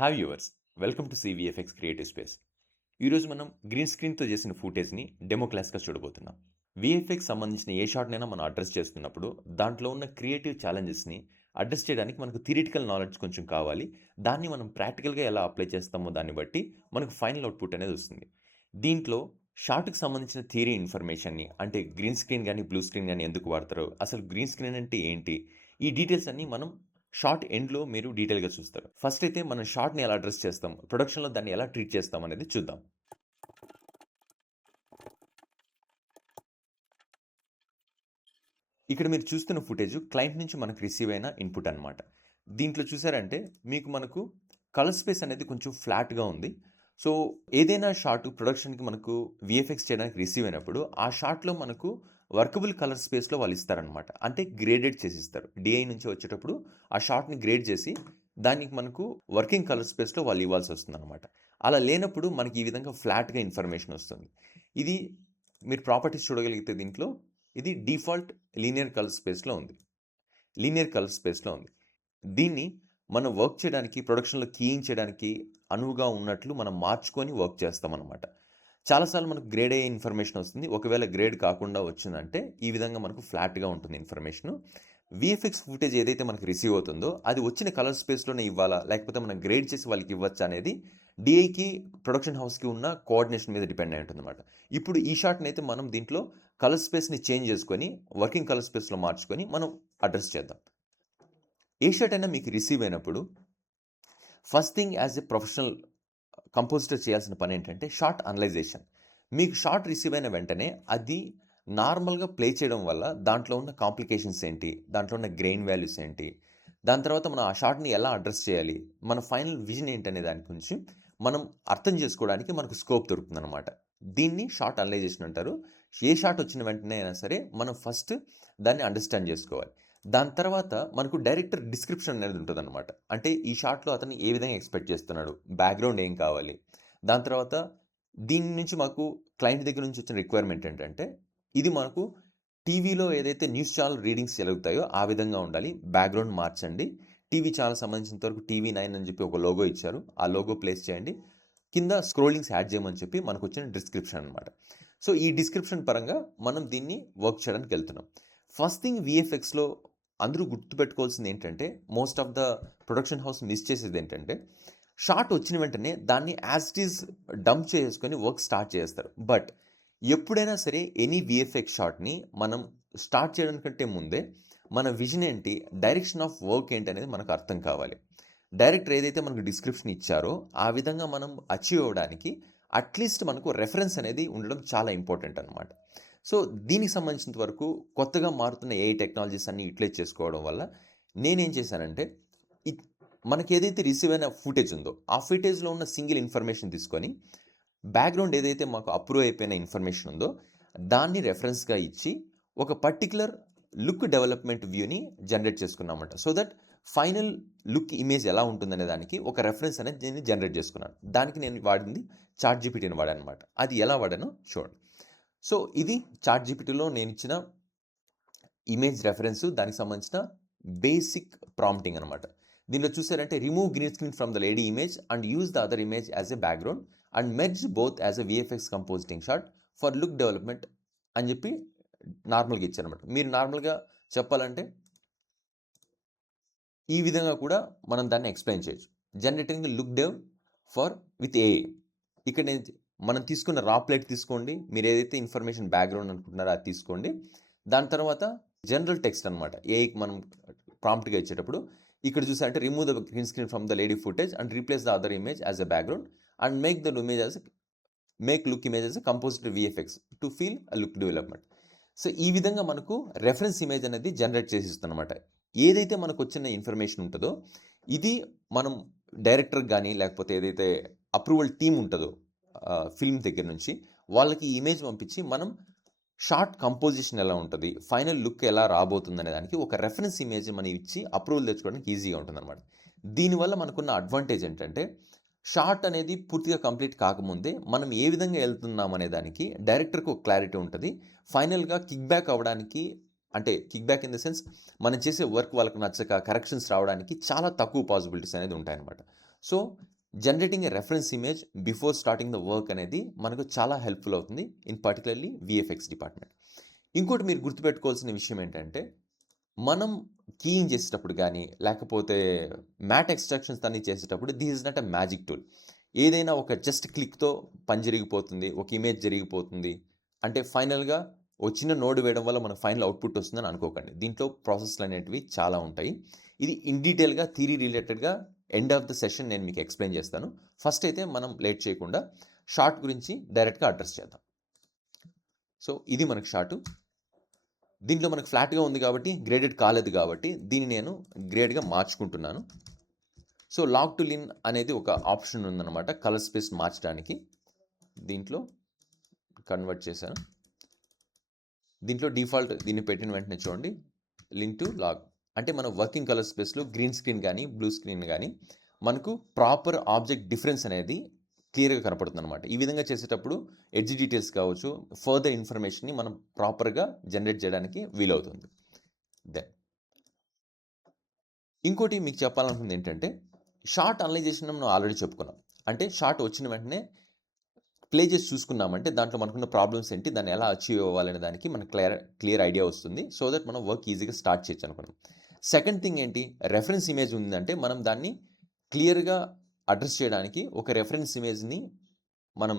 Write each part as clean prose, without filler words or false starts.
Hi viewers, welcome to CVFX creative space. ఈరోజు మనం green స్క్రీన్తో చేసిన ఫుటేజ్ని డెమో క్లాస్గా చూడబోతున్నాం. విఎఫ్ఎక్స్ సంబంధించిన ఏ షాట్నైనా మనం అడ్రస్ చేస్తున్నప్పుడు దాంట్లో ఉన్న క్రియేటివ్ ఛాలెంజెస్ని అడ్రస్ చేయడానికి మనకు థియరిటికల్ నాలెడ్జ్ కొంచెం కావాలి. దాన్ని మనం ప్రాక్టికల్గా ఎలా అప్లై చేస్తామో దాన్ని బట్టి మనకు ఫైనల్ అవుట్పుట్ అనేది వస్తుంది. దీంట్లో షాట్కి సంబంధించిన థియరీ ఇన్ఫర్మేషన్ని, అంటే గ్రీన్ స్క్రీన్ కానీ బ్లూ స్క్రీన్ కానీ ఎందుకు వాడతారో, అసలు గ్రీన్ స్క్రీన్ అంటే ఏంటి, ఈ డీటెయిల్స్ అన్నీ మనం షార్ట్ ఎండ్లో మీరు డీటెయిల్గా చూస్తారు. ఫస్ట్ అయితే మనం షార్ట్ని ఎలా అడ్రస్ చేస్తాం, ప్రొడక్షన్లో దాన్ని ఎలా ట్రీట్ చేస్తాం అనేది చూద్దాం. ఇక్కడ మీరు చూస్తున్న ఫుటేజ్ క్లయింట్ నుంచి మనకు రిసీవ్ అయిన ఇన్పుట్ అనమాట. దీంట్లో చూసారంటే మనకు కలర్ స్పేస్ అనేది కొంచెం ఫ్లాట్గా ఉంది. సో ఏదైనా షాట్ ప్రొడక్షన్కి మనకు విఎఫ్ఎక్స్ చేయడానికి రిసీవ్ అయినప్పుడు ఆ షాట్లో మనకు వర్కబుల్ కలర్ స్పేస్లో వాళ్ళు ఇస్తారనమాట. అంటే గ్రేడెడ్ చేసి ఇస్తారు. డిఐ నుంచి వచ్చేటప్పుడు ఆ షాట్ని గ్రేడ్ చేసి దానికి మనకు వర్కింగ్ కలర్ స్పేస్లో వాళ్ళు ఇవ్వాల్సి వస్తుంది అనమాట. అలా లేనప్పుడు మనకి ఈ విధంగా ఫ్లాట్గా ఇన్ఫర్మేషన్ వస్తుంది. ఇది మీరు ప్రాపర్టీస్ చూడగలిగితే దీంట్లో ఇది డిఫాల్ట్ లీనియర్ కలర్ స్పేస్లో ఉంది. దీన్ని మనం వర్క్ చేయడానికి, ప్రొడక్షన్లో కీయింగ్ చేయడానికి అనువుగా ఉన్నట్లు మనం మార్చుకొని వర్క్ చేస్తామన్నమాట. చాలాసార్లు మనకు గ్రేడ్ అయ్యే ఇన్ఫర్మేషన్ వస్తుంది. ఒకవేళ గ్రేడ్ కాకుండా వచ్చిందంటే ఈ విధంగా మనకు ఫ్లాట్గా ఉంటుంది ఇన్ఫర్మేషను. విఎఫ్ఎక్స్ ఫుటేజ్ ఏదైతే మనకు రిసీవ్ అవుతుందో అది వచ్చిన కలర్ స్పేస్లోనే ఇవ్వాలా, లేకపోతే మనం గ్రేడ్ చేసి వాళ్ళకి ఇవ్వచ్చా అనేది డిఐకి, ప్రొడక్షన్ హౌస్కి ఉన్న కోఆర్డినేషన్ మీద డిపెండ్ అయి ఉంటుంది అనమాట. ఇప్పుడు ఈ షాట్ని అయితే మనం దీంట్లో కలర్ స్పేస్ని చేంజ్ చేసుకొని వర్కింగ్ కలర్ స్పేస్లో మార్చుకొని మనం అడ్రస్ చేద్దాం. ఏ షాట్ అయినా మీకు రిసీవ్ అయినప్పుడు first thing as a professional compositor చేయాల్సిన పని ఏంటంటే షాట్ అనలైజేషన్. మీకు షాట్ రిసీవ్ అయిన వెంటనే అది నార్మల్గా ప్లే చేయడం వల్ల దాంట్లో ఉన్న కాంప్లికేషన్స్ ఏంటి, దాంట్లో ఉన్న గ్రెయిన్ వాల్యూస్ ఏంటి, దాని తర్వాత మనం ఆ షాట్ని ఎలా అడ్రస్ చేయాలి, మన ఫైనల్ విజన్ ఏంటనే దాని గురించి మనం అర్థం చేసుకోవడానికి మనకు స్కోప్ దొరుకుతుంది అనమాట. దీన్ని షాట్ అనలైజేషన్ అంటారు. ఏ షాట్ వచ్చిన వెంటనే అయినా సరే మనం ఫస్ట్ దాన్ని అండర్స్టాండ్ చేసుకోవాలి. దాని తర్వాత మనకు డైరెక్టర్ డిస్క్రిప్షన్ అనేది ఉంటుంది అనమాట. అంటే ఈ షాట్లో అతను ఏ విధంగా ఎక్స్పెక్ట్ చేస్తున్నాడు, బ్యాక్గ్రౌండ్ ఏం కావాలి. దాని తర్వాత దీని నుంచి మాకు క్లయింట్ దగ్గర నుంచి వచ్చిన రిక్వైర్మెంట్ ఏంటంటే ఇది మనకు టీవీలో ఏదైతే న్యూస్ ఛానల్ రీడింగ్స్ జరుగుతాయో ఆ విధంగా ఉండాలి, బ్యాక్గ్రౌండ్ మార్చండి. టీవీ ఛానల్ సంబంధించినంత వరకు TV9 అని చెప్పి ఒక లోగో ఇచ్చారు, ఆ లోగో ప్లేస్ చేయండి, కింద స్క్రోలింగ్స్ యాడ్ చేయమని చెప్పి మనకు వచ్చిన డిస్క్రిప్షన్ అనమాట. సో ఈ డిస్క్రిప్షన్ పరంగా మనం దీన్ని వర్క్ చేయడానికి వెళ్తున్నాం. ఫస్ట్ థింగ్ విఎఫ్ఎక్స్లో అందరూ గుర్తుపెట్టుకోవాల్సింది ఏంటంటే, most of the production house miss చేసేది ఏంటంటే షాట్ వచ్చిన వెంటనే దాన్ని యాజ్ ఇట్ ఈజ్ డంప్ చేసుకొని వర్క్ స్టార్ట్ చేస్తారు. బట్ ఎప్పుడైనా సరే ఎనీ విఎఫ్ఎక్స్ షాట్ని మనం స్టార్ట్ చేయడానికంటే ముందే మన విజన్ ఏంటి, డైరెక్షన్ ఆఫ్ వర్క్ ఏంటి అనేది మనకు అర్థం కావాలి. డైరెక్టర్ ఏదైతే మనకు డిస్క్రిప్షన్ ఇచ్చారో ఆ విధంగా మనం అచీవ్ అవ్వడానికి అట్లీస్ట్ మనకు రెఫరెన్స్ అనేది ఉండడం చాలా ఇంపార్టెంట్ అనమాట. సో దీనికి సంబంధించినంత వరకు కొత్తగా మారుతున్న ఏఐ టెక్నాలజీస్ అన్ని యూటిలైజ్ చేసుకోవడం వల్ల నేనేం చేశానంటే, మనకి ఏదైతే రిసీవ్ అయిన ఫుటేజ్ ఉందో ఆ ఫుటేజ్లో ఉన్న సింగిల్ ఇన్ఫర్మేషన్ తీసుకొని బ్యాక్గ్రౌండ్ ఏదైతే మాకు అప్రూవ్ అయిపోయిన ఇన్ఫర్మేషన్ ఉందో దాన్ని రెఫరెన్స్గా ఇచ్చి ఒక పర్టికులర్ లుక్ డెవలప్మెంట్ వ్యూని జనరేట్ చేసుకున్నామంట. So that final look image ఎలా ఉంటుందనే దానికి ఒక రెఫరెన్స్ అనేది నేను జనరేట్ చేసుకున్నాను. దానికి నేను వాడింది చాట్ జీపీటీని వాడాను అనమాట. అది ఎలా వాడానో చూడండి. సో ఇది చాట్ జీపీటీలో నేను ఇచ్చిన ఇమేజ్ రెఫరెన్స్, దానికి సంబంధించిన బేసిక్ ప్రాంప్టింగ్ అనమాట. దీనిలో చూసారంటే remove green screen from the lady image and use the other image as a background and merge both as a VFX compositing shot for look development అని చెప్పి నార్మల్గా ఇచ్చారనమాట. మీరు నార్మల్గా చెప్పాలంటే ఈ విధంగా కూడా మనం దాన్ని ఎక్స్ప్లెయిన్ చేయొచ్చు. Generating the look dev for with AI. ఇక్కడ నేను మనం తీసుకున్న రా ప్లేట్ తీసుకోండి, మీరు ఏదైతే ఇన్ఫర్మేషన్ బ్యాక్గ్రౌండ్ అనుకుంటున్నారో అది తీసుకోండి. దాని తర్వాత జనరల్ టెక్స్ట్ అనమాట. ఏఐకి మనం ప్రాంప్ట్గా ఇచ్చేటప్పుడు ఇక్కడ చూసారంటే remove the green screen from the lady footage and replace the other image as a background and make look image as a compositive VFX to feel a look development. So ఈ విధంగా మనకు reference image అనేది generate చేసి ఇస్తుంది అనమాట. ఏదైతే మనకు వచ్చిన ఇన్ఫర్మేషన్ ఉంటుందో ఇది మనం డైరెక్టర్కి కానీ లేకపోతే ఏదైతే అప్రూవల్ టీమ్ ఉంటుందో ఫిల్మ్ దగ్గర నుంచి వాళ్ళకి ఈ ఇమేజ్ పంపించి మనం షార్ట్ కంపోజిషన్ ఎలా ఉంటుంది, ఫైనల్ లుక్ ఎలా రాబోతుంది అనే దానికి ఒక రెఫరెన్స్ ఇమేజ్ మనం ఇచ్చి అప్రూవల్ తెచ్చుకోవడానికి ఈజీగా ఉంటుంది అనమాట. దీనివల్ల మనకున్న అడ్వాంటేజ్ ఏంటంటే షార్ట్ అనేది పూర్తిగా కంప్లీట్ కాకముందే మనం ఏ విధంగా వెళ్తున్నాం అనే దానికి డైరెక్టర్కి ఒక క్లారిటీ ఉంటుంది. ఫైనల్గా కిక్ బ్యాక్ అవ్వడానికి, అంటే kick back in the sense మనం చేసే వర్క్ వాళ్ళకి నచ్చక కరెక్షన్స్ రావడానికి చాలా తక్కువ పాసిబిలిటీస్ అనేది ఉంటాయన్నమాట. So generating a reference image before starting the work అనేది మనకు చాలా హెల్ప్ఫుల్ అవుతుంది ఇన్ పర్టికులర్లీ విఎఫ్ఎక్స్ డిపార్ట్మెంట్. ఇంకోటి మీరు గుర్తుపెట్టుకోవాల్సిన విషయం ఏంటంటే, మనం కీయింగ్ చేసేటప్పుడు కానీ, లేకపోతే మ్యాట్ ఎక్స్ట్రాక్షన్స్ అన్నీ చేసేటప్పుడు this is not a magic tool. ఏదైనా ఒక జస్ట్ క్లిక్‌తో పని జరిగిపోతుంది, ఒక ఇమేజ్ జరిగిపోతుంది అంటే ఫైనల్‌గా ఒక చిన్న నోడ్ వేయడం వల్ల మనకు ఫైనల్ అవుట్‌పుట్ వస్తుందని అనుకోకండి. దీంట్లో ప్రాసెస్‌లు అనేటివి చాలా ఉంటాయి. ఇది ఇన్ డీటెయిల్‌గా థియరీ రిలేటెడ్‌గా ఎండ్ ఆఫ్ ద సెషన్ నేను మీకు ఎక్స్‌ప్లెయిన్ చేస్తాను. ఫస్ట్ అయితే మనం లేట్ చేయకుండా షార్ట్ గురించి డైరెక్ట్‌గా అడ్రెస్ చేద్దాం. సో ఇది మనకు షార్టు. దీంట్లో మనకు ఫ్లాట్‌గా ఉంది కాబట్టి గ్రేడెడ్ కాలేదు కాబట్టి దీన్ని నేను గ్రేడ్‌గా మార్చుకుంటున్నాను. సో లాక్ టు లిన్ అనేది ఒక ఆప్షన్ ఉందన్నమాట కలర్ స్పేస్ మార్చడానికి. దీంట్లో కన్వర్ట్ చేశాను. దీంట్లో డిఫాల్ట్ దీన్ని పెట్టిన వెంటనే చూడండి లిన్ టు లాగ్ అంటే మన వర్కింగ్ కలర్ స్పేస్లో గ్రీన్ స్క్రీన్ కానీ బ్లూ స్క్రీన్ కానీ మనకు ప్రాపర్ ఆబ్జెక్ట్ డిఫరెన్స్ అనేది క్లియర్గా కనపడుతుంది అనమాట. ఈ విధంగా చేసేటప్పుడు ఎడ్జ్ డీటెయిల్స్ కావచ్చు, ఫర్దర్ ఇన్ఫర్మేషన్ని మనం ప్రాపర్గా జనరేట్ చేయడానికి వీలవుతుంది. దెన్ ఇంకోటి మీకు చెప్పాలనుకుంది ఏంటంటే, షార్ట్ అనలైజేషన్ మనం ఆల్రెడీ చెప్పుకున్నాం. అంటే షార్ట్ వచ్చిన వెంటనే ప్లే చేసి చూసుకున్నామంటే దాంట్లో మనకున్న ప్రాబ్లమ్స్ ఏంటి, దాన్ని ఎలా అచీవ్ అవ్వాలనే దానికి మనకు క్లియర్ ఐడియా వస్తుంది. సో దట్ మనం వర్క్ ఈజీగా స్టార్ట్ చేయొచ్చు అనుకున్నాం. సెకండ్ థింగ్ ఏంటి, రెఫరెన్స్ ఇమేజ్ ఉందంటే మనం దాన్ని క్లియర్గా అడ్రస్ చేయడానికి ఒక రెఫరెన్స్ ఇమేజ్ని మనం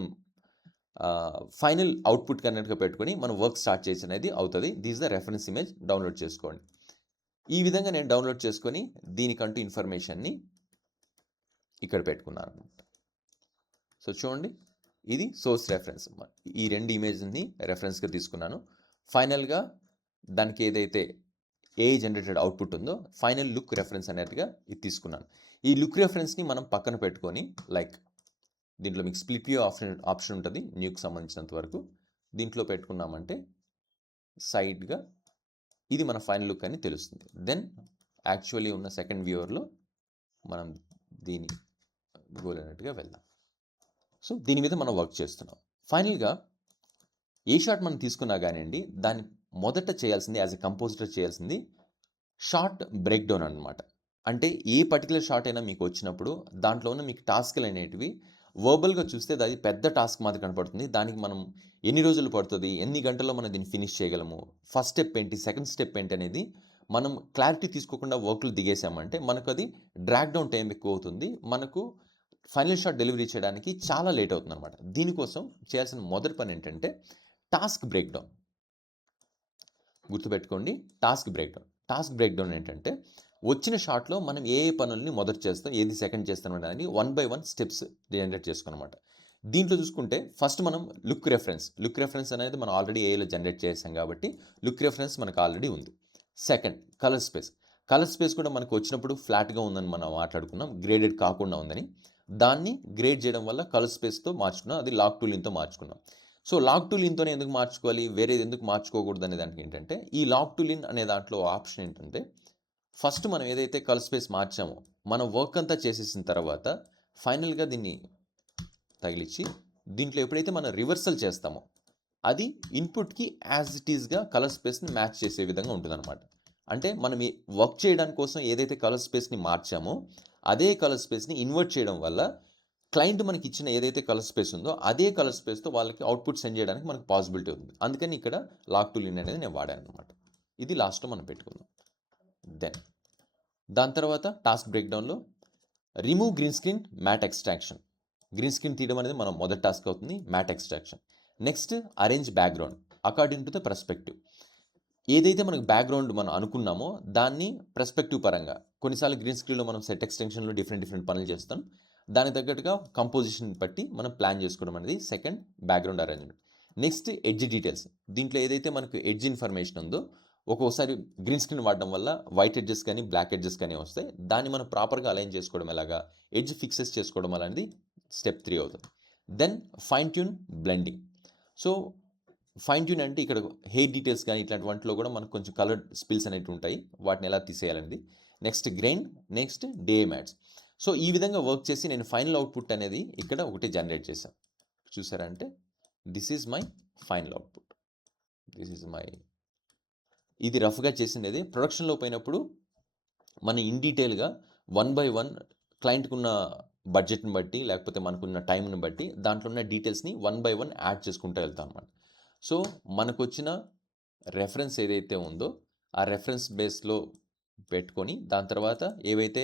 ఫైనల్ అవుట్పుట్ కన్నట్టుగా పెట్టుకొని మనం వర్క్ స్టార్ట్ చేసి అనేది అవుతుంది. This the reference image download చేసుకోండి. ఈ విధంగా నేను డౌన్లోడ్ చేసుకొని దీనికంటూ ఇన్ఫర్మేషన్ని ఇక్కడ పెట్టుకున్నాను అనమాట. సో చూడండి, ఇది సోర్స్ రెఫరెన్స్. ఈ రెండు ఇమేజ్ని రెఫరెన్స్గా తీసుకున్నాను. ఫైనల్గా దానికి ఏదైతే ఏఐ జనరేటెడ్ అవుట్పుట్ ఉందో ఫైనల్ లుక్ రెఫరెన్స్ అనేట్టుగా ఇది తీసుకున్నాను. ఈ లుక్ రెఫరెన్స్ని మనం పక్కన పెట్టుకొని లైక్ దీంట్లో మీకు స్ప్లిట్ వ్యూ ఆప్షన్ ఉంటుంది న్యూకి సంబంధించినంత వరకు. దీంట్లో పెట్టుకున్నామంటే సైడ్గా ఇది మన ఫైనల్ లుక్ అని తెలుస్తుంది. దెన్ యాక్చువల్లీ ఉన్న సెకండ్ వ్యూవర్లో మనం దీని గోల్ అన్నట్టుగా వెళ్దాం. సో దీని మీద మనం వర్క్ చేస్తున్నాం. ఫైనల్గా ఏ షాట్ మనం తీసుకున్నా కానివ్వండి, దాన్ని మొదట చేయాల్సింది యాజ్ ఎ కంపోజిటర్ చేయాల్సింది షార్ట్ బ్రేక్ డౌన్ అనమాట. అంటే ఏ పర్టికులర్ షాట్ అయినా మీకు వచ్చినప్పుడు దాంట్లో ఉన్న మీకు టాస్క్లు అనేటివి వర్బల్గా చూస్తే అది పెద్ద టాస్క్ మాదిరి కనపడుతుంది. దానికి మనం ఎన్ని రోజులు పడుతుంది, ఎన్ని గంటల్లో మనం దీన్ని ఫినిష్ చేయగలము, ఫస్ట్ స్టెప్ ఏంటి, సెకండ్ స్టెప్ ఏంటి అనేది మనం క్లారిటీ తీసుకోకుండా వర్క్లు దిగేసామంటే మనకు అది డ్రాగ్ డౌన్ టైం ఎక్కువ అవుతుంది. మనకు ఫైనల్ షాట్ డెలివరీ చేయడానికి చాలా లేట్ అవుతుంది అనమాట. దీనికోసం చేయాల్సిన మొదటి పని ఏంటంటే టాస్క్ బ్రేక్ డౌన్. గుర్తుపెట్టుకోండి, task break down. Task break down ఏంటంటే వచ్చిన షాట్లో మనం ఏ పనుల్ని మొదట చేస్తాం, ఏది సెకండ్ చేస్తాం అనేది 1 by 1 స్టెప్స్ జనరేట్ చేసుకోనమాట. దీంట్లో చూసుకుంటే ఫస్ట్ మనం లుక్ రెఫరెన్స్ అనేది మనం ఆల్రెడీ ఏఐలో జనరేట్ చేసాం కాబట్టి లుక్ రెఫరెన్స్ మనకు ఆల్రెడీ ఉంది. సెకండ్ కలర్ స్పేస్ కూడా మనకు వచ్చినప్పుడు ఫ్లాట్గా ఉందని మనం మాట్లాడుకున్నాం, గ్రేడెడ్ కాకుండా ఉందని. దాన్ని గ్రేడ్ చేయడం వల్ల కలర్ స్పేస్తో మార్చుకున్నాం, అది లాక్ టు లిన్తో మార్చుకున్నాం. సో లాక్ టు లిన్తోనే ఎందుకు మార్చుకోవాలి, వేరేది ఎందుకు మార్చుకోకూడదు అనే దానికి ఏంటంటే ఈ లాక్ టు లిన్ అనే దాంట్లో ఆప్షన్ ఏంటంటే ఫస్ట్ మనం ఏదైతే కలర్ స్పేస్ మార్చామో మనం వర్క్ అంతా చేసేసిన తర్వాత ఫైనల్గా దీన్ని తగిలిచ్చి దీంట్లో ఎప్పుడైతే మనం రివర్సల్ చేస్తామో అది ఇన్పుట్కి యాజ్ ఇట్ ఈస్గా కలర్ స్పేస్ని మ్యాచ్ చేసే విధంగా ఉంటుందన్నమాట. అంటే మనం వర్క్ చేయడానికి కోసం ఏదైతే కలర్ స్పేస్ని మార్చామో అదే కలర్ స్పేస్ని ఇన్వర్ట్ చేయడం వల్ల క్లయింట్ మనకి ఇచ్చిన ఏదైతే కలర్ స్పేస్ ఉందో అదే కలర్ స్పేస్తో వాళ్ళకి అవుట్పుట్ సెండ్ చేయడానికి మనకు పాసిబిలిటీ ఉంది. అందుకని ఇక్కడ లాక్ టు లిన్ అనేది నేను వాడాను అనమాట. ఇది లాస్ట్లో మనం పెట్టుకుందాం. దెన్ దాని తర్వాత టాస్క్ బ్రేక్డౌన్లో remove green screen matte extraction. Green screen తీయడం అనేది మనం మొదటి టాస్క్ అవుతుంది, matte extraction. Next arrange background according to the perspective. ఏదైతే మనకు బ్యాక్గ్రౌండ్ మనం అనుకున్నామో దాన్ని పర్స్పెక్టివ్ పరంగా కొన్నిసార్లు గ్రీన్ స్క్రీన్లో మనం సెట్ ఎక్స్టెన్షన్లో డిఫరెంట్ పనులు చేస్తాం. దానికి తగ్గట్టుగా కంపోజిషన్ బట్టి మనం ప్లాన్ చేసుకోవడం అనేది second background arrangement. Next edge details. దీంట్లో ఏదైతే మనకు ఎడ్జ్ ఇన్ఫర్మేషన్ ఉందో ఒక్కోసారి గ్రీన్ స్క్రీన్ వాడడం వల్ల వైట్ ఎడ్జెస్ కానీ బ్లాక్ ఎడ్జెస్ కానీ వస్తాయి. దాన్ని మనం ప్రాపర్గా అలైన్ చేసుకోవడం ఎలాగా, ఎడ్జ్ ఫిక్సెస్ చేసుకోవడం అనేది స్టెప్ 3 అవుతుంది. Then fine tune blending. So fine tune అంటే ఇక్కడ హెయిర్ డీటెయిల్స్ కానీ ఇట్లాంటి వాటిలో కూడా మనకు కొంచెం కలర్ స్పిల్స్ అనేవి ఉంటాయి, వాటిని ఎలా తీసేయాలనేది. Next grain, next day mattes. So ఈ విధంగా వర్క్ చేసి నేను ఫైనల్ అవుట్పుట్ అనేది ఇక్కడ ఒకటి జనరేట్ చేశాను. చూసారంటే this is my final output. ఇది రఫ్గా చేసినది. ప్రొడక్షన్లో పోయినప్పుడు మనం ఇన్ డీటెయిల్గా 1 by 1 క్లయింట్కి ఉన్న బడ్జెట్‌ని బట్టి, లేకపోతే మనకున్న టైంని బట్టి దాంట్లో ఉన్న డీటెయిల్స్‌ని వన్ బై వన్ యాడ్ చేసుకుంటూ వెళ్తాం అనమాట. సో, మనకొచ్చిన రెఫరెన్స్ ఏదైతే ఉందో, ఆ రెఫరెన్స్ బేస్‌లో పెట్టుకొని, దాని తర్వాత ఏవైతే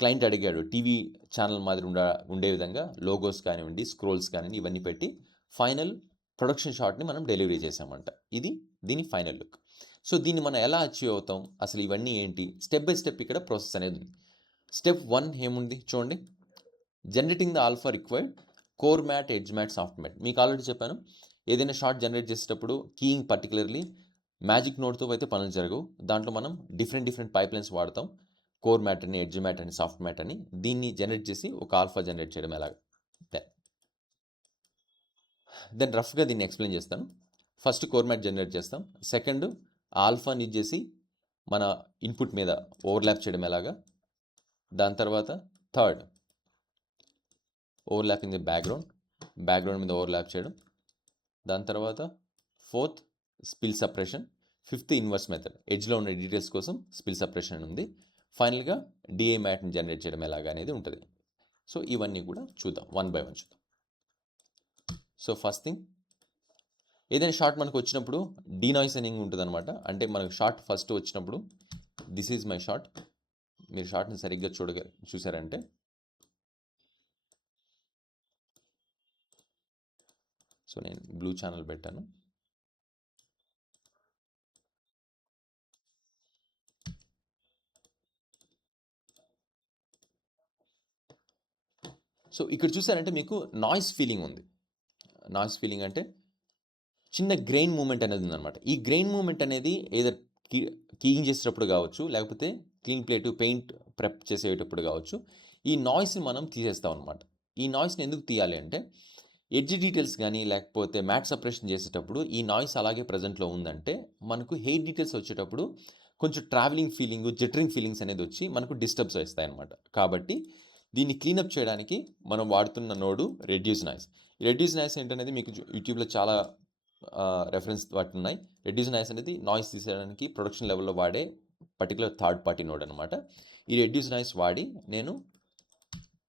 క్లయింట్ అడిగాడో టీవీ ఛానల్ మాదిరి ఉండే విధంగా లోగోస్ కానివ్వండి, స్క్రోల్స్ కానివ్వండి, ఇవన్నీ పెట్టి ఫైనల్ ప్రొడక్షన్ షాట్‌ని మనం డెలివరీ చేశామంట. ఇది దీని ఫైనల్ లుక్. సో, దీన్ని మనం ఎలా అచీవ్ అవుతాం? అసలు ఇవన్నీ ఏంటి? స్టెప్ బై స్టెప్ ఇక్కడ ప్రాసెస్ అనేది ఉంది. స్టెప్ 1 ఏముంది చూడండి. Generating the alpha required core matte, edge matte, soft matte. మీకు ఆల్రెడీ చెప్పాను. ఏదైనా షాట్ జనరేట్ చేసేటప్పుడు కీయింగ్ పర్టికులర్లీ మ్యాజిక్ నోట్‌తో అయితే పనులు జరగవు. దాంట్లో మనం డిఫరెంట్ పైప్‌లైన్స్ వాడతాం. కోర్ మ్యాట్ అని, ఎడ్జ్ మ్యాట్ అని, సాఫ్ట్ మ్యాట్ అని. దీన్ని జనరేట్ చేసి ఒక ఆల్ఫా జనరేట్ చేయడం ఎలాగా? దెన్ రఫ్‌గా దీన్ని ఎక్స్‌ప్లెయిన్ చేస్తాను. ఫస్ట్ కోర్ మ్యాట్ జనరేట్ చేస్తాం. సెకండ్ ఆల్ఫాని యూజ్ చేసి మన ఇన్పుట్ మీద ఓవర్‌లాప్ చేయడం ఎలాగా? దాని తర్వాత థర్డ్ ఓవర్‌లాపింగ్ ది బ్యాక్‌గ్రౌండ్ మీద ఓవర్‌లాప్ చేయడం. దాని తర్వాత fourth spill separation. Fifth inverse method. ఎడ్జ్‌లో ఉన్న డీటెయిల్స్ కోసం స్పిల్ సపరేషన్ ఉంది. ఫైనల్‌గా డీఏ మ్యాట్‌ని జనరేట్ చేయడం ఎలాగా అనేది ఉంటుంది. సో, ఇవన్నీ కూడా చూద్దాం. వన్ బై వన్ చూద్దాం. సో, ఫస్ట్ థింగ్ ఏదైనా షాట్ మనకు వచ్చినప్పుడు డీనాయిసనింగ్ ఉంటుందన్నమాట. అంటే మనకు షాట్ ఫస్ట్ వచ్చినప్పుడు దిస్ ఈజ్ మై షాట్. మీరు షాట్‌ని సరిగ్గా చూసారంటే సో, నేను బ్లూ ఛానల్ పెట్టాను. సో, ఇక్కడ చూసారంటే మీకు నాయిస్ ఫీలింగ్ ఉంది. నాయిస్ ఫీలింగ్ అంటే చిన్న గ్రెయిన్ మూవ్‌మెంట్ అనేది ఉందన్నమాట. ఈ గ్రెయిన్ మూవ్‌మెంట్ అనేది ఎయిదర్ కీయింగ్ చేసేటప్పుడు కావచ్చు, లేకపోతే క్లీన్ ప్లేట్, పెయింట్ ప్రెప్ చేసేటప్పుడు కావచ్చు. ఈ నాయిస్‌ని మనం తీసేస్తాం అనమాట. ఈ నాయిస్‌ని ఎందుకు తీయాలి అంటే ఎడ్జ్ డీటెయిల్స్ కానీ, లేకపోతే మ్యాట్ సపరేషన్ చేసేటప్పుడు ఈ నాయిస్ అలాగే ప్రెజెంట్‌లో ఉందంటే మనకు హెయిర్ డీటెయిల్స్ వచ్చేటప్పుడు కొంచెం ట్రావెలింగ్ ఫీలింగ్, జిట్టరింగ్ ఫీలింగ్స్ అనేది వచ్చి మనకు డిస్టర్బ్స్ వస్తాయన్నమాట. కాబట్టి దీన్ని క్లీనప్ చేయడానికి మనం వాడుతున్న node reduce noise. Reduce noise ఏంటనేది మీకు యూట్యూబ్‌లో చాలా రెఫరెన్స్ ఉన్నాయి. రెడ్యూస్ నాయిస్ అనేది నాయిస్ తీసేయడానికి ప్రొడక్షన్ లెవెల్‌లో వాడే పర్టికులర్ థర్డ్ పార్టీ నోడ్ అనమాట. ఈ రెడ్యూస్ నాయిస్ వాడి నేను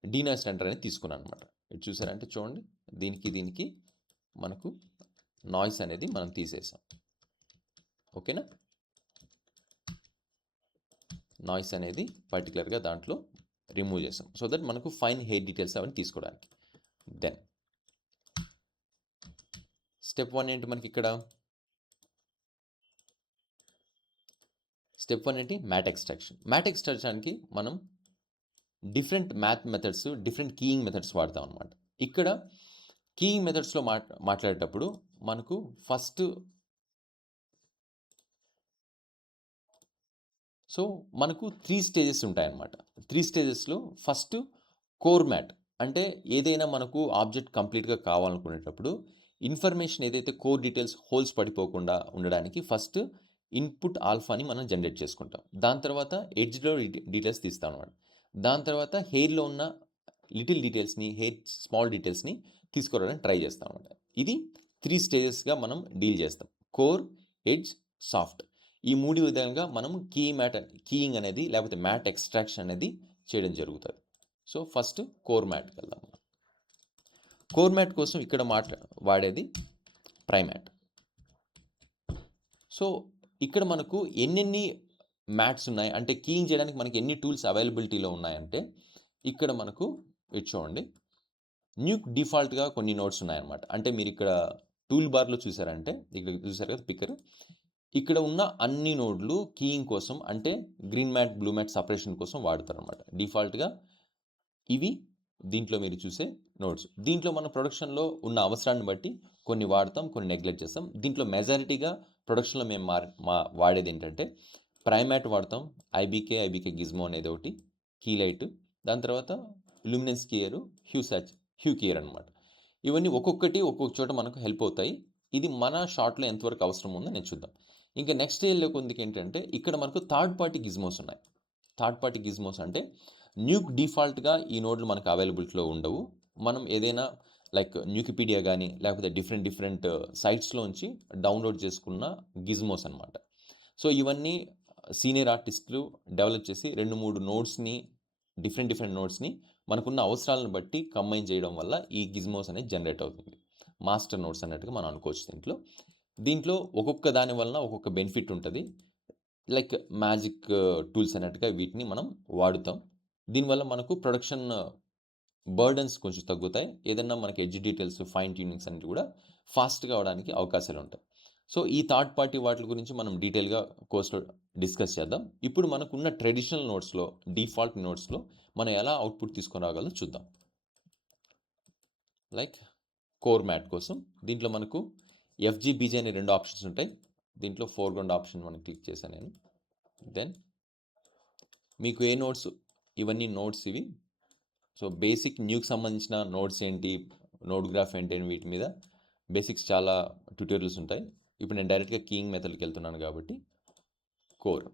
డీనాయిస్ సెంటర్ అనేది తీసుకున్నాను అనమాట. ఇది చూసారంటే చూడండి, దీనికి మనకు నాయిస్ అనేది మనం తీసేసాం. ఓకేనా? నాయిస్ అనేది పర్టికులర్గా దాంట్లో రిమూవ్ చేసాం. సో దట్ మనకు ఫైన్ హెయిర్ డీటెయిల్స్ అవన్నీ తీసుకోవడానికి. దెన్ స్టెప్ 1 ఏంటి మనకి ఇక్కడ? స్టెప్ 1 ఏంటి? Mat extraction. మ్యాట్ ఎక్స్ట్రాక్షన్కి మనం different math methods, different keying methods వాడతాం అనమాట. ఇక్కడ కీయింగ్ మెథడ్స్లో మాట్లాడేటప్పుడు మనకు ఫస్ట్ సో మనకు 3 స్టేజెస్ ఉంటాయన్నమాట. 3 స్టేజెస్లో ఫస్ట్ కోర్ మ్యాట్. అంటే ఏదైనా మనకు ఆబ్జెక్ట్ కంప్లీట్‌గా కావాలనుకునేటప్పుడు ఇన్ఫర్మేషన్ ఏదైతే కోర్ డీటెయిల్స్ హోల్స్ పడిపోకుండా ఉండడానికి ఫస్ట్ ఇన్పుట్ ఆల్ఫాని మనం జనరేట్ చేసుకుంటాం. దాని తర్వాత ఎడ్జ్‌లో డీటెయిల్స్ తీస్తాం అనమాట. దాని తర్వాత హెయిర్‌లో ఉన్న లిటిల్ డీటెయిల్స్‌ని, హెయిర్ స్మాల్ డీటెయిల్స్‌ని తీసుకురావడానికి ట్రై చేస్తాం అనమాట. ఇది 3 స్టేజెస్‌గా మనం డీల్ చేస్తాం. Core, edge, soft. ఈ 3 విధాలుగా మనం కీయింగ్ అనేది లేకపోతే మ్యాట్ ఎక్స్ట్రాక్షన్ అనేది చేయడం జరుగుతుంది. సో ఫస్ట్ కోర్ మ్యాట్‌కి వెళ్దాం. కోర్ మ్యాట్ కోసం ఇక్కడ వాడేది ప్రైమ్యాట్. సో ఇక్కడ మనకు ఎన్నెన్ని మ్యాట్స్ ఉన్నాయి అంటే కీయింగ్ చేయడానికి మనకి ఎన్ని టూల్స్ అవైలబిలిటీలో ఉన్నాయంటే ఇక్కడ మనకు ఇది చూడండి, న్యూక్ డిఫాల్ట్‌గా కొన్ని నోడ్స్ ఉన్నాయన్నమాట. అంటే మీరు ఇక్కడ టూల్ బార్‌లో చూసారంటే ఇక్కడ చూసారు కదా పిక్కర్. ఇక్కడ ఉన్న అన్ని నోడ్లు కీయింగ్ కోసం అంటే green matte, blue matte separation కోసం వాడతారనమాట. డిఫాల్ట్‌గా ఇవి దీంట్లో మీరు చూసే నోడ్స్. దీంట్లో మన ప్రొడక్షన్‌లో ఉన్న అవసరాన్ని బట్టి కొన్ని వాడతాం, కొన్ని నెగ్లెక్ట్ చేస్తాం. దీంట్లో మెజారిటీగా ప్రొడక్షన్‌లో మేము వాడేది ఏంటంటే ప్రైమ్యాట్ వాడతాం. ఐబీకే గిజ్మో అనేది ఒకటి, కీ లైట్, దాని తర్వాత లూమినెన్స్ కీయర్, హ్యూ కీయర్ అనమాట. ఇవన్నీ ఒక్కొక్కటి ఒక్కొక్క చోట మనకు హెల్ప్ అవుతాయి. ఇది మన షాట్లో ఎంతవరకు అవసరం ఉందో నేను చూద్దాం. ఇంకా నెక్స్ట్ స్టేజ్‌లోకి కొందుకు ఏంటంటే ఇక్కడ మనకు థర్డ్ పార్టీ గిజ్మోస్ ఉన్నాయి. థర్డ్ పార్టీ గిజ్మోస్ అంటే న్యూక్ డిఫాల్ట్‌గా ఈ నోడ్లు మనకు అవైలబిలిటీలో ఉండవు. మనం ఏదైనా లైక్ న్యూకిపీడియా కానీ లేకపోతే డిఫరెంట్ సైట్స్‌లోంచి డౌన్లోడ్ చేసుకున్న గిజ్మోస్ అనమాట. సో ఇవన్నీ సీనియర్ ఆర్టిస్టులు డెవలప్ చేసి 2, 3 నోడ్స్‌ని డిఫరెంట్ నోడ్స్‌ని మనకున్న అవసరాలను బట్టి కంబైన్ చేయడం వల్ల ఈ గిజ్మోస్ అనేది జనరేట్ అవుతుంది. మాస్టర్ నోట్స్ అన్నట్టుగా మనం అనుకోవచ్చు దీంట్లో. దీంట్లో ఒక్కొక్క దాని వలన ఒక్కొక్క బెనిఫిట్ ఉంటది. లైక్ మ్యాజిక్ టూల్స్ అన్నట్టుగా వీటిని మనం వాడుతాం. దీనివల్ల మనకు ప్రొడక్షన్ బర్డెన్స్ కొంచెం తగ్గుతాయి. ఏదన్నా మనకి ఎడ్జ్ డీటెయిల్స్, ఫైన్ ట్యూనింగ్స్ అనేవి కూడా ఫాస్ట్‌గా అవ్వడానికి అవకాశాలుంటాయి. సో, ఈ థర్డ్ పార్టీ వాటిల గురించి మనం డీటెయిల్‌గా కోర్స్‌లో డిస్కస్ చేద్దాం. ఇప్పుడు మనకున్న ట్రెడిషనల్ నోట్స్‌లో, డిఫాల్ట్ నోట్స్‌లో మనం ఎలా అవుట్‌పుట్ తీసుకొని రాగలదో చూద్దాం. లైక్ కోర్ మ్యాట్ కోసం దీంట్లో మనకు ఎఫ్‌జీ, అనే 2 ఆప్షన్స్ ఉంటాయి. దీంట్లో ఫోర్‌గ్రౌండ్ ఆప్షన్ మనం క్లిక్ చేశాను నేను. దెన్ మీకు ఏ నోట్స్, ఇవన్నీ నోట్స్ ఇవి. సో, బేసిక్ న్యూకి సంబంధించిన నోట్స్ ఏంటి, నోడ్ గ్రాఫ్ ఏంటి అని వీటి మీద బేసిక్స్ చాలా ట్యుటోరియల్స్ ఉంటాయి. ఇప్పుడు నేను డైరెక్ట్‌గా కీయింగ్ మెథడ్‌కి వెళ్తున్నాను కాబట్టి core.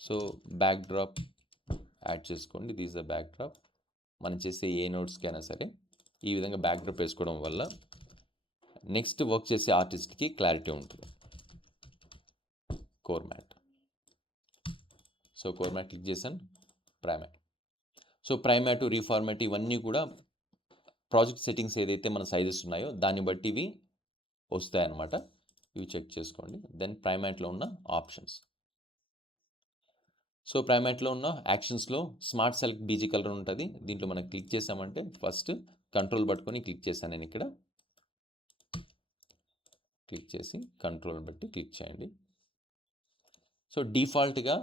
So, backdrop add చేసుకోండి. This is the backdrop. మనం చేసే ఏ నోట్స్‌కైనా సరే ఈ విధంగా బ్యాక్ డ్రాప్ వేసుకోవడం వల్ల నెక్స్ట్ వర్క్ చేసే ఆర్టిస్ట్‌కి క్లారిటీ ఉంటుంది. Core matte. So, core matte click చేశాను. ప్రైమాట్. సో, ప్రైమాట్, రీఫార్మాట్ ఇవన్నీ కూడా ప్రాజెక్ట్ సెట్టింగ్స్ ఏదైతే మన సైజెస్ ఉన్నాయో దాన్ని బట్టి ఇవి వస్తాయన్నమాట. ఇవి చెక్ చేసుకోండి. దెన్ ప్రైమాట్లో ఉన్న ఆప్షన్స్. సో, ప్రైమాట్లో ఉన్న యాక్షన్స్‌లో స్మార్ట్ సెలెక్ట్ బీజీ కలర్ ఉంటుంది. దీంట్లో మనం క్లిక్ చేసామంటే ఫస్ట్ కంట్రోల్ పట్టుకొని క్లిక్ చేశాను నేను ఇక్కడ. క్లిక్ చేసి కంట్రోల్ బట్టి క్లిక్ చేయండి. సో, డిఫాల్ట్‌గా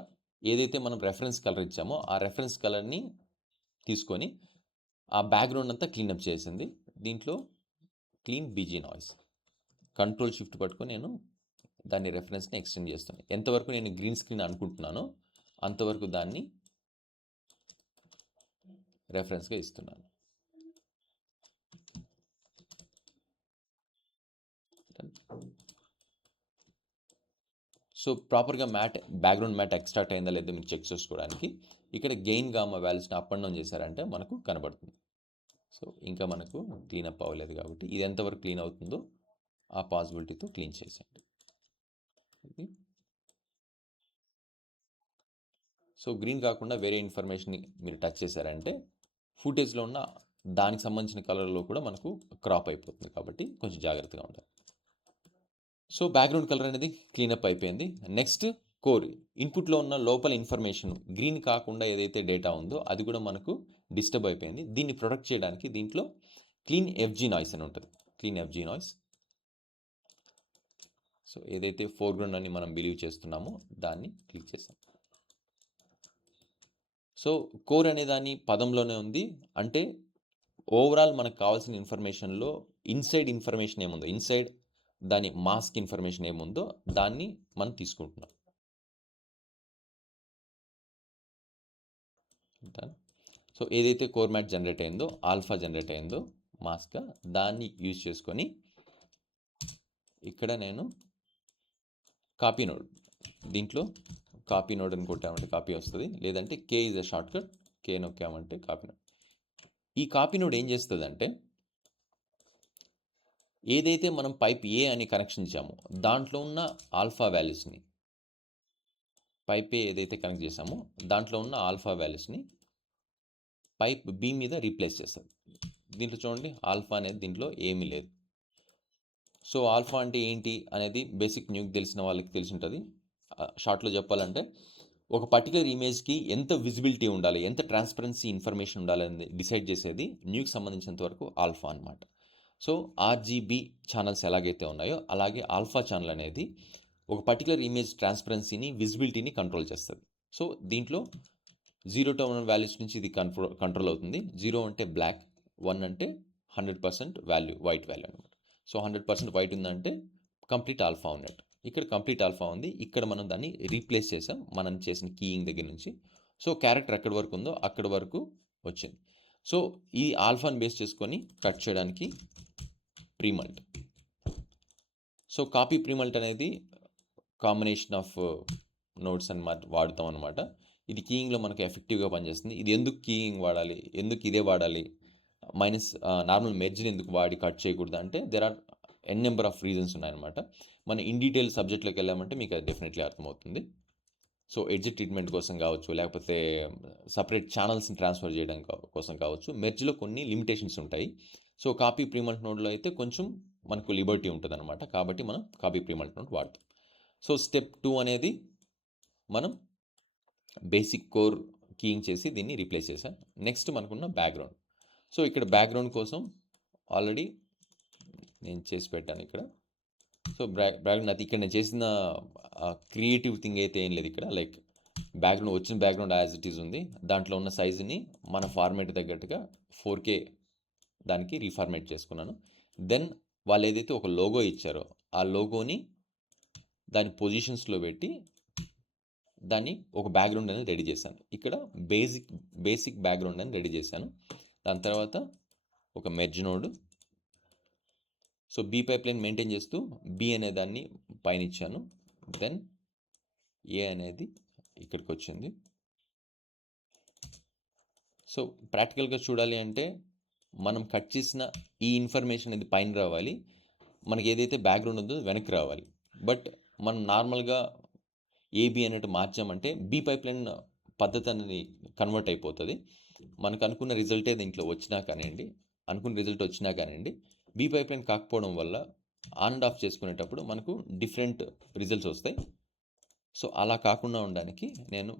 ఏదైతే మనం రెఫరెన్స్ కలర్ ఇచ్చామో ఆ రెఫరెన్స్ కలర్‌ని తీసుకొని ఆ బ్యాక్‌గ్రౌండ్ అంతా క్లీనప్ చేసింది. దీంట్లో clean BG noise. Control shift పట్టుకొని నేను దాని రెఫరెన్స్‌ని ఎక్స్టెండ్ చేస్తాను. ఎంతవరకు నేను గ్రీన్ స్క్రీన్ అనుకుంటున్నానో అంతవరకు దాన్ని రెఫరెన్స్‌గా ఇస్తున్నాను. సో, ప్రాపర్‌గా బ్యాక్‌గ్రౌండ్ మ్యాట్ ఎక్స్ట్రాక్ట్ అయిందా లేదో మీరు చెక్ చేసుకోవడానికి ఇక్కడ గెయిన్, గామా వాల్యూస్‌ని అప్ అండ్ డౌన్ చేశారంటే మనకు కనబడుతుంది. సో, ఇంకా మనకు క్లీనప్ అవ్వలేదు కాబట్టి ఇది ఎంతవరకు క్లీన్ అవుతుందో ఆ పాసిబిలిటీతో క్లీన్ చేసేయండి. సో, గ్రీన్ కాకుండా వేరే ఇన్ఫర్మేషన్‌ని మీరు టచ్ చేశారంటే ఫుటేజ్‌లో ఉన్న దానికి సంబంధించిన కలర్‌లో కూడా మనకు క్రాప్ అయిపోతుంది కాబట్టి కొంచెం జాగ్రత్తగా ఉండాలి. సో, బ్యాక్‌గ్రౌండ్ కలర్ అనేది క్లీనప్ అయిపోయింది. Next core. ఇన్‌పుట్‌లో ఉన్న లోపల ఇన్ఫర్మేషన్ గ్రీన్ కాకుండా ఏదైతే డేటా ఉందో అది కూడా మనకు డిస్టర్బ్ అయిపోయింది. దీన్ని ప్రొటెక్ట్ చేయడానికి దీంట్లో క్లీన్ ఎఫ్‌జీ నాయిస్ అని ఉంటుంది. Clean FG noise. సో, ఏదైతే ఫోర్‌గ్రౌండ్ అని మనం బిలీవ్ చేస్తున్నామో దాన్ని క్లిక్ చేసాం. సో, కోర్ అనే దాని పదంలోనే ఉంది. అంటే ఓవరాల్ మనకు కావాల్సిన ఇన్ఫర్మేషన్‌లో ఇన్సైడ్ ఇన్ఫర్మేషన్ ఏముందో, ఇన్సైడ్ దాని మాస్క్ ఇన్ఫర్మేషన్ ఏముందో దాన్ని మనం తీసుకుంటున్నాం. డన్. సో, ఏదైతే కోర్ మ్యాట్ జనరేట్ అయిందో, ఆల్ఫా జనరేట్ అయిందో మాస్క్‌గా దాన్ని యూజ్ చేసుకొని ఇక్కడ నేను కాపీ నోడ్, దీంట్లో కాపీ నోడ్ అని కొట్టామంటే కాపీ వస్తుంది. లేదంటే K is a shortcut. K నొక్కామంటే కాపీ నోడ్. ఈ కాపీ నోడ్ ఏం చేస్తుందంటే ఏదైతే మనం పైప్ ఏ అని కనెక్షన్ ఇచ్చామో దాంట్లో ఉన్న ఆల్ఫా వాల్యూస్‌ని, పైప్ ఏ ఏదైతే కనెక్ట్ చేసామో దాంట్లో ఉన్న ఆల్ఫా వాల్యూస్‌ని పైప్ బి మీద రీప్లేస్ చేస్తుంది. దీంట్లో చూడండి ఆల్ఫా అనేది దీంట్లో ఏమీ లేదు. సో, ఆల్ఫా అంటే ఏంటి అనేది బేసిక్ న్యూకి తెలిసిన వాళ్ళకి తెలిసి ఉంటుంది. షార్ట్‌లో చెప్పాలంటే ఒక పర్టికులర్ ఇమేజ్‌కి ఎంత విజిబిలిటీ ఉండాలి, ఎంత ట్రాన్స్పరెన్సీ ఇన్ఫర్మేషన్ ఉండాలని డిసైడ్ చేసేది న్యూకి సంబంధించినంత వరకు ఆల్ఫా అనమాట. సో, ఆర్‌జీబీ ఛానల్స్ ఎలాగైతే ఉన్నాయో అలాగే ఆల్ఫా ఛానల్ అనేది ఒక పర్టికులర్ ఇమేజ్ ట్రాన్స్పరెన్సీని, విజిబిలిటీని కంట్రోల్ చేస్తుంది. సో, దీంట్లో 0 to 1 వాల్యూస్ నుంచి ఇది కంట్రోల్ అవుతుంది. 0 అంటే బ్లాక్, 1 అంటే 100% వాల్యూ, వైట్ వాల్యూ అనమాట. సో, 100% వైట్ ఉందంటే కంప్లీట్ ఆల్ఫా ఉన్నట్టు. ఇక్కడ కంప్లీట్ ఆల్ఫా ఉంది. ఇక్కడ మనం దాన్ని రీప్లేస్ చేసాం మనం చేసిన కీయింగ్ దగ్గర నుంచి. సో, క్యారెక్టర్ ఎక్కడి వరకు ఉందో అక్కడి వరకు వచ్చింది. సో, ఈ ఆల్ఫాని బేస్ చేసుకొని కట్ చేయడానికి ప్రీమల్ట్. సో, కాపీ ప్రీమల్ట్ అనేది కాంబినేషన్ ఆఫ్ నోట్స్ అని వాడుతాం అనమాట. ఇది కీయింగ్‌లో మనకు ఎఫెక్టివ్‌గా పనిచేస్తుంది. ఇది ఎందుకు కీయింగ్ వాడాలి, ఎందుకు ఇదే వాడాలి, నార్మల్ మెర్జ్‌ని ఎందుకు వాడి కట్ చేయకూడదు అంటే there are N number of reasons ఉన్నాయన్నమాట. మనం ఇన్ డీటెయిల్ సబ్జెక్ట్‌లోకి వెళ్ళామంటే మీకు అది డెఫినెట్లీ అర్థమవుతుంది. సో ఎడ్జ్ ట్రీట్మెంట్ కోసం కావచ్చు, లేకపోతే సపరేట్ ఛానల్స్ని ట్రాన్స్ఫర్ చేయడం కోసం కావచ్చు, మెర్జ్లో కొన్ని లిమిటేషన్స్ ఉంటాయి. సో కాపీ ప్రీమల్ట్ నోడ్లో అయితే కొంచెం మనకు లిబర్టీ ఉంటుందన్నమాట. కాబట్టి మనం కాపీ ప్రీమల్ట్ నోడ్ వాడతాం. సో స్టెప్ 2 అనేది మనం బేసిక్ కోర్ కీయింగ్ చేసి దీన్ని రీప్లేస్ చేశాం. నెక్స్ట్ మనకున్న బ్యాక్గ్రౌండ్. సో ఇక్కడ బ్యాక్గ్రౌండ్ కోసం ఆల్రెడీ నేను చేసి పెట్టాను ఇక్కడ. సో బ్యాక్గ్రౌండ్ అది ఇక్కడ నేను చేసిన క్రియేటివ్ థింగ్ అయితే ఏం లేదు ఇక్కడ. లైక్ బ్యాక్గ్రౌండ్ వచ్చిన బ్యాక్గ్రౌండ్ యాజ్ ఇట్ ఈజ్ ఉంది. దాంట్లో ఉన్న సైజుని మన ఫార్మేట్ తగ్గట్టుగా 4K దానికి రీఫార్మేట్ చేసుకున్నాను. దెన్ వాళ్ళు ఏదైతే ఒక లోగో ఇచ్చారో ఆ లోగోని దాని పొజిషన్స్లో పెట్టి దాన్ని ఒక బ్యాక్గ్రౌండ్ అనేది రెడీ చేశాను. ఇక్కడ బేసిక్ బ్యాక్గ్రౌండ్ అని రెడీ చేశాను. దాని తర్వాత ఒక merge node. So B pipeline maintain చేస్తూ బి అనే దాన్ని పైన ఇచ్చాను. దెన్ ఏ అనేది ఇక్కడికి వచ్చింది. సో ప్రాక్టికల్గా చూడాలి అంటే మనం కట్ చేసిన ఈ ఇన్ఫర్మేషన్ అనేది పైన రావాలి, మనకి ఏదైతే బ్యాక్గ్రౌండ్ ఉందో వెనక్కి రావాలి. బట్ మనం నార్మల్గా ఏబి అనేట్టు మార్చామంటే బీ పైప్లైన్ పద్ధతి అనేది కన్వర్ట్ అయిపోతుంది. మనకు అనుకున్న రిజల్టే దీంట్లో వచ్చినా కానివ్వండి, అనుకున్న రిజల్ట్ వచ్చినా కానివ్వండి, బీ పైప్లైన్ కాకపోవడం వల్ల ఆన్ అండ్ ఆఫ్ చేసుకునేటప్పుడు మనకు డిఫరెంట్ రిజల్ట్స్ వస్తాయి. సో అలా కాకుండా ఉండడానికి నేను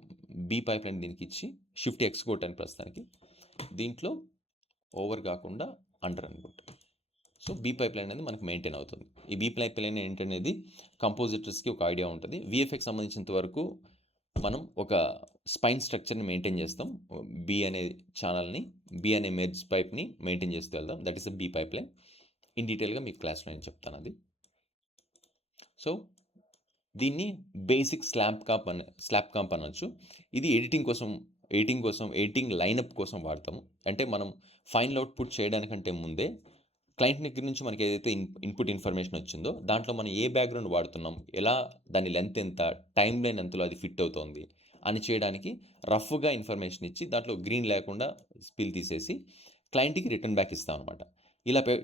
బీ పైప్లైన్ దీనికి ఇచ్చి షిఫ్ట్ ఎక్స్ కొట్టాను ప్రస్తుతానికి. దీంట్లో ఓవర్ కాకుండా అండర్ అనుకుంటా. సో బీ పైప్లైన్ అనేది మనకు మెయింటైన్ అవుతుంది. ఈ బీ పైప్లైన్ ఏంటనేది కంపోజిటర్స్కి ఒక ఐడియా ఉంటుంది. విఎఫ్ఎక్స్ సంబంధించినంత వరకు మనం ఒక స్పైన్ స్ట్రక్చర్ని మెయింటైన్ చేస్తాం. బీ అనే ఛానల్ని, బీ అనే మెర్జ్ పైప్ని మెయింటైన్ చేస్తూ వెళ్దాం. That is a B pipeline. In డీటెయిల్గా మీకు క్లాస్లో నేను చెప్తాను అది. సో దీన్ని బేసిక్ స్లాబ్ కాంప్ అనొచ్చు. ఇది ఎడిటింగ్ లైనప్ కోసం వాడతాము. అంటే మనం ఫైనల్ అవుట్పుట్ చేయడానికంటే ముందే క్లయింట్ దగ్గర నుంచి మనకి ఏదైతే ఇన్పుట్ ఇన్ఫర్మేషన్ వచ్చిందో దాంట్లో మనం ఏ బ్యాక్గ్రౌండ్ వాడుతున్నాం, ఎలా దాని లెంత్ ఎంత, టైం లైన్ ఎంతలో అది ఫిట్ అవుతుంది అని చేయడానికి రఫ్గా ఇన్ఫర్మేషన్ ఇచ్చి దాంట్లో గ్రీన్ లేకుండా స్పిల్ తీసేసి క్లయింట్కి రిటర్న్ బ్యాక్ ఇస్తాం అనమాట.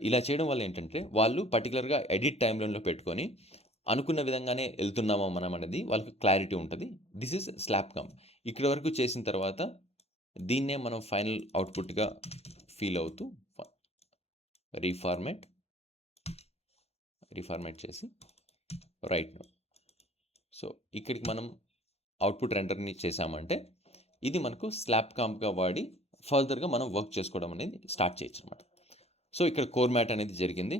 ఇలా చేయడం వల్ల ఏంటంటే వాళ్ళు పర్టికులర్గా ఎడిట్ టైం లైన్లో పెట్టుకొని అనుకున్న విధంగానే వెళ్తున్నామా మనం అనేది వాళ్ళకి క్లారిటీ ఉంటుంది. This is slap comp. ఇక్కడి వరకు చేసిన తర్వాత దీన్నే మనం ఫైనల్ అవుట్పుట్గా ఫీల్ అవుతూ రీఫార్మేట్ చేసి రైట్ నోడ్. సో ఇక్కడికి మనం అవుట్పుట్ రెండర్ని చేసామంటే ఇది మనకు స్లాబ్ కాంప్గా వాడి ఫర్దర్గా మనం వర్క్ చేసుకోవడం అనేది స్టార్ట్ చేయొచ్చు అనమాట. సో ఇక్కడ కోర్ మ్యాట్ అనేది జరిగింది.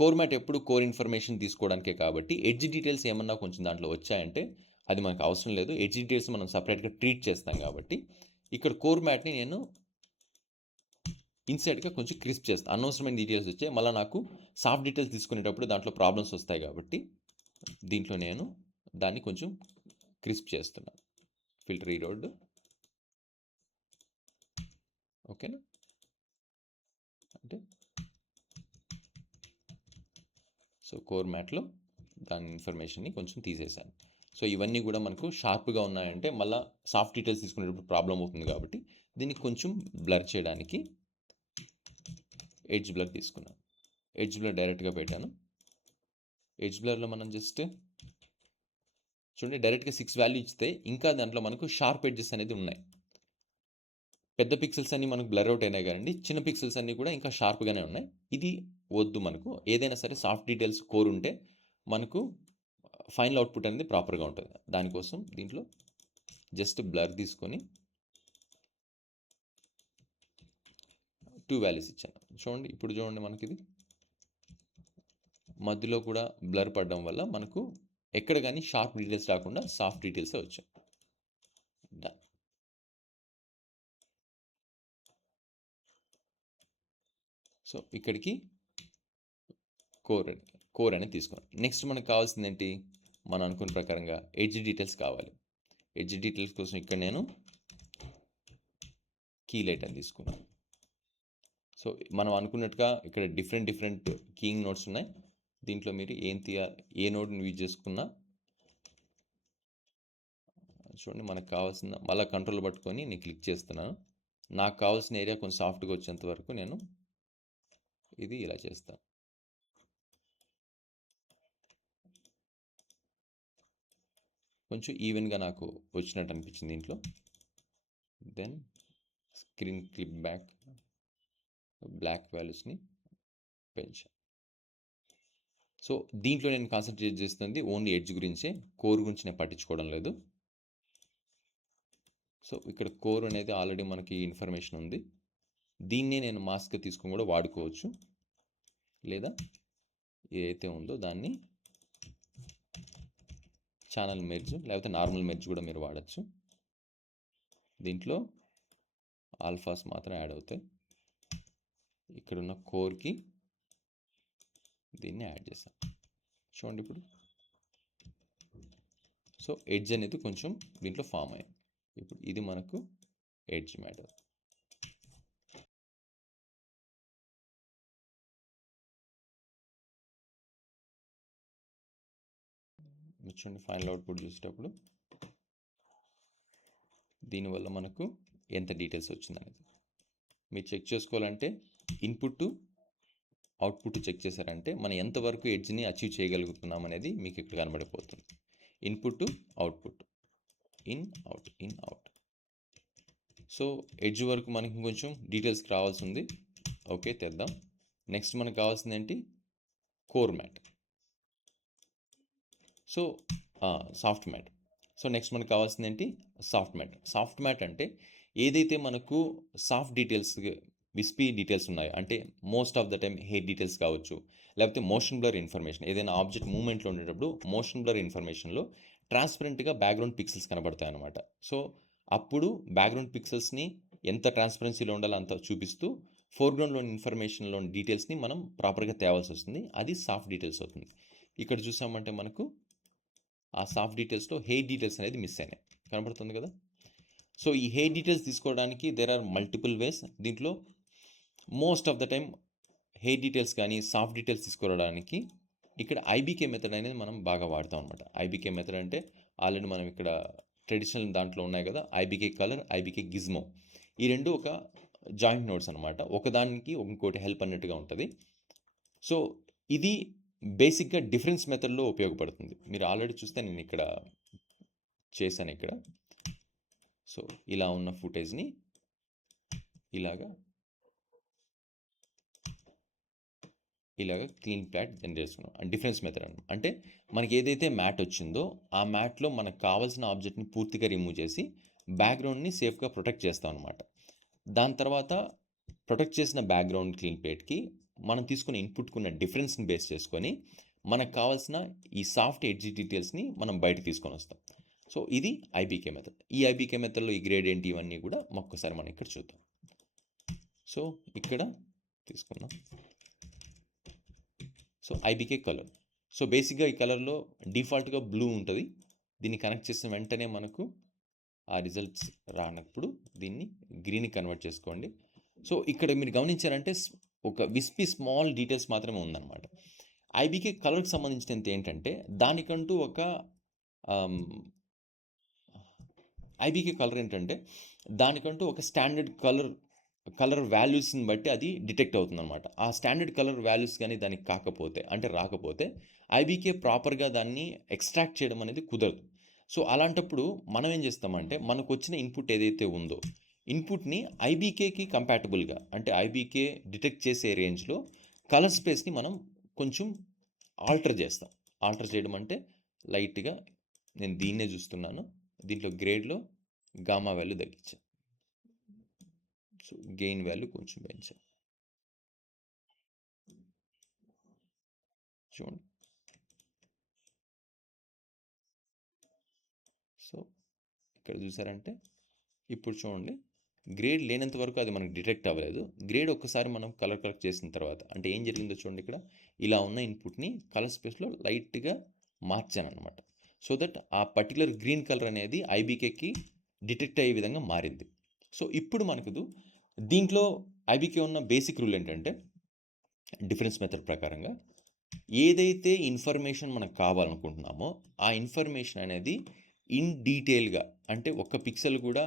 కోర్ మ్యాట్ ఎప్పుడు కోర్ ఇన్ఫర్మేషన్ తీసుకోవడానికే కాబట్టి ఎడ్జ్ డీటెయిల్స్ ఏమన్నా కొంచెం దాంట్లో వచ్చాయంటే అది మనకు అవసరం లేదు. ఎడ్జ్ డీటెయిల్స్ మనం సపరేట్గా ట్రీట్ చేస్తాం కాబట్టి ఇక్కడ కోర్ మ్యాట్ని నేను ఇన్సైడ్గా కొంచెం క్రిస్ప్ చేస్తాను. అనవసరమైన డీటెయిల్స్ వచ్చాయి, మళ్ళీ నాకు సాఫ్ట్ డీటెయిల్స్ తీసుకునేటప్పుడు దాంట్లో ప్రాబ్లమ్స్ వస్తాయి కాబట్టి దీంట్లో నేను దాన్ని కొంచెం క్రిస్ప్ చేస్తున్నాను. ఫిల్టర్ ఈ రోడ్ ఓకేనా. అంటే సో కోర్ మ్యాట్లో దాని ఇన్ఫర్మేషన్ని కొంచెం తీసేసాను. సో ఇవన్నీ కూడా మనకు షార్ప్గా ఉన్నాయంటే మళ్ళీ సాఫ్ట్ డీటెయిల్స్ తీసుకునేటప్పుడు ప్రాబ్లం అవుతుంది కాబట్టి దీన్ని కొంచెం బ్లర్ చేయడానికి ఎడ్జ్ బ్లర్ తీసుకున్నాను. ఎడ్జ్ బ్లర్ డైరెక్ట్గా పెట్టాను. ఎడ్జ్ బ్లర్లో మనం జస్ట్ చూడండి, డైరెక్ట్గా 6 వాల్యూ ఇస్తే ఇంకా దాంట్లో మనకు షార్ప్ ఎడ్జెస్ అనేది ఉన్నాయి. పెద్ద పిక్సెల్స్ అన్నీ మనకు బ్లర్ అవుట్ అయినాయి కానీ చిన్న పిక్సెల్స్ అన్నీ కూడా ఇంకా షార్ప్గానే ఉన్నాయి. ఇది వద్దు మనకు. ఏదైనా సరే సాఫ్ట్ డీటెయిల్స్ కోర్ ఉంటే మనకు ఫైనల్ అవుట్పుట్ అనేది ప్రాపర్గా ఉంటుంది. దానికోసం దీంట్లో జస్ట్ బ్లర్ తీసుకొని 2 వాల్యూస్ ఇచ్చాను. చూడండి, ఇప్పుడు చూడండి మనకి ఇది మధ్యలో కూడా బ్లర్ పడడం వల్ల మనకు ఎక్కడ కానీ షార్ప్ డీటెయిల్స్ రాకుండా సాఫ్ట్ డీటెయిల్సే వచ్చాయి. డన్. సో ఇక్కడికి కోర్ అనేది తీసుకున్నాం. నెక్స్ట్ మనకు కావాల్సింది ఏంటి, మనం అనుకున్న ప్రకారంగా ఎడ్జ్ డీటెయిల్స్ కావాలి. ఎడ్జ్ డీటెయిల్స్ కోసం ఇక్కడ నేను కీ లైట్ అని తీసుకున్నాను. సో మనం అనుకున్నట్టుగా ఇక్కడ డిఫరెంట్ కీయింగ్ నోట్స్ ఉన్నాయి. దీంట్లో మీరు ఏ నోడ్ని యూజ్ చేసుకున్నా చూడండి, మనకు కావాల్సిన మళ్ళీ కంట్రోల్ పట్టుకొని నేను క్లిక్ చేస్తున్నాను. నాకు కావాల్సిన ఏరియా కొంచెం సాఫ్ట్గా వచ్చేంత వరకు నేను ఇది ఇలా చేస్తాను. కొంచెం ఈవెన్గా నాకు వచ్చినట్టు అనిపించింది దీంట్లో. Then screen clip back black వాల్యూస్ని పెంచా. సో దీంట్లో నేను కాన్సన్ట్రేట్ చేస్తుంది ఓన్లీ ఎడ్జ్ గురించే, కోర్ గురించి నేను పట్టించుకోవడం లేదు. సో ఇక్కడ కోర్ అనేది ఆల్రెడీ మనకి ఇన్ఫర్మేషన్ ఉంది. దీన్నే నేను మాస్క్ తీసుకొని కూడా వాడుకోవచ్చు, లేదా ఏదైతే ఉందో దాన్ని ఛానల్ మెర్జ్ లేకపోతే నార్మల్ మెర్జ్ కూడా మీరు వాడచ్చు. దీంట్లో ఆల్ఫాస్ మాత్రం యాడ్ అవుతాయి. ఇక్కడున్న కోర్కి దీన్ని యాడ్ చేస్తాం. చూడండి ఇప్పుడు. సో ఎడ్జ్ అనేది కొంచెం దీంట్లో ఫామ్ అయింది. ఇప్పుడు ఇది మనకు ఎడ్జ్ మ్యాటర్. చూడండి ఫైనల్ అవుట్పుట్ చూసేటప్పుడు దీనివల్ల మనకు ఎంత డీటెయిల్స్ వచ్చిందనేది మీరు చెక్ చేసుకోవాలంటే ఇన్పుట్ టు అవుట్పుట్ చెక్ చేశారంటే మనం ఎంతవరకు ఎడ్జ్ని అచీవ్ చేయగలుగుతున్నాం అనేది మీకు ఇక్కడ కనబడిపోతుంది. Input to output, in out, in out. So edge వరకు మనకి కొంచెం డీటెయిల్స్కి రావాల్సి ఉంది. ఓకే, తెద్దాం. నెక్స్ట్ మనకు కావాల్సింది ఏంటి? Core matte. So soft matte. So next మనకు కావాల్సింది ఏంటి? Soft mat. సాఫ్ట్ మ్యాట్ అంటే ఏదైతే మనకు సాఫ్ట్ డీటెయిల్స్, విస్పీ డీటెయిల్స్ ఉన్నాయో, అంటే most of the time hair details కావచ్చు, లేకపోతే మోషన్ బ్లర్ ఇన్ఫర్మేషన్, ఏదైనా ఆబ్జెక్ట్ మూవ్మెంట్లో ఉండేటప్పుడు మోషన్ బ్లర్ ఇన్ఫర్మేషన్లో ట్రాన్స్పరెంట్గా బ్యాక్గ్రౌండ్ పిక్సెల్స్ కనబడతాయి అన్నమాట. సో అప్పుడు బ్యాక్గ్రౌండ్ పిక్సెల్స్ని ఎంత ట్రాన్స్పరెన్సీలో ఉండాలో అంత చూపిస్తూ ఫోర్గ్రౌండ్లోని ఇన్ఫర్మేషన్లోని డీటెయిల్స్ని మనం ప్రాపర్గా తేవాల్సి వస్తుంది. అది సాఫ్ట్ డీటెయిల్స్ అవుతుంది. ఇక్కడ చూసామంటే మనకు ఆ సాఫ్ట్ డీటెయిల్స్లో హెయిర్ డీటెయిల్స్ అనేది మిస్ అయినాయి, కనబడుతుంది కదా. సో ఈ హెయిర్ డీటెయిల్స్ తీసుకోవడానికి దేర్ ఆర్ మల్టిపుల్ వేస్. దీంట్లో most of the time hair details కానీ సాఫ్ట్ డీటెయిల్స్ తీసుకోవడానికి ఇక్కడ ఐబీకే మెథడ్ అనేది మనం బాగా వాడతాం అనమాట. ఐబీకే మెథడ్ అంటే ఆల్రెడీ మనం ఇక్కడ ట్రెడిషనల్ దాంట్లో ఉన్నాయి కదా, ఐబీకే కలర్, ఐబీకే గిజ్మో. ఈ రెండు ఒక జాయింట్ నోట్స్ అనమాట, ఒకదానికి ఇంకోటి హెల్ప్ అన్నట్టుగా ఉంటుంది. సో ఇది బేసిక్గా డిఫరెన్స్ మెథడ్లో ఉపయోగపడుతుంది. మీరు ఆల్రెడీ చూస్తే నేను ఇక్కడ చేశాను ఇక్కడ. సో ఇలా ఉన్న ఫుటేజ్ని ఇలాగా క్లీన్ ప్లాట్ జనరేట్ చేసుకున్నాం. అండ్ డిఫరెన్స్ మెథడ్ అనమాట. అంటే మనకి ఏదైతే మ్యాట్ వచ్చిందో ఆ మ్యాట్లో మనకు కావాల్సిన ఆబ్జెక్ట్ని పూర్తిగా రిమూవ్ చేసి బ్యాక్గ్రౌండ్ని సేఫ్గా ప్రొటెక్ట్ చేస్తాం అనమాట. దాని తర్వాత ప్రొటెక్ట్ చేసిన బ్యాక్గ్రౌండ్ క్లీన్ ప్లేట్కి మనం తీసుకున్న ఇన్పుట్కున్న డిఫరెన్స్ని బేస్ చేసుకొని మనకు కావాల్సిన ఈ సాఫ్ట్ ఎడ్జ్ డీటెయిల్స్ని మనం బయటకు తీసుకొని వస్తాం. సో ఇది ఐబీకే మెథడ్. ఈ ఐబీకే మెథడ్లో ఈ గ్రేడియంట్ ఇవన్నీ కూడా ఒక్కసారి మనం ఇక్కడ చూద్దాం. సో ఇక్కడ తీసుకుందాం. So ఐబీకే colour. సో బేసిక్గా ఈ కలర్లో డిఫాల్ట్గా బ్లూ ఉంటుంది. దీన్ని కనెక్ట్ చేసిన వెంటనే మనకు ఆ రిజల్ట్స్ రానప్పుడు దీన్ని గ్రీన్కి కన్వర్ట్ చేసుకోండి. సో ఇక్కడ మీరు గమనించారంటే ఒక విస్పీ స్మాల్ డీటెయిల్స్ మాత్రమే ఉందన్నమాట. ఐబీకే కలర్కి సంబంధించినంత ఏంటంటే దానికంటూ ఒక ఐబీకే కలర్ ఏంటంటే దానికంటూ ఒక స్టాండర్డ్ కలర్ వాల్యూస్ని బట్టి అది డిటెక్ట్ అవుతుంది అనమాట. ఆ స్టాండర్డ్ కలర్ వాల్యూస్ కానీ దానికి కాకపోతే, అంటే రాకపోతే, ఐబీకే ప్రాపర్గా దాన్ని ఎక్స్ట్రాక్ట్ చేయడం అనేది కుదరదు. సో అలాంటప్పుడు మనం ఏం చేస్తామంటే మనకు వచ్చిన ఇన్పుట్ ఏదైతే ఉందో ఇన్పుట్ని ఐబీకేకి కంపాటబుల్గా, అంటే ఐబీకే డిటెక్ట్ చేసే రేంజ్లో కలర్ స్పేస్ని మనం కొంచెం ఆల్టర్ చేస్తాం. ఆల్టర్ చేయడం అంటే లైట్గా నేను దీన్నే చూస్తున్నాను, దీంట్లో గ్రేడ్లో గామా వాల్యూ తగ్గించాను. సో గెయిన్ వాల్యూ కొంచెం పెంచాం. చూడండి. సో ఇక్కడ చూసారంటే ఇప్పుడు చూడండి, గ్రేడ్ లేనంత వరకు అది మనకు డిటెక్ట్ అవ్వలేదు. గ్రేడ్ ఒక్కసారి మనం కలర్ కరెక్ట్ చేసిన తర్వాత అంటే ఏం జరిగిందో చూడండి. ఇక్కడ ఇలా ఉన్న ఇన్పుట్ని కలర్ స్పేస్లో లైట్గా మార్చాను అనమాట. సో దట్ ఆ పర్టికులర్ గ్రీన్ కలర్ అనేది ఐబీకేకి డిటెక్ట్ అయ్యే విధంగా మారింది. సో ఇప్పుడు మనకు దీంట్లో ఐబీకే ఉన్న బేసిక్ రూల్ ఏంటంటే డిఫరెన్స్ మెథడ్ ప్రకారంగా ఏదైతే ఇన్ఫర్మేషన్ మనకు కావాలనుకుంటున్నామో ఆ ఇన్ఫర్మేషన్ అనేది ఇన్ డీటెయిల్గా, అంటే ఒక్క పిక్సెల్ కూడా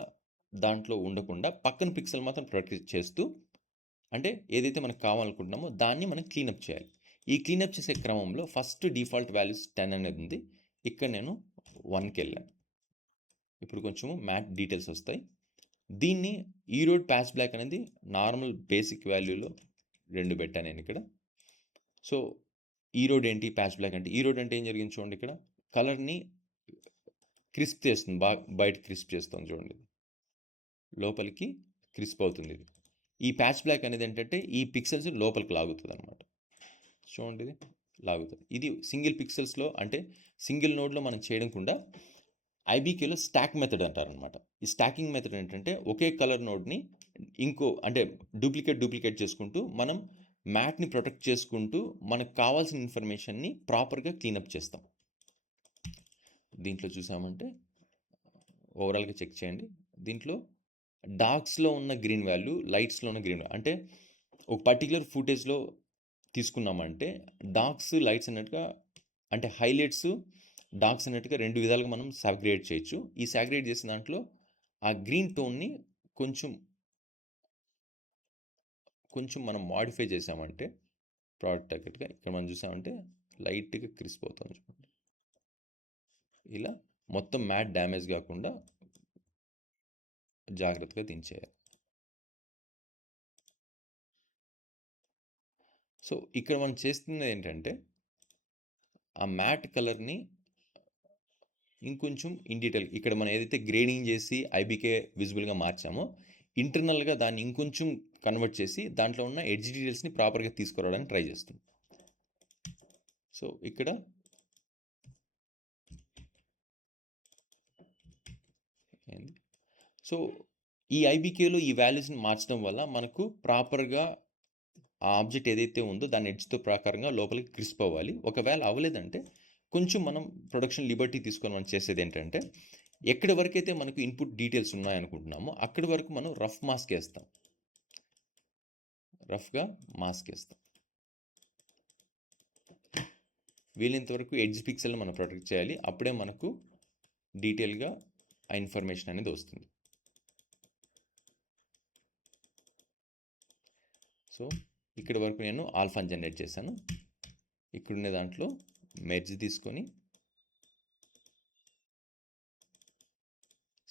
దాంట్లో ఉండకుండా పక్కన పిక్సెల్ మాత్రం ప్రొటెక్ట్ చేస్తూ, అంటే ఏదైతే మనకు కావాలనుకుంటున్నామో దాన్ని మనం క్లీనప్ చేయాలి. ఈ క్లీనప్ చేసే క్రమంలో ఫస్ట్ డిఫాల్ట్ వాల్యూస్ 10 అనేది ఉంది. ఇక్కడ నేను 1కి వెళ్ళాను. ఇప్పుడు కొంచెము మ్యాట్ డీటెయిల్స్ వస్తాయి. దీన్ని ఈరోడ్ ప్యాచ్ బ్లాక్ అనేది నార్మల్ బేసిక్ వాల్యూలో 2 పెట్టాను నేను ఇక్కడ. సో ఈరోడ్ ఏంటి, ప్యాచ్ బ్లాక్ అంటే, ఈరోడ్ అంటే ఏం జరిగింది చూడండి, ఇక్కడ కలర్ని క్రిస్ప్ చేస్తుంది, బాగా బయట క్రిస్ప్ చేస్తుంది చూడండి, లోపలికి క్రిస్ప్ అవుతుంది ఇది. ఈ ప్యాచ్ బ్లాక్ అనేది ఏంటంటే ఈ పిక్సెల్స్ లోపలికి లాగుతుంది అనమాట. చూడండి ఇది లాగుతుంది. ఇది సింగిల్ పిక్సెల్స్లో అంటే సింగిల్ నోడ్లో మనం చేయడం కూడా ఐబీకేలో స్టాక్ మెథడ్ అంటారనమాట. ఈ స్టాకింగ్ మెథడ్ ఏంటంటే ఒకే కలర్ నోడ్ని ఇంకో అంటే డూప్లికేట్ చేసుకుంటూ మనం మ్యాట్ని ప్రొటెక్ట్ చేసుకుంటూ మనకు కావాల్సిన ఇన్ఫర్మేషన్ని ప్రాపర్గా క్లీనప్ చేస్తాం. దీంట్లో చూసామంటే ఓవరాల్గా చెక్ చేయండి. దీంట్లో డార్క్స్లో ఉన్న గ్రీన్ వాల్యూ, లైట్స్లో ఉన్న గ్రీన్ వాల్యూ, అంటే ఒక పర్టికులర్ ఫుటేజ్లో తీసుకున్నామంటే డార్క్స్ లైట్స్ అన్నట్టుగా, అంటే హైలైట్స్ డార్క్స్ అన్నట్టుగా 2 విధాలుగా మనం సాగ్రిగేట్ చేయొచ్చు. ఈ సాగ్రిగేట్ చేసిన దాంట్లో ఆ గ్రీన్ టోన్ని కొంచెం మనం మాడిఫై చేసామంటే ప్రోడక్ట్ తగ్గట్టుగా ఇక్కడ మనం చూసామంటే లైట్గా క్రిస్ప్ అవుతుంది చూడండి. ఇలా మొత్తం మ్యాట్ డ్యామేజ్ కాకుండా జాగ్రత్తగా దించేయాలి. సో ఇక్కడ మనం చేస్తున్నది ఏంటంటే ఆ మ్యాట్ కలర్ని ఇంకొంచెం ఇన్ డీటెయిల్, ఇక్కడ మనం ఏదైతే గ్రేడింగ్ చేసి ఐబీకే విజిబుల్గా మార్చామో ఇంటర్నల్గా దాన్ని ఇంకొంచెం కన్వర్ట్ చేసి దాంట్లో ఉన్న ఎడ్జ్ డీటెయిల్స్ని ప్రాపర్గా తీసుకురావడానికి ట్రై చేస్తుంది. సో ఇక్కడ సో ఈ ఐబీకేలో ఈ వాల్యూస్ని మార్చడం వల్ల మనకు ప్రాపర్గా ఆ ఆబ్జెక్ట్ ఏదైతే ఉందో దాని ఎడ్జ్తో ప్రకారంగా లోపలికి క్రిస్ప్ అవ్వాలి. ఒకవేళ అవ్వలేదంటే కొంచెం మనం ప్రొడక్షన్ లిబర్టీ తీసుకొని మనం చేసేది ఏంటంటే ఎక్కడి వరకైతే మనకు ఇన్పుట్ డీటెయిల్స్ ఉన్నాయనుకుంటున్నామో అక్కడి వరకు మనం రఫ్గా మాస్క్ వేస్తాం. వీలైనంత వరకు ఎడ్జ్ పిక్సెల్ని మనం ప్రొటెక్ట్ చేయాలి. అప్పుడే మనకు డీటెయిల్గా ఆ ఇన్ఫర్మేషన్ అనేది వస్తుంది. సో ఇక్కడ వరకు నేను ఆల్ఫాని జనరేట్ చేశాను. ఇక్కడున్న దాంట్లో మెర్జ్ తీసుకొని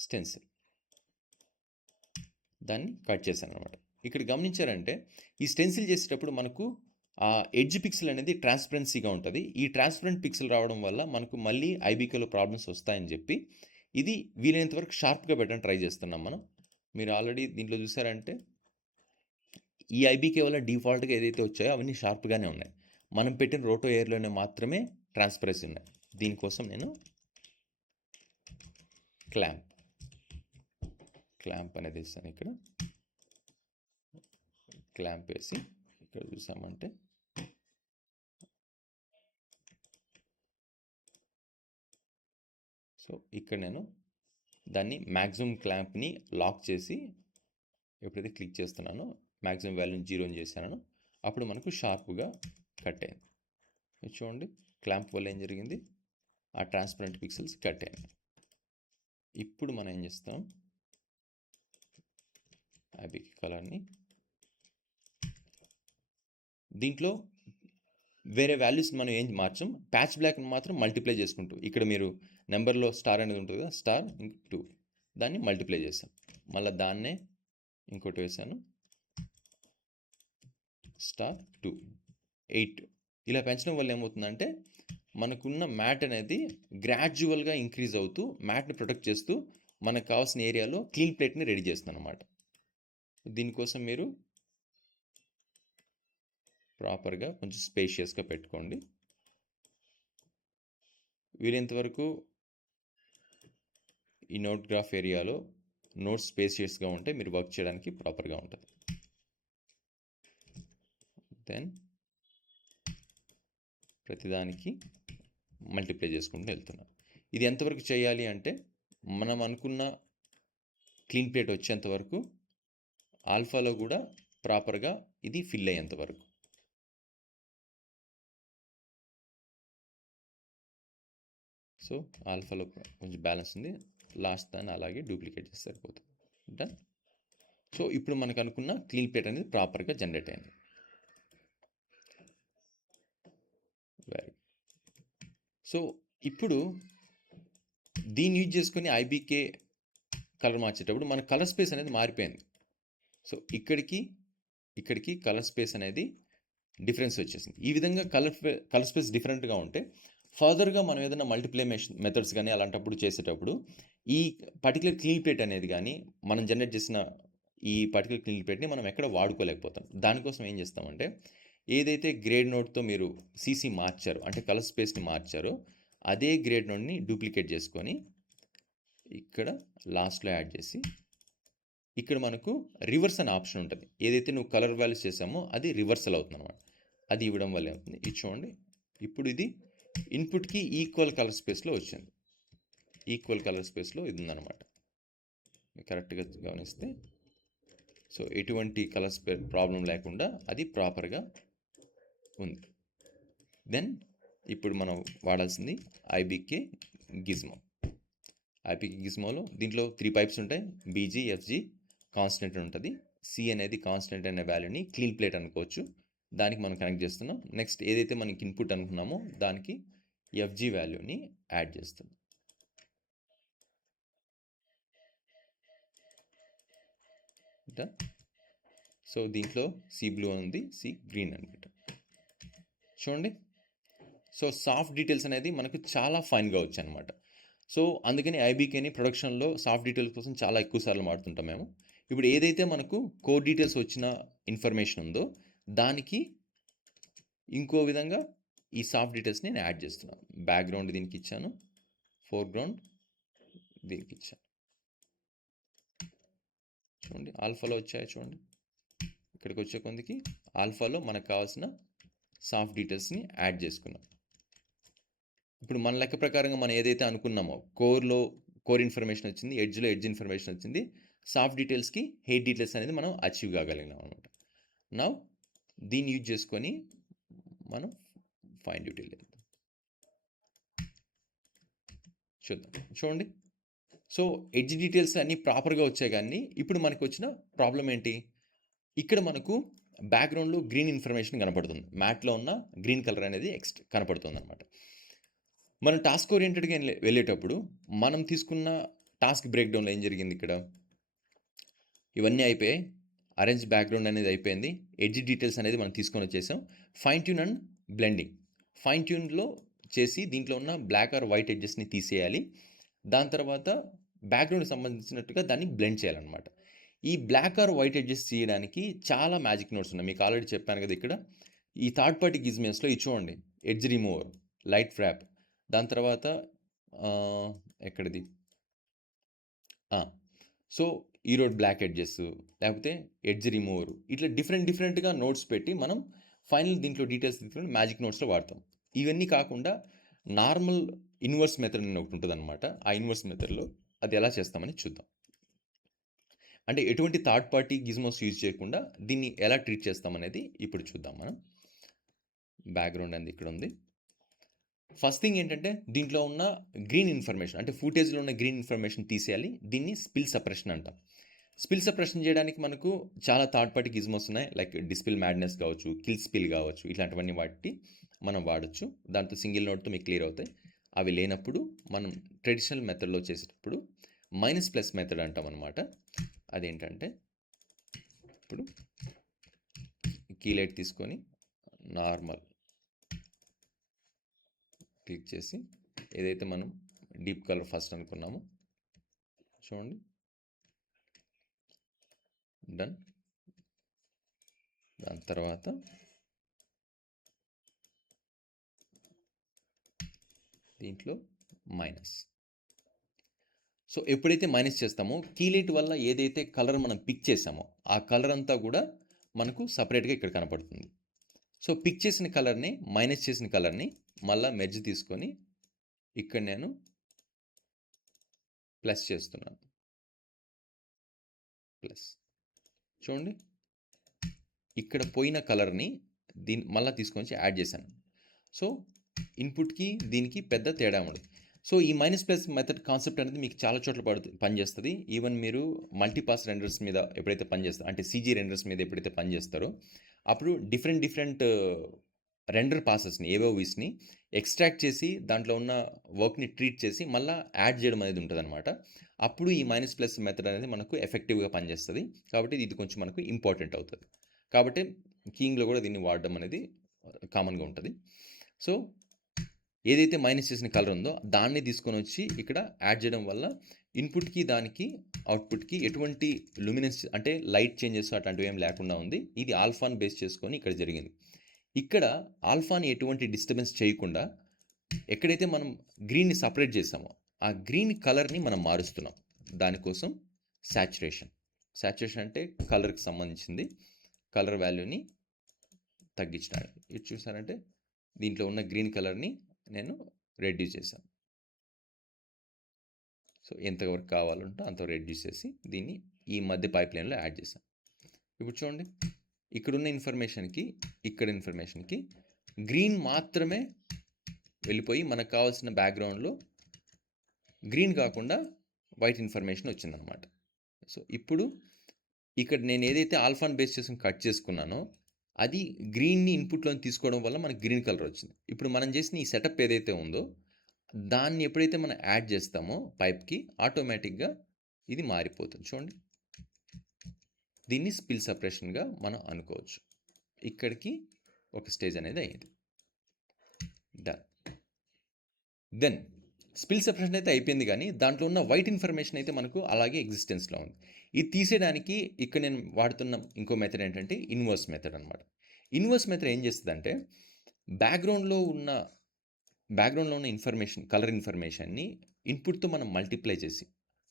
స్టెన్సిల్ దాన్ని కట్ చేశాను అనమాట. ఇక్కడ గమనించారంటే ఈ స్టెన్సిల్ చేసేటప్పుడు మనకు ఆ ఎడ్జ్ పిక్సెల్ అనేది ట్రాన్స్పరెన్సీగా ఉంటుంది. ఈ ట్రాన్స్పరెంట్ పిక్సెల్ రావడం వల్ల మనకు మళ్ళీ ఐబీకేలో ప్రాబ్లమ్స్ వస్తాయని చెప్పి ఇది వీలైనంత వరకు షార్ప్గా పెట్టడానికి ట్రై చేస్తున్నాం మనం. మీరు ఆల్రెడీ దీంట్లో చూసారంటే ఈ ఐబీకే వల్ల డిఫాల్ట్గా ఏదైతే వచ్చాయో అవన్నీ షార్ప్గానే ఉన్నాయి. మనం పెట్టిన రోటో ఎయిర్లోనే మాత్రమే ట్రాన్స్పరెన్సీ ఉన్నాయి. దీనికోసం నేను క్లాంప్ అనేది ఇస్తాను. ఇక్కడ క్లాంప్ వేసి ఇక్కడ చూసామంటే సో ఇక్కడ నేను దాన్ని మ్యాక్సిమం క్లాంప్ని లాక్ చేసి ఎప్పుడైతే క్లిక్ చేస్తున్నానో మ్యాక్సిమం వాల్యూని 0 చేశాను, అప్పుడు మనకు షార్ప్గా కట్ అయింది. చూడండి క్లాంప్ వల్ల ఏం జరిగింది, ఆ ట్రాన్స్పరెంట్ పిక్సెల్స్ కట్ అయ్యాయి. ఇప్పుడు మనం ఏం చేస్తాం, ఐబీకే కలర్ని దీంట్లో వేరే వాల్యూస్ మనం ఏం మార్చాం, ప్యాచ్ బ్లాక్ని మాత్రం మల్టిప్లై చేసుకుంటూ ఇక్కడ మీరు నెంబర్లో స్టార్ అనేది ఉంటుంది కదా, స్టార్ 2 దాన్ని మల్టిప్లై చేశాం. మళ్ళీ దాన్నే ఇంకోటి వేసాను, స్టార్ 2 8. ఇలా పెంచడం వల్ల ఏమవుతుందంటే మనకున్న మ్యాట్ అనేది గ్రాడ్యువల్గా ఇంక్రీజ్ అవుతూ మ్యాట్ని ప్రొటెక్ట్ చేస్తూ మనకు కావాల్సిన ఏరియాలో క్లీన్ ప్లేట్ని రెడీ చేస్తుంది అనమాట. దీనికోసం మీరు ప్రాపర్గా కొంచెం స్పేషియస్గా పెట్టుకోండి. వీలైనంతవరకు ఈ నోట్ గ్రాఫ్ ఏరియాలో నోట్స్ స్పేషియస్గా ఉంటే మీరు వర్క్ చేయడానికి ప్రాపర్గా ఉంటుంది. దెన్ ప్రతిదానికి మల్టిప్లై చేసుకుంటూ వెళ్తున్నాం. ఇది ఎంతవరకు చేయాలి అంటే మనం అనుకున్న క్లీన్ ప్లేట్ వచ్చేంత వరకు, ఆల్ఫాలో కూడా ప్రాపర్గా ఇది ఫిల్ అయ్యేంత వరకు. సో ఆల్ఫాలో కొంచెం బ్యాలెన్స్ ఉంది, లాస్ట్ దాన్ని అలాగే డూప్లికేట్ చేస్తే సరిపోతుంది. డన్. సో ఇప్పుడు మనకు అనుకున్న క్లీన్ ప్లేట్ అనేది ప్రాపర్గా జనరేట్ అయింది. సో ఇప్పుడు దీన్ని యూజ్ చేసుకొని ఐబీకే కలర్ మార్చేటప్పుడు మన కలర్ స్పేస్ అనేది మారిపోయింది. సో ఇక్కడికి కలర్ స్పేస్ అనేది డిఫరెన్స్ వచ్చేసింది. ఈ విధంగా కలర్ స్పేస్ డిఫరెంట్గా ఉంటే ఫర్దర్గా మనం ఏదైనా మల్టిప్లికేషన్ మెథడ్స్ కానీ అలాంటప్పుడు చేసేటప్పుడు ఈ పర్టికులర్ క్లీన్ ప్లేట్ అనేది కానీ మనం జనరేట్ చేసిన ఈ పర్టికులర్ క్లీన్ ప్లేట్ని మనం ఎక్కడ వాడుకోలేకపోతాం. దానికోసం ఏం చేస్తామంటే ఏదైతే గ్రేడ్ నోట్తో మీరు సీసీ మార్చారో అంటే కలర్ స్పేస్ని మార్చారో అదే గ్రేడ్ నోట్ని డూప్లికేట్ చేసుకొని ఇక్కడ లాస్ట్లో యాడ్ చేసి ఇక్కడ మనకు రివర్స్ అనే ఆప్షన్ ఉంటుంది. ఏదైతే నువ్వు కలర్ వాల్యూస్ చేసామో అది రివర్సల్ అవుతుంది అనమాట. అది ఇవ్వడం వల్ల ఏమవుతుంది, ఇది చూడండి, ఇప్పుడు ఇది ఇన్పుట్కి ఈక్వల్ కలర్ స్పేస్లో వచ్చింది. ఈక్వల్ కలర్ స్పేస్లో ఇది ఉందన్నమాట. కరెక్ట్గా గమనిస్తే సో ఎటువంటి కలర్ స్పేస్ ప్రాబ్లం లేకుండా అది ప్రాపర్గా ఉంది. దెన్ ఇప్పుడు మనం వాడాల్సింది ఐబీకే గిజ్మో. ఐబీకే గిజ్మోలో దీంట్లో 3 పైప్స్ ఉంటాయి. బీజీ, ఎఫ్జీ కాన్స్టెంట్ ఉంటుంది. సి అనేది కాన్స్టెంట్ అనే వాల్యూని క్లీన్ ప్లేట్ అనుకోవచ్చు. దానికి మనం కనెక్ట్ చేస్తున్నాం. నెక్స్ట్ ఏదైతే మనకి ఇన్పుట్ అనుకున్నామో దానికి ఎఫ్జీ వాల్యూని యాడ్ చేస్తున్నాం. సో దీంట్లో సి బ్లూ ఉంది, సి గ్రీన్ అనమాట. చూడండి, సో సాఫ్ట్ డీటెయిల్స్ అనేది మనకు చాలా ఫైన్గా వచ్చాయి అనమాట. సో అందుకని ఐబీకేని ప్రొడక్షన్లో సాఫ్ట్ డీటెయిల్స్ కోసం చాలా ఎక్కువ సార్లు వాడుతుంటాం మేము. ఇప్పుడు ఏదైతే మనకు కోర్ డీటెయిల్స్ వచ్చిన ఇన్ఫర్మేషన్ ఉందో దానికి ఇంకో విధంగా ఈ సాఫ్ట్ డీటెయిల్స్ నేను యాడ్ చేస్తున్నాను. బ్యాక్గ్రౌండ్ దీనికి ఇచ్చాను, ఫోర్గ్రౌండ్ దీనికి ఇచ్చాను. చూడండి ఆల్ఫాలో వచ్చాయి. చూడండి ఇక్కడికి వచ్చే కొందికి ఆల్ఫాలో మనకు కావాల్సిన సాఫ్ట్ డీటెయిల్స్ని యాడ్ చేసుకున్నాం. ఇప్పుడు మన లెక్క ప్రకారంగా మనం ఏదైతే అనుకున్నామో కోర్ ఇన్ఫర్మేషన్ వచ్చింది, ఎడ్జ్లో ఎడ్జ్ ఇన్ఫర్మేషన్ వచ్చింది, సాఫ్ట్ డీటెయిల్స్కి హెయిట్ డీటెయిల్స్ అనేది మనం అచీవ్ కాగలిగినాం అనమాట. నౌ దీన్ని యూజ్ చేసుకొని మనం ఫైన్ డీటెయిల్ చూద్దాం. చూడండి, సో ఎడ్జ్ డీటెయిల్స్ అన్నీ ప్రాపర్గా వచ్చాయి. కానీ ఇప్పుడు మనకు వచ్చిన ప్రాబ్లం ఏంటి, ఇక్కడ మనకు బ్యాక్గ్రౌండ్లో గ్రీన్ ఇన్ఫర్మేషన్ కనపడుతుంది. మ్యాట్లో ఉన్న గ్రీన్ కలర్ అనేది కనపడుతుంది అనమాట. మనం టాస్క్ ఓరియంటెడ్గా వెళ్ళేటప్పుడు మనం తీసుకున్న టాస్క్ బ్రేక్డౌన్లో ఏం జరిగింది, ఇక్కడ ఇవన్నీ అయిపోయాయి, అరేంజ్ బ్యాక్గ్రౌండ్ అనేది అయిపోయింది, ఎడ్జ్ డీటెయిల్స్ అనేది మనం తీసుకొని వచ్చేసాం. Fine tune and blending, fine ట్యూన్లో చేసి దీంట్లో ఉన్న బ్లాక్ ఆర్ వైట్ ఎడ్జెస్ని తీసేయాలి. దాని తర్వాత బ్యాక్గ్రౌండ్కి సంబంధించినట్టుగా దాన్ని బ్లెండ్ చేయాలన్నమాట. ఈ బ్లాక్ ఆర్ వైట్ ఎడ్జెస్ చేయడానికి చాలా మ్యాజిక్ నోట్స్ ఉన్నాయి. మీకు ఆల్రెడీ చెప్పాను కదా, ఇక్కడ ఈ థర్డ్ పార్టీ గిజ్మేస్లో ఇది చూడండి, ఎడ్జ్ రిమూవర్, లైట్ ఫ్రాప్, దాని తర్వాత ఎక్కడిది సో ఈరోడ్ బ్లాక్ ఎడ్జెస్, లేకపోతే ఎడ్జ్ రిమూవర్, ఇట్లా డిఫరెంట్గా నోట్స్ పెట్టి మనం ఫైనల్ దీంట్లో డీటెయిల్స్ తీసుకుని మ్యాజిక్ నోట్స్లో వాడతాం. ఇవన్నీ కాకుండా నార్మల్ ఇన్వర్స్ మెథడ్ అని ఒకటి ఉంటుంది అనమాట. ఆ ఇన్వర్స్ మెథడ్లో అది ఎలా చేస్తామని చూద్దాం. అంటే ఎటువంటి థర్డ్ పార్టీ గిజ్మోస్ యూజ్ చేయకుండా దీన్ని ఎలా ట్రీట్ చేస్తామనేది ఇప్పుడు చూద్దాం మనం. బ్యాక్గ్రౌండ్ అనేది ఇక్కడ ఉంది. ఫస్ట్ థింగ్ ఏంటంటే దీంట్లో ఉన్న గ్రీన్ ఇన్ఫర్మేషన్, అంటే ఫుటేజ్లో ఉన్న గ్రీన్ ఇన్ఫర్మేషన్ తీసేయాలి. దీన్ని స్పిల్ సప్రెషన్ అంటాం. స్పిల్ సప్రెషన్ చేయడానికి మనకు చాలా థర్డ్ పార్టీ గిజ్మోస్ ఉన్నాయి, లైక్ డిస్పిల్ మ్యాడ్నెస్ కావచ్చు, కిల్ స్పిల్ కావచ్చు, ఇట్లాంటివన్నీ వాటి మనం వాడచ్చు. దాంతో సింగిల్ నోట్తో మీకు క్లియర్ అవుతాయి. అవి లేనప్పుడు మనం ట్రెడిషనల్ మెథడ్లో చేసేటప్పుడు మైనస్+ మెథడ్ అంటాం అనమాట. అదేంటంటే ఇప్పుడు కీలైట్ తీసుకొని నార్మల్ క్లిక్ చేసి ఏదైతే మనం డీప్ కలర్ ఫస్ట్ అనుకున్నామో చూడండి, డన్. దాని తర్వాత దీంట్లో మైనస్. సో ఎప్పుడైతే మైనస్ చేస్తామో కీలైట్ వల్ల ఏదైతే కలర్ మనం పిక్ చేసామో ఆ కలర్ అంతా కూడా మనకు సపరేట్గా ఇక్కడ కనపడుతుంది. సో పిక్ చేసిన కలర్ని, మైనస్ చేసిన కలర్ని మళ్ళీ మెర్జ్ తీసుకొని ఇక్కడ నేను ప్లస్ చేస్తున్నాను. ప్లస్ చూడండి, ఇక్కడ పోయిన కలర్ని మళ్ళీ తీసుకొని యాడ్ చేశాను. సో ఇన్పుట్కి దీనికి పెద్ద తేడా ఉండదు. సో ఈ మైనస్+ మెథడ్ కాన్సెప్ట్ అనేది మీకు చాలా చోట్ల పనిచేస్తుంది. ఈవెన్ మీరు మల్టీపాస్ రెండర్స్ మీద ఎప్పుడైతే పనిచేస్తారో, అంటే CG రెండర్స్ మీద ఎప్పుడైతే పనిచేస్తారో అప్పుడు డిఫరెంట్ రెండర్ పాసెస్ని, AOVsని ఎక్స్ట్రాక్ట్ చేసి దాంట్లో ఉన్న వర్క్ని ట్రీట్ చేసి మళ్ళీ యాడ్ చేయడం అనేది ఉంటుంది అనమాట. అప్పుడు ఈ మైనస్ ప్లస్ మెథడ్ అనేది మనకు ఎఫెక్టివ్గా పనిచేస్తుంది. కాబట్టి ఇది కొంచెం మనకు ఇంపార్టెంట్ అవుతుంది. కాబట్టి కీయింగ్లో కూడా దీన్ని వాడడం అనేది కామన్గా ఉంటుంది. సో ఏదైతే మైనస్ చేసిన కలర్ ఉందో దాన్ని తీసుకొని వచ్చి ఇక్కడ యాడ్ చేయడం వల్ల ఇన్పుట్కి దానికి అవుట్పుట్కి ఎటువంటి లూమినెన్స్ అంటే లైట్ చేంజెస్ అట్లాంటివి ఏం లేకుండా ఉంది. ఇది ఆల్ఫాని బేస్ చేసుకొని ఇక్కడ జరిగింది. ఇక్కడ ఆల్ఫాని ఎటువంటి డిస్టర్బెన్స్ చేయకుండా ఎక్కడైతే మనం గ్రీన్ని సపరేట్ చేసామో ఆ గ్రీన్ కలర్ని మనం మారుస్తున్నాం. దానికోసం సాచురేషన్ అంటే కలర్కి సంబంధించింది. కలర్ వాల్యూని తగ్గించడానికి ఇది చూసారంటే దీంట్లో ఉన్న గ్రీన్ కలర్ని నేను రెడ్యూస్ చేశాను. సో ఎంతవరకు కావాలంటే అంత రెడ్యూస్ చేసి దీన్ని ఈ మధ్య పైప్ లైన్లో యాడ్ చేశాను. ఇప్పుడు చూడండి, ఇక్కడున్న ఇన్ఫర్మేషన్కి ఇక్కడ ఇన్ఫర్మేషన్కి గ్రీన్ మాత్రమే వెళ్ళిపోయి మనకు కావాల్సిన బ్యాక్గ్రౌండ్లో గ్రీన్ కాకుండా వైట్ ఇన్ఫర్మేషన్ వచ్చిందనమాట. సో ఇప్పుడు ఇక్కడ నేను ఏదైతే ఆల్ఫాన్ బేస్ చేసుకుని కట్ చేసుకున్నానో అది గ్రీన్ని ఇన్పుట్లో తీసుకోవడం వల్ల మనకు గ్రీన్ కలర్ వచ్చింది. ఇప్పుడు మనం చేసిన ఈ సెటప్ ఏదైతే ఉందో దాన్ని ఎప్పుడైతే మనం యాడ్ చేస్తామో పైప్కి ఆటోమేటిక్గా ఇది మారిపోతుంది. చూడండి, దీన్ని స్పిల్ సపరేషన్గా మనం అనుకోవచ్చు. ఇక్కడికి ఒక స్టేజ్ అనేది అయ్యింది. డన్. దెన్ స్పిల్ సెపరేషన్ అయితే అయిపోయింది, కానీ దాంట్లో ఉన్న వైట్ ఇన్ఫర్మేషన్ అయితే మనకు అలాగే ఎగ్జిస్టెన్స్లో ఉంది. ఇది తీసేయడానికి ఇక్కడ నేను వాడుతున్న ఇంకో మెథడ్ ఏంటంటే ఇన్వర్స్ మెథడ్ అనమాట. ఇన్వర్స్ మెథడ్ ఏం చేస్తుందంటే బ్యాక్గ్రౌండ్లో ఉన్న ఇన్ఫర్మేషన్, కలర్ ఇన్ఫర్మేషన్ని ఇన్పుట్తో మనం మల్టిప్లై చేసి,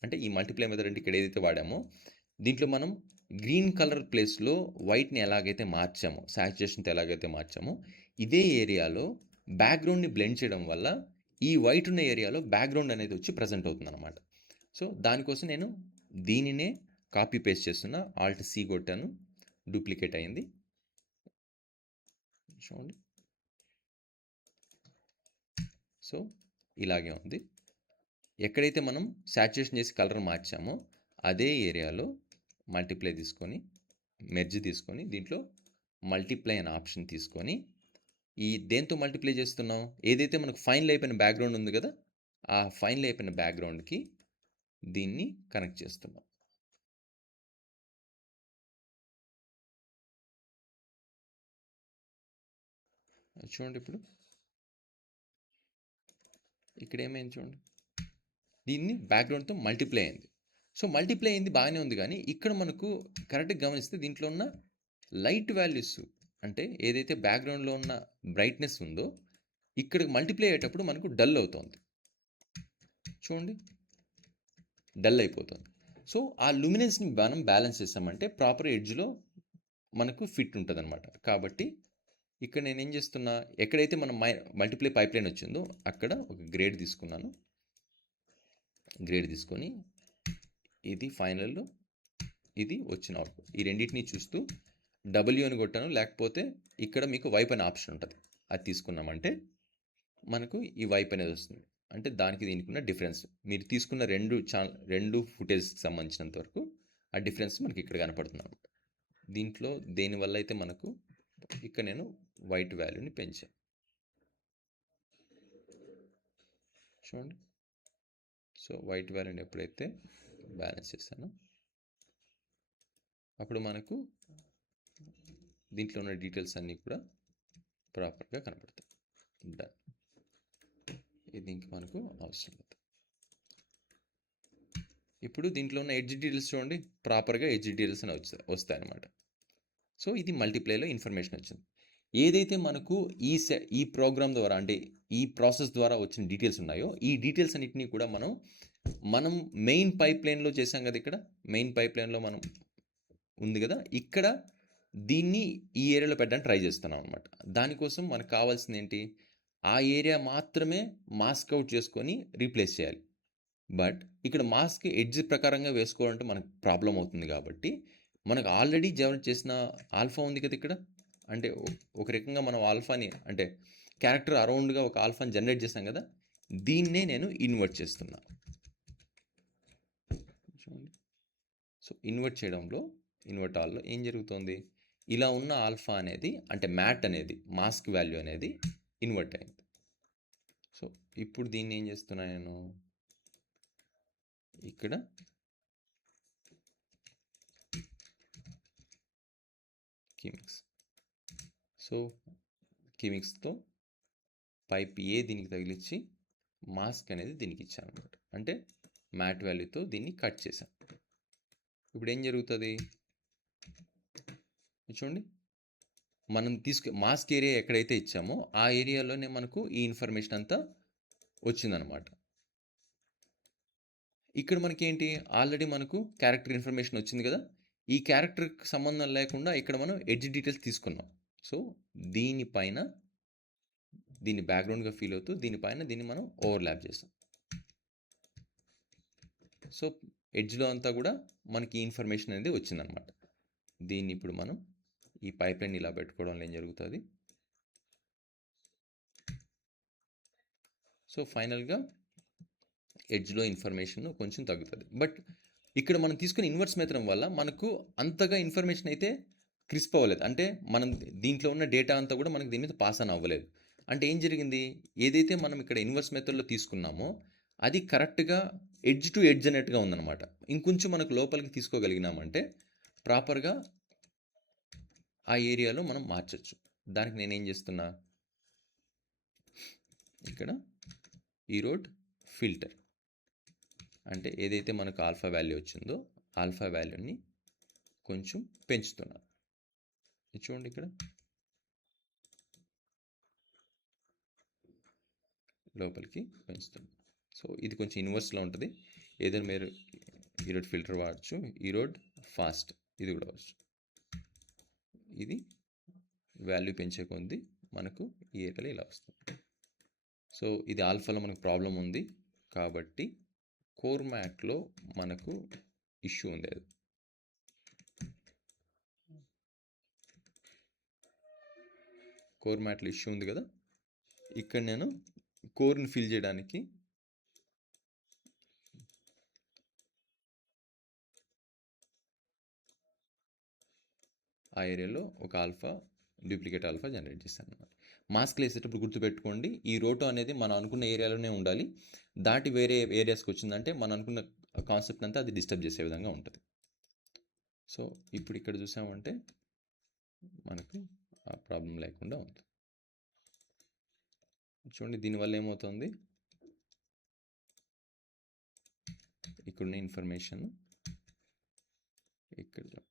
అంటే ఈ మల్టిప్లై మెథడ్ అంటే ఇక్కడ ఏదైతే వాడామో దీంట్లో మనం గ్రీన్ కలర్ ప్లేస్లో వైట్ని ఎలాగైతే మార్చామో, సాచురేషన్తో ఎలాగైతే మార్చామో ఇదే ఏరియాలో బ్యాక్గ్రౌండ్ని బ్లెండ్ చేయడం వల్ల ఈ వైట్ ఉన్న ఏరియాలో బ్యాక్గ్రౌండ్ అనేది వచ్చి ప్రజెంట్ అవుతుంది అనమాట. సో దానికోసం నేను దీనినే కాపీ పేస్ట్ చేస్తున్నా. ఆల్ట్ సి కొట్టాను, డూప్లికేట్ అయింది. చూడండి, సో ఇలాగే ఉంది. ఎక్కడైతే మనం సాచురేషన్ చేసి కలర్ మార్చామో అదే ఏరియాలో మల్టిప్లై తీసుకొని, మెర్జ్ తీసుకొని, దీంట్లో మల్టిప్లై అనే ఆప్షన్ తీసుకొని ఈ దేంతో మల్టిప్లై చేస్తున్నాం, ఏదైతే మనకు ఫైనల్ అయిపోయిన బ్యాక్గ్రౌండ్ ఉంది కదా ఆ ఫైనల్ అయిపోయిన బ్యాక్గ్రౌండ్కి దీన్ని కనెక్ట్ చేస్తున్నాం. చూడండి, ఇప్పుడు ఇక్కడ ఏమైంది చూడండి, దీన్ని బ్యాక్గ్రౌండ్తో మల్టిప్లై అయింది. సో మల్టిప్లై అయింది బాగానే ఉంది, కానీ ఇక్కడ మనకు కరెక్ట్గా గమనిస్తే దీంట్లో ఉన్న లైట్ వాల్యూస్ అంటే ఏదైతే బ్యాక్గ్రౌండ్లో ఉన్న బ్రైట్నెస్ ఉందో ఇక్కడికి మల్టిప్లై అయ్యేటప్పుడు మనకు డల్ అవుతుంది. చూడండి, డల్ అయిపోతుంది. సో ఆ లూమినెన్స్ని మనం బ్యాలెన్స్ చేస్తామంటే ప్రాపర్ ఎడ్జ్లో మనకు ఫిట్ ఉంటుంది అనమాట. కాబట్టి ఇక్కడ నేను ఏం చేస్తున్నా, ఎక్కడైతే మనం మల్టిప్లై పైప్ లైన్ వచ్చిందో అక్కడ ఒక గ్రేడ్ తీసుకున్నాను. గ్రేడ్ తీసుకొని ఇది ఫైనల్, ఇది వచ్చిన అవుట్పుట్, ఈ రెండింటిని చూస్తూ డబ్ల్యూ అని కొట్టాను. లేకపోతే ఇక్కడ మీకు వైప్ అనే ఆప్షన్ ఉంటుంది, అది తీసుకున్నామంటే మనకు ఈ వైప్ అనేది వస్తుంది. అంటే దానికి దీనికి ఉన్న డిఫరెన్స్, మీరు తీసుకున్న రెండు ఫుటేజ్కి సంబంధించినంత వరకు ఆ డిఫరెన్స్ మనకి ఇక్కడ కనపడుతుంది అనమాట. దీంట్లో దేనివల్ల అయితే మనకు ఇక్కడ నేను వైట్ వాల్యూని పెంచాను. చూడండి, సో వైట్ వాల్యూని ఎప్పుడైతే బ్యాలెన్స్ చేస్తానో అప్పుడు మనకు దీంట్లో ఉన్న డీటెయిల్స్ అన్నీ కూడా ప్రాపర్గా కనపడతాయి. డన్. ఇది ఇంక మనకు అవసరం లేదు. ఇప్పుడు దీంట్లో ఉన్న ఎడ్జ్ డీటెయిల్స్ చూడండి, ప్రాపర్గా ఎడ్జ్ డీటెయిల్స్ అని వస్తాయి అన్నమాట. సో ఇది మల్టిప్లైలో ఇన్ఫర్మేషన్ వచ్చింది. ఏదైతే మనకు ఈ ప్రోగ్రామ్ ద్వారా అంటే ఈ ప్రాసెస్ ద్వారా వచ్చిన డీటెయిల్స్ ఉన్నాయో ఈ డీటెయిల్స్ అన్నింటినీ కూడా మనం మెయిన్ పైప్ లైన్లో చేసాం కదా. ఇక్కడ మెయిన్ పైప్ లైన్లో మనం ఉంది కదా, ఇక్కడ దీన్ని ఈ ఏరియాలో పెట్టడానికి ట్రై చేస్తున్నాం అనమాట. దానికోసం మనకు కావాల్సింది ఏంటి, ఆ ఏరియా మాత్రమే మాస్క్ అవుట్ చేసుకొని రీప్లేస్ చేయాలి. బట్ ఇక్కడ మాస్క్ ఎడ్జ్ ప్రకారంగా వేసుకోవాలంటే మనకు ప్రాబ్లం అవుతుంది. కాబట్టి మనకు ఆల్రెడీ జనరేట్ చేసిన ఆల్ఫా ఉంది కదా ఇక్కడ, అంటే ఒక రకంగా మనం ఆల్ఫాని అంటే క్యారెక్టర్ అరౌండ్గా ఒక ఆల్ఫాని జనరేట్ చేసాం కదా, దీన్నే నేను ఇన్వర్ట్ చేస్తున్నా. చూడండి, సో ఇన్వర్ట్ ఆల్లో ఏం జరుగుతుంది, ఇలా ఉన్న ఆల్ఫా అనేది అంటే మ్యాట్ అనేది మాస్క్ వాల్యూ అనేది ఇన్వర్ట్ అయింది. సో ఇప్పుడు దీన్ని ఏం చేస్తున్నా, నేను ఇక్కడ కీమిక్స్. సో కీమిక్స్తో పైప్ ఏ దీనికి తగిలించి మాస్క్ అనేది దీనికి ఇచ్చాను అనమాట. అంటే మ్యాట్ వాల్యూతో దీన్ని కట్ చేశాను. ఇప్పుడు ఏం జరుగుతుంది చూడండి, మనం మాస్క్ ఏరియా ఎక్కడైతే ఇచ్చామో ఆ ఏరియాలోనే మనకు ఈ ఇన్ఫర్మేషన్ అంతా వచ్చిందనమాట. ఇక్కడ మనకి ఏంటి, ఆల్రెడీ మనకు క్యారెక్టర్ ఇన్ఫర్మేషన్ వచ్చింది కదా, ఈ క్యారెక్టర్కి సంబంధం లేకుండా ఇక్కడ మనం ఎడ్జ్ డీటెయిల్స్ తీసుకున్నాం. సో దీనిపైన దీన్ని బ్యాక్గ్రౌండ్గా ఫీల్ అవుతూ దీనిపైన దీన్ని మనం ఓవర్లాప్ చేస్తాం. సో ఎడ్జ్లో అంతా కూడా మనకి ఇన్ఫర్మేషన్ అనేది వచ్చిందనమాట. దీన్ని ఇప్పుడు మనం ఈ పైప్ లైన్ ఇలా పెట్టుకోవడం ఏం జరుగుతుంది, సో ఫైనల్గా ఎడ్జ్లో ఇన్ఫర్మేషన్ కొంచెం తగ్గుతుంది. బట్ ఇక్కడ మనం తీసుకునే ఇన్వర్స్ మెథడ్ వల్ల మనకు అంతగా ఇన్ఫర్మేషన్ అయితే క్రిస్ప్ అవ్వలేదు. అంటే మనం దీంట్లో ఉన్న డేటా అంతా కూడా మనకు దీని మీద పాస్ అని అవ్వలేదు. అంటే ఏం జరిగింది, ఏదైతే మనం ఇక్కడ ఇన్వర్స్ మెథడ్లో తీసుకున్నామో అది కరెక్ట్గా ఎడ్జ్ టు ఎడ్జ్ అన్నట్టుగా ఉందన్నమాట. ఇంకొంచెం మనకు లోపలికి తీసుకోగలిగినామంటే ప్రాపర్గా ఆ ఏరియాలో మనం మార్చచ్చు. దానికి నేనేం చేస్తున్నా, ఇక్కడ ఈరోడ్ ఫిల్టర్ అంటే ఏదైతే మనకు ఆల్ఫా వాల్యూ వచ్చిందో ఆల్ఫా వాల్యూని కొంచెం పెంచుతున్నా. చూడండి ఇక్కడ లోపలికి పెంచుతుంది. సో ఇది కొంచెం ఇన్వర్స్లో ఉంటుంది. ఏదైనా మీరు ఈరోడ్ ఫిల్టర్ వాడచ్చు, ఈరోడ్ ఫాస్ట్ ఇది కూడా వాడచ్చు. ఇది వాల్యూ పెంచే కొద్ది మనకు ఈ ఏరియాలో ఇలా వస్తుంది. సో ఇది ఆల్ఫాలో మనకు ప్రాబ్లం ఉంది కాబట్టి కోర్ మ్యాట్లో మనకు ఇష్యూ ఉంది. అది కోర్ మ్యాట్లో ఇష్యూ ఉంది కదా, ఇక్కడ నేను కోర్ని ఫిల్ చేయడానికి ఆ ఏరియాలో ఒక డూప్లికేట్ ఆల్ఫా జనరేట్ చేశాను అన్నమాట. మాస్క్లు వేసేటప్పుడు గుర్తుపెట్టుకోండి, ఈ రోటో అనేది మనం అనుకున్న ఏరియాలోనే ఉండాలి. దాటి వేరే ఏరియాస్కి వచ్చిందంటే మనం అనుకున్న కాన్సెప్ట్ అంతా అది డిస్టర్బ్ చేసే విధంగా ఉంటుంది. సో ఇప్పుడు ఇక్కడ చూసామంటే మనకు ఆ ప్రాబ్లం లేకుండా ఉంది. చూడండి దీనివల్ల ఏమవుతుంది, ఇక్కడున్న ఇన్ఫర్మేషన్ ఇక్కడ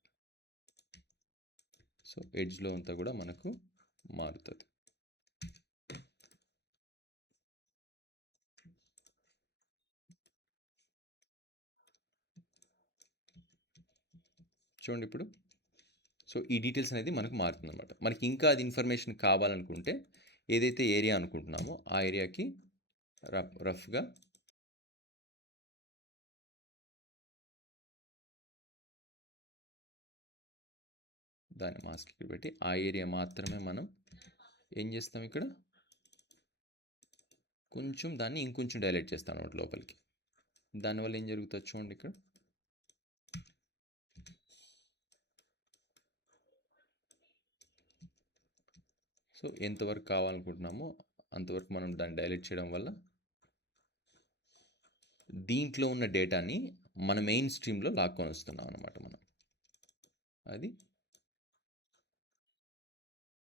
సో ఎడ్జ్లో అంతా కూడా మనకు మారుతుంది. చూడండి ఇప్పుడు, సో ఈ డీటెయిల్స్ అనేది మనకు మారుతుంది అనమాట. మనకి ఇంకా అది ఇన్ఫర్మేషన్ కావాలనుకుంటే ఏదైతే ఏరియా అనుకుంటున్నామో ఆ ఏరియాకి రఫ్గా దాన్ని మాస్క్ ఇక్కడ పెట్టి ఆ ఏరియా మాత్రమే మనం ఏం చేస్తాం, ఇక్కడ కొంచెం దాన్ని ఇంకొంచెం డైలైట్ చేస్తాం అన్నమాట లోపలికి. దానివల్ల ఏం జరుగుతుంది చూడండి ఇక్కడ, సో ఎంతవరకు కావాలనుకుంటున్నామో అంతవరకు మనం దాన్ని డైలైట్ చేయడం వల్ల దీంట్లో ఉన్న డేటాని మన మెయిన్ స్ట్రీమ్లో లాక్కొని వస్తున్నాం అన్నమాట మనం. అది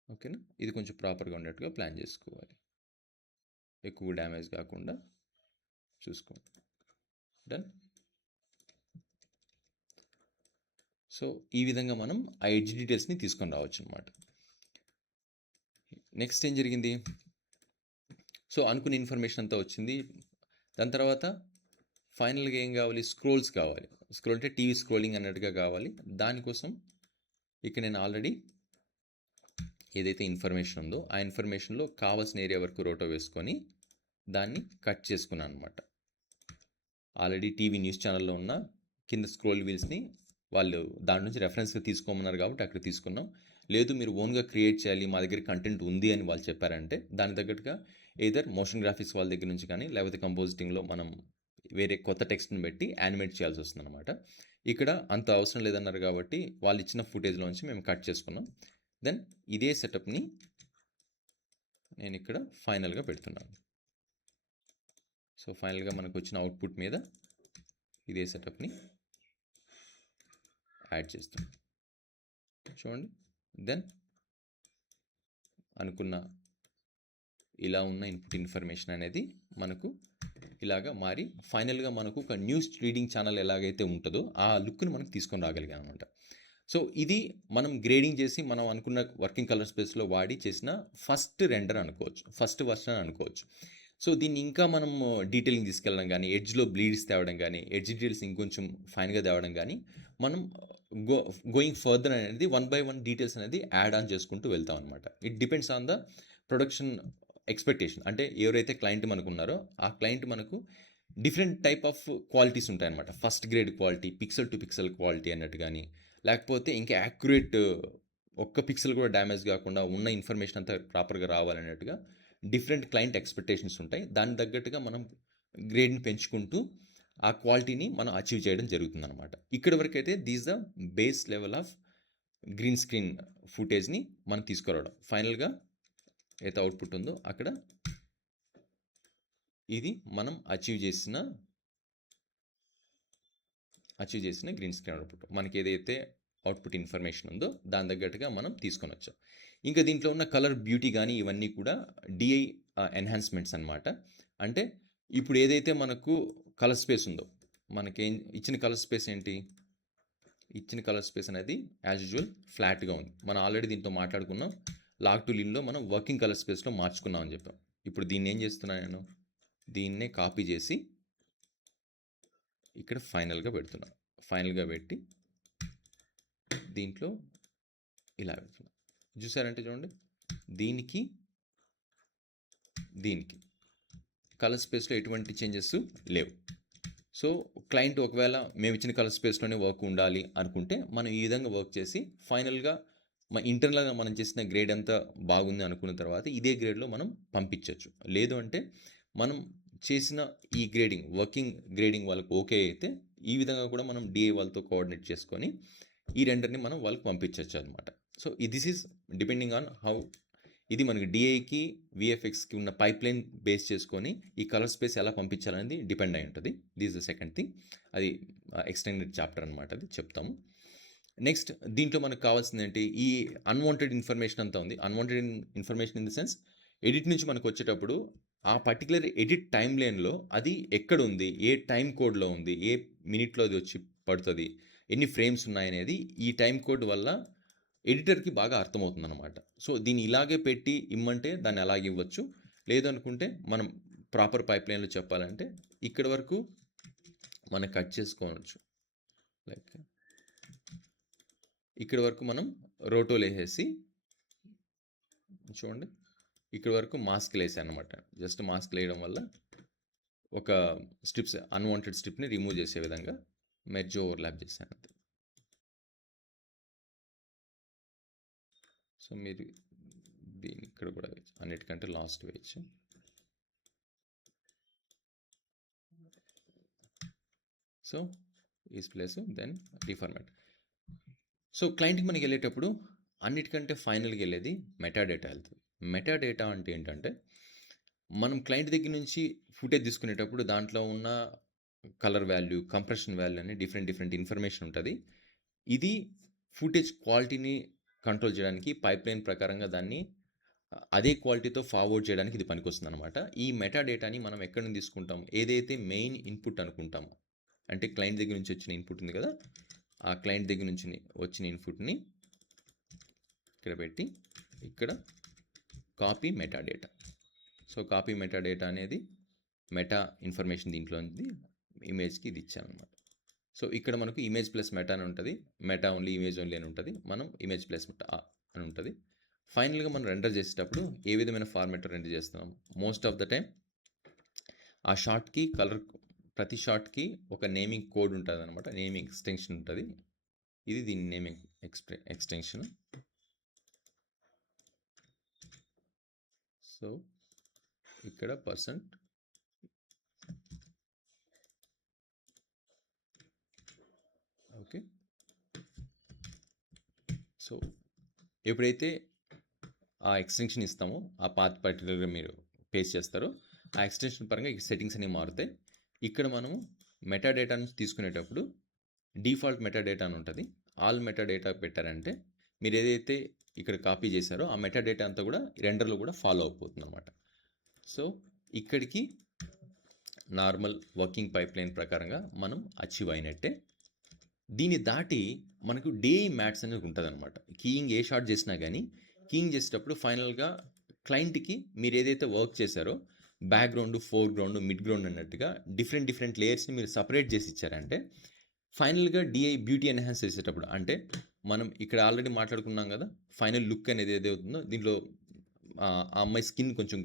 ఓకేనా, ఇది కొంచెం ప్రాపర్గా ఉండేట్టుగా ప్లాన్ చేసుకోవాలి, ఎక్కువ డ్యామేజ్ కాకుండా చూసుకోండి. డన్. సో ఈ విధంగా మనం ఆ ఎడ్జ్ డీటెయిల్స్ని తీసుకొని రావచ్చు అనమాట. నెక్స్ట్ ఏం జరిగింది, సో అనుకున్న ఇన్ఫర్మేషన్ అంతా వచ్చింది. దాని తర్వాత ఫైనల్గా ఏం కావాలి, స్క్రోల్స్ కావాలి. స్క్రోల్ అంటే టీవీ స్క్రోలింగ్ అన్నట్టుగా కావాలి. దానికోసం ఇక్కడ నేను ఆల్రెడీ ఏదైతే ఇన్ఫర్మేషన్ ఉందో ఆ ఇన్ఫర్మేషన్లో కావాల్సిన ఏరియా వరకు రోటో వేసుకొని దాన్ని కట్ చేసుకున్నాను అనమాట. ఆల్రెడీ టీవీ న్యూస్ ఛానల్లో ఉన్న కింద స్క్రోల్ వీల్స్ని వాళ్ళు దాని నుంచి రెఫరెన్స్గా తీసుకోమన్నారు కాబట్టి అక్కడ తీసుకున్నాం. లేదు మీరు ఓన్గా క్రియేట్ చేయాలి, మా దగ్గర కంటెంట్ ఉంది అని వాళ్ళు చెప్పారంటే దాని తగ్గట్టుగా ఏదర్ మోషన్ గ్రాఫిక్స్ వాళ్ళ దగ్గర నుంచి కానీ లేకపోతే కంపోజిటింగ్లో మనం వేరే కొత్త టెక్స్ట్ని పెట్టి యానిమేట్ చేయాల్సి వస్తుంది అనమాట. ఇక్కడ అంత అవసరం లేదన్నారు కాబట్టి వాళ్ళు ఇచ్చిన ఫుటేజ్లోంచి మేము కట్ చేసుకున్నాం. దెన్ ఇదే సెటప్ని నేను ఇక్కడ ఫైనల్గా పెడుతున్నాను. సో ఫైనల్గా మనకు వచ్చిన అవుట్పుట్ మీద ఇదే సెటప్ని యాడ్ చేస్తాం. చూడండి, దెన్ అనుకున్న ఇలా ఉన్న ఇన్పుట్ ఇన్ఫర్మేషన్ అనేది మనకు ఇలాగా మారి ఫైనల్గా మనకు ఒక న్యూస్ రీడింగ్ ఛానల్ ఎలాగైతే ఉంటుందో ఆ లుక్ని మనకు తీసుకొని రాగలిగాం అనమాట. సో ఇది మనం గ్రేడింగ్ చేసి మనం అనుకున్న వర్కింగ్ కలర్ స్పేస్లో వాడి చేసిన ఫస్ట్ రెండర్ అనుకోవచ్చు, ఫస్ట్ వర్షన్ అనుకోవచ్చు. సో దీన్ని ఇంకా మనం డీటెయిలింగ్ తీసుకెళ్ళడం కానీ, ఎడ్జ్లో బ్లీడ్స్ తేవడం కానీ, ఎడ్జ్ డీటెయిల్స్ ఇంకొంచెం ఫైన్గా తేవడం కానీ, మనం గోయింగ్ ఫర్దర్ అనేది 1 by 1 డీటెయిల్స్ అనేది యాడ్ ఆన్ చేసుకుంటూ వెళ్తాం అనమాట. It depends on the production expectation. అంటే ఎవరైతే క్లయింట్ మనకు ఉన్నారో ఆ క్లయింట్ మనకు డిఫరెంట్ టైప్ ఆఫ్ క్వాలిటీస్ ఉంటాయన్నమాట. First grade quality, pixel to pixel quality అన్నట్టు కానీ, లేకపోతే ఇంకా యాక్యురేట్ ఒక్క పిక్సెల్ కూడా డ్యామేజ్ కాకుండా ఉన్న ఇన్ఫర్మేషన్ అంతా ప్రాపర్గా రావాలన్నట్టుగా డిఫరెంట్ క్లయింట్ ఎక్స్పెక్టేషన్స్ ఉంటాయి. దానికి తగ్గట్టుగా మనం గ్రేడ్ని పెంచుకుంటూ ఆ క్వాలిటీని మనం అచీవ్ చేయడం జరుగుతుంది అనమాట. ఇక్కడ వరకు అయితే these the base level of green screen ఫుటేజ్ని మనం తీసుకురావడం. ఫైనల్గా అయితే అవుట్పుట్ ఉందో అక్కడ ఇది మనం అచీవ్ చేసిన గ్రీన్ స్క్రీన్ అవుట్పుట్. మనకి ఏదైతే అవుట్పుట్ ఇన్ఫర్మేషన్ ఉందో దాని తగ్గట్టుగా మనం తీసుకొని వచ్చాం. ఇంకా దీంట్లో ఉన్న కలర్ బ్యూటీ కానీ ఇవన్నీ కూడా డిఐ ఎన్హాన్స్మెంట్స్ అనమాట. అంటే ఇప్పుడు ఏదైతే మనకు కలర్ స్పేస్ ఉందో, మనకి ఇచ్చిన కలర్ స్పేస్ ఏంటి, ఇచ్చిన కలర్ స్పేస్ అనేది యాజ్ యూజువల్ ఫ్లాట్గా ఉంది. మనం ఆల్రెడీ దీంతో మాట్లాడుకున్నాం. లాగ్ టు లిన్లో మనం వర్కింగ్ కలర్ స్పేస్లో మార్చుకున్నాం అని చెప్పాం. ఇప్పుడు దీన్ని ఏం చేస్తున్నాను నేను, దీన్నే కాపీ చేసి ఇక్కడ ఫైనల్గా పెడుతున్నాను. ఫైనల్గా పెట్టి దీంట్లో ఇలా పెడుతున్నాను. చూసారంటే చూడండి, దీనికి కలర్ స్పేస్లో ఎటువంటి చేంజెస్ లేవు. సో క్లయింట్ ఒకవేళ మేము ఇచ్చిన కలర్ స్పేస్లోనే వర్క్ ఉండాలి అనుకుంటే మనం ఈ విధంగా వర్క్ చేసి ఫైనల్గా ఇంటర్నల్గా మనం చేసిన గ్రేడ్ అంతా బాగుంది అనుకున్న తర్వాత ఇదే గ్రేడ్లో మనం పంపించవచ్చు. లేదు అంటే మనం చేసిన ఈ గ్రేడింగ్, వర్కింగ్ గ్రేడింగ్ వాళ్ళకి ఓకే అయితే ఈ విధంగా కూడా మనం డిఐ వాళ్ళతో కోఆర్డినేట్ చేసుకొని ఈ రెండర్ని మనం వాళ్ళకి పంపించవచ్చు అనమాట. So this is depending on how ఇది మనకి డిఐకి విఎఫ్ఎక్స్కి ఉన్న పైప్ లైన్ బేస్ చేసుకొని ఈ కలర్ స్పేస్ ఎలా పంపించాలనేది డిపెండ్ అయి ఉంటుంది. This the second thing. అది ఎక్స్టెండెడ్ చాప్టర్ అనమాట, అది చెప్తాము. నెక్స్ట్ దీంట్లో మనకు కావాల్సింది ఏంటి, ఈ అన్వాంటెడ్ ఇన్ఫర్మేషన్ అంతా ఉంది. Unwanted information in the sense edit నుంచి మనకు వచ్చేటప్పుడు ఆ పర్టికులర్ ఎడిట్ టైం లైన్లో అది ఎక్కడ ఉంది, ఏ టైం కోడ్లో ఉంది, ఏ మినిట్లో అది వచ్చి పడుతుంది, ఎన్ని ఫ్రేమ్స్ ఉన్నాయనేది ఈ టైం కోడ్ వల్ల ఎడిటర్కి బాగా అర్థమవుతుంది అనమాట. సో దీన్ని ఇలాగే పెట్టి ఇమ్మంటే దాన్ని అలాగే ఇవ్వచ్చు. లేదనుకుంటే మనం ప్రాపర్ పైప్ లైన్లో చెప్పాలంటే ఇక్కడ వరకు మనం కట్ చేసుకోవచ్చు. లైక్ ఇక్కడ వరకు మనం రోటోలు వేసేసి చూడండి, ఇక్కడ వరకు మాస్క్లు వేసాను అనమాట. జస్ట్ మాస్క్ వేయడం వల్ల ఒక స్ట్రిప్స్, అన్వాంటెడ్ స్ట్రిప్ని రిమూవ్ చేసే విధంగా మెర్జ్ ఓవర్లాప్ చేశాను అంతే. సో మీరు దీన్ని ఇక్కడ కూడా వేయచ్చు, అన్నిటికంటే లాస్ట్ వేయచ్చు. So is place then reformat. So క్లయింట్కి మనకి వెళ్ళేటప్పుడు అన్నిటికంటే ఫైనల్గా వెళ్ళేది మెటాడేటా వెళ్తుంది. మెటాడేటా అంటే ఏంటంటే మనం క్లయింట్ దగ్గర నుంచి ఫుటేజ్ తీసుకునేటప్పుడు దాంట్లో ఉన్న కలర్ వాల్యూ, కంప్రెషన్ వాల్యూ అని డిఫరెంట్ ఇన్ఫర్మేషన్ ఉంటుంది. ఇది ఫుటేజ్ క్వాలిటీని కంట్రోల్ చేయడానికి పైప్ లైన్ ప్రకారంగా దాన్ని అదే క్వాలిటీతో ఫార్వర్డ్ చేయడానికి ఇది పనికొస్తుంది అనమాట. ఈ మెటాడేటాని మనం ఎక్కడి నుంచి తీసుకుంటాం, ఏదైతే మెయిన్ ఇన్పుట్ అనుకుంటామో, అంటే క్లయింట్ దగ్గర నుంచి వచ్చిన ఇన్పుట్ ఉంది కదా, ఆ క్లయింట్ దగ్గర నుంచి వచ్చిన ఇన్పుట్ని ఇక్కడ పెట్టి ఇక్కడ copy metadata. So copy metadata అనేది మెటా ఇన్ఫర్మేషన్ దీంట్లో ఉంది, ఇమేజ్కి ఇది ఇచ్చాను అనమాట. సో ఇక్కడ మనకు ఇమేజ్ ప్లస్ మెటా అని ఉంటుంది, మెటా ఓన్లీ, ఇమేజ్ ఓన్లీ అని ఉంటుంది, మనం ఇమేజ్ ప్లస్ మెటా అని ఉంటుంది. ఫైనల్గా మనం రెండర్ చేసేటప్పుడు ఏ విధమైన ఫార్మాట్ రెండర్ చేస్తున్నాం, మోస్ట్ ఆఫ్ ద టైం ఆ షార్ట్కి కలర్, ప్రతి షార్ట్కి ఒక నేమింగ్ కోడ్ ఉంటుంది అనమాట, నేమింగ్ ఎక్స్టెన్షన్ ఉంటుంది. ఇది దీని నేమింగ్ ఎక్స్టెన్షన్. సో ఇక్కడ పర్సెంట్, ఓకే. సో ఎప్పుడైతే ఆ ఎక్స్టెన్షన్ ఇస్తామో ఆ పాత్ పర్టికులర్గా మీరు పేస్ట్ చేస్తారో ఆ ఎక్స్టెన్షన్ పరంగా ఈ సెట్టింగ్స్ అనేవి మారుతాయి. ఇక్కడ మనము మెటాడేటాను తీసుకునేటప్పుడు డిఫాల్ట్ మెటాడేటా అని ఉంటుంది. ఆల్ మెటాడేటా పెట్టారంటే మీరు ఏదైతే ఇక్కడ కాపీ చేశారో ఆ మెటాడేటా అంతా కూడా రెండర్లో కూడా ఫాలో అయిపోతుంది అనమాట. సో ఇక్కడికి నార్మల్ వర్కింగ్ పైప్లైన్ ప్రకారంగా మనం అచీవ్ అయినట్టే. దీన్ని దాటి మనకు DI మ్యాట్స్ అనేది ఉంటుంది అనమాట. కీయింగ్ ఏ షాట్ చేసినా కానీ కీయింగ్ చేసేటప్పుడు ఫైనల్గా క్లయింట్కి మీరు ఏదైతే వర్క్ చేశారో బ్యాక్గ్రౌండ్, ఫోర్గ్రౌండ్, మిడ్ గ్రౌండ్ అన్నట్టుగా డిఫరెంట్ లేయర్స్ని మీరు సపరేట్ చేసి ఇచ్చారంటే ఫైనల్గా DI బ్యూటీ ఎన్హాన్స్ చేసేటప్పుడు, అంటే మనం ఇక్కడ ఆల్రెడీ మాట్లాడుకున్నాం కదా, ఫైనల్ లుక్ అనేది ఏదవుతుందో దీంట్లో ఆ అమ్మాయి స్కిన్ కొంచెం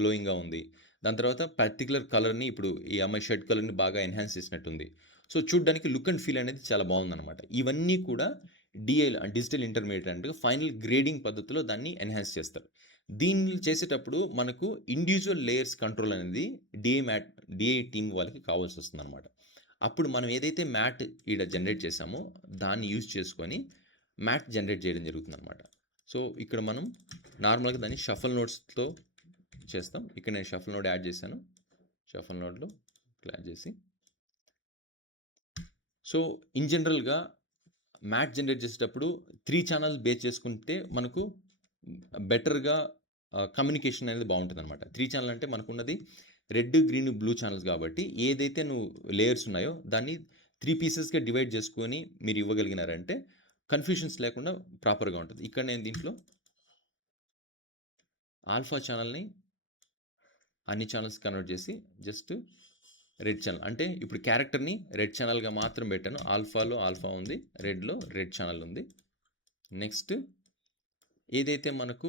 గ్లోయింగ్గా ఉంది. దాని తర్వాత పర్టికులర్ కలర్ని ఇప్పుడు ఈ అమ్మాయి షర్ట్ కలర్ని బాగా ఎన్హాన్స్ చేసినట్టుంది. సో చూడ్డానికి లుక్ అండ్ ఫీల్ అనేది చాలా బాగుందన్నమాట. ఇవన్నీ కూడా డిజిటల్ ఇంటర్మీడియట్ అంటే ఫైనల్ గ్రేడింగ్ పద్ధతిలో దాన్ని ఎన్హాన్స్ చేస్తారు. దీన్ని చేసేటప్పుడు మనకు ఇండివిజువల్ లేయర్స్ కంట్రోల్ అనేది DI టీమ్ వాళ్ళకి కావాల్సి వస్తుంది అనమాట. అప్పుడు మనం ఏదైతే మ్యాట్ ఈడ జనరేట్ చేసామో దాన్ని యూజ్ చేసుకొని మ్యాట్ జనరేట్ చేయడం జరుగుతుంది అనమాట. సో ఇక్కడ మనం నార్మల్గా దాన్ని షఫల్ నోట్స్తో చేస్తాం. ఇక్కడ నేను షఫల్ నోడ్ యాడ్ చేశాను. షఫల్ నోడ్లో యాడ్ చేసి, సో ఇన్ జనరల్గా మ్యాట్ జనరేట్ చేసేటప్పుడు 3 ఛానల్ బేస్ చేసుకుంటే మనకు బెటర్గా కమ్యూనికేషన్ అనేది బాగుంటుంది అనమాట. 3 ఛానల్ అంటే మనకున్నది రెడ్, గ్రీన్, బ్లూ ఛానల్స్ కాబట్టి ఏదైతే నువ్వు లేయర్స్ ఉన్నాయో దాన్ని 3 పీసెస్గా డివైడ్ చేసుకొని మీరు ఇవ్వగలిగినారంటే కన్ఫ్యూషన్స్ లేకుండా ప్రాపర్గా ఉంటుంది. ఇక్కడ నేను దీంట్లో ఆల్ఫా ఛానల్ని అన్ని ఛానల్స్ కన్వర్ట్ చేసి జస్ట్ రెడ్ ఛానల్, అంటే ఇప్పుడు క్యారెక్టర్ని రెడ్ ఛానల్గా మాత్రం పెట్టాను. ఆల్ఫాలో ఆల్ఫా ఉంది, రెడ్లో రెడ్ ఛానల్ ఉంది. నెక్స్ట్ ఏదైతే మనకు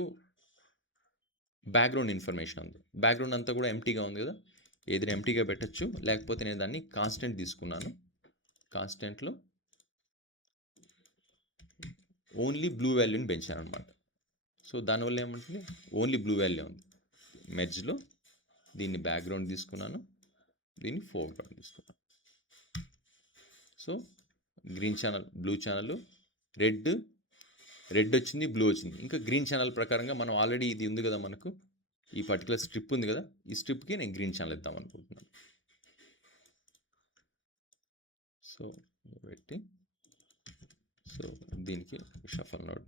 బ్యాక్గ్రౌండ్ ఇన్ఫర్మేషన్ ఉంది, బ్యాక్గ్రౌండ్ అంతా కూడా ఎంటీగా ఉంది కదా, ఏదైనా ఎంటీగా పెట్టచ్చు. లేకపోతే నేను దాన్ని కాన్స్టెంట్ తీసుకున్నాను. కాన్స్టెంట్లో ఓన్లీ బ్లూ వాల్యూని పెంచాను అనమాట. సో దానివల్ల ఏమంటుంది, ఓన్లీ బ్లూ వాల్యూ ఉంది. మెర్జ్లో దీన్ని బ్యాక్గ్రౌండ్ తీసుకున్నాను, దీన్ని ఫోర్గ్రౌండ్ తీసుకున్నాను. So green channel, blue channel, red వచ్చింది, బ్లూ వచ్చింది. ఇంకా గ్రీన్ ఛానల్ ప్రకారంగా మనం ఆల్రెడీ ఇది ఉంది కదా, మనకు ఈ పర్టికులర్ స్ట్రిప్ ఉంది కదా, ఈ స్ట్రిప్కి నేను గ్రీన్ ఛానల్ ఇద్దాం అనుకుంటున్నాను. సో పెట్టి, సో దీనికి షఫల్ నోడ్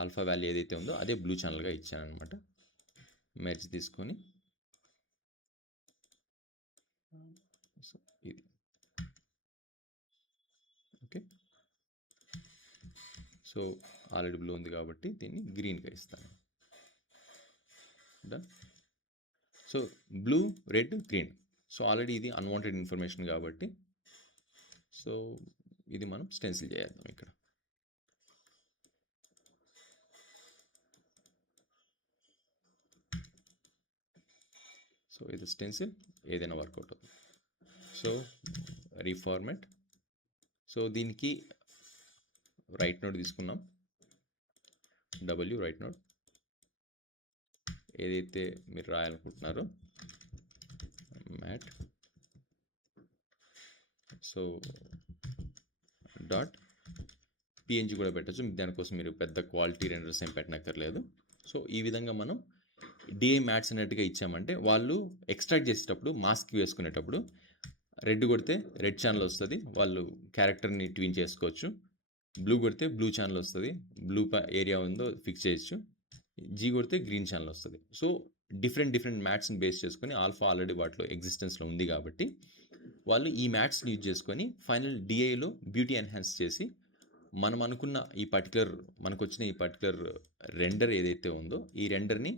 ఆల్ఫా వాల్యూ ఏదైతే ఉందో అదే బ్లూ ఛానల్గా ఇచ్చాను అనమాట. మెర్జ్ తీసుకొని సో ఇది ఓకే. సో ఆల్రెడీ బ్లూ ఉంది కాబట్టి దీన్ని గ్రీన్గా ఇస్తాను. Done. So blue, red, green. So already ఇది అన్వాంటెడ్ ఇన్ఫర్మేషన్ కాబట్టి సో ఇది మనం స్టెన్సిల్ చేద్దాం ఇక్కడ. సో ఇది స్టెన్సిల్ ఏదైనా వర్కౌట్ అవుతుంది. సో రీఫార్మేట్. సో దీనికి రైట్ నోడ్ తీసుకున్నాం, రైట్ నోడ్ ఏదైతే మీరు రాయాలనుకుంటున్నారో మ్యాట్. సో డాట్ PNG కూడా పెట్టచ్చు, దానికోసం మీరు పెద్ద క్వాలిటీ రెండర్స్ ఏం పెట్టనక్కర్లేదు. సో ఈ విధంగా మనం DI మ్యాట్స్ అన్నట్టుగా ఇచ్చామంటే వాళ్ళు ఎక్స్ట్రాక్ట్ చేసేటప్పుడు మాస్క్ వేసుకునేటప్పుడు రెడ్ కొడితే రెడ్ ఛానల్ వస్తుంది, వాళ్ళు క్యారెక్టర్ని ట్వీన్ చేసుకోవచ్చు. బ్లూ కొడితే బ్లూ ఛానల్ వస్తుంది, బ్లూ ఏరియా ఉందో ఫిక్స్ చేయొచ్చు. G కొడితే గ్రీన్ ఛానల్ వస్తుంది. సో డిఫరెంట్ మ్యాట్స్ని బేస్ చేసుకొని ఆల్ఫా ఆల్రెడీ వాటిలో ఎగ్జిస్టెన్స్లో ఉంది కాబట్టి వాళ్ళు ఈ మ్యాట్స్ని యూజ్ చేసుకొని ఫైనల్ DIలో బ్యూటీ ఎన్హాన్స్ చేసి మనం అనుకున్న మనకు వచ్చిన ఈ పర్టికులర్ రెండర్ ఏదైతే ఉందో ఈ రెండర్ని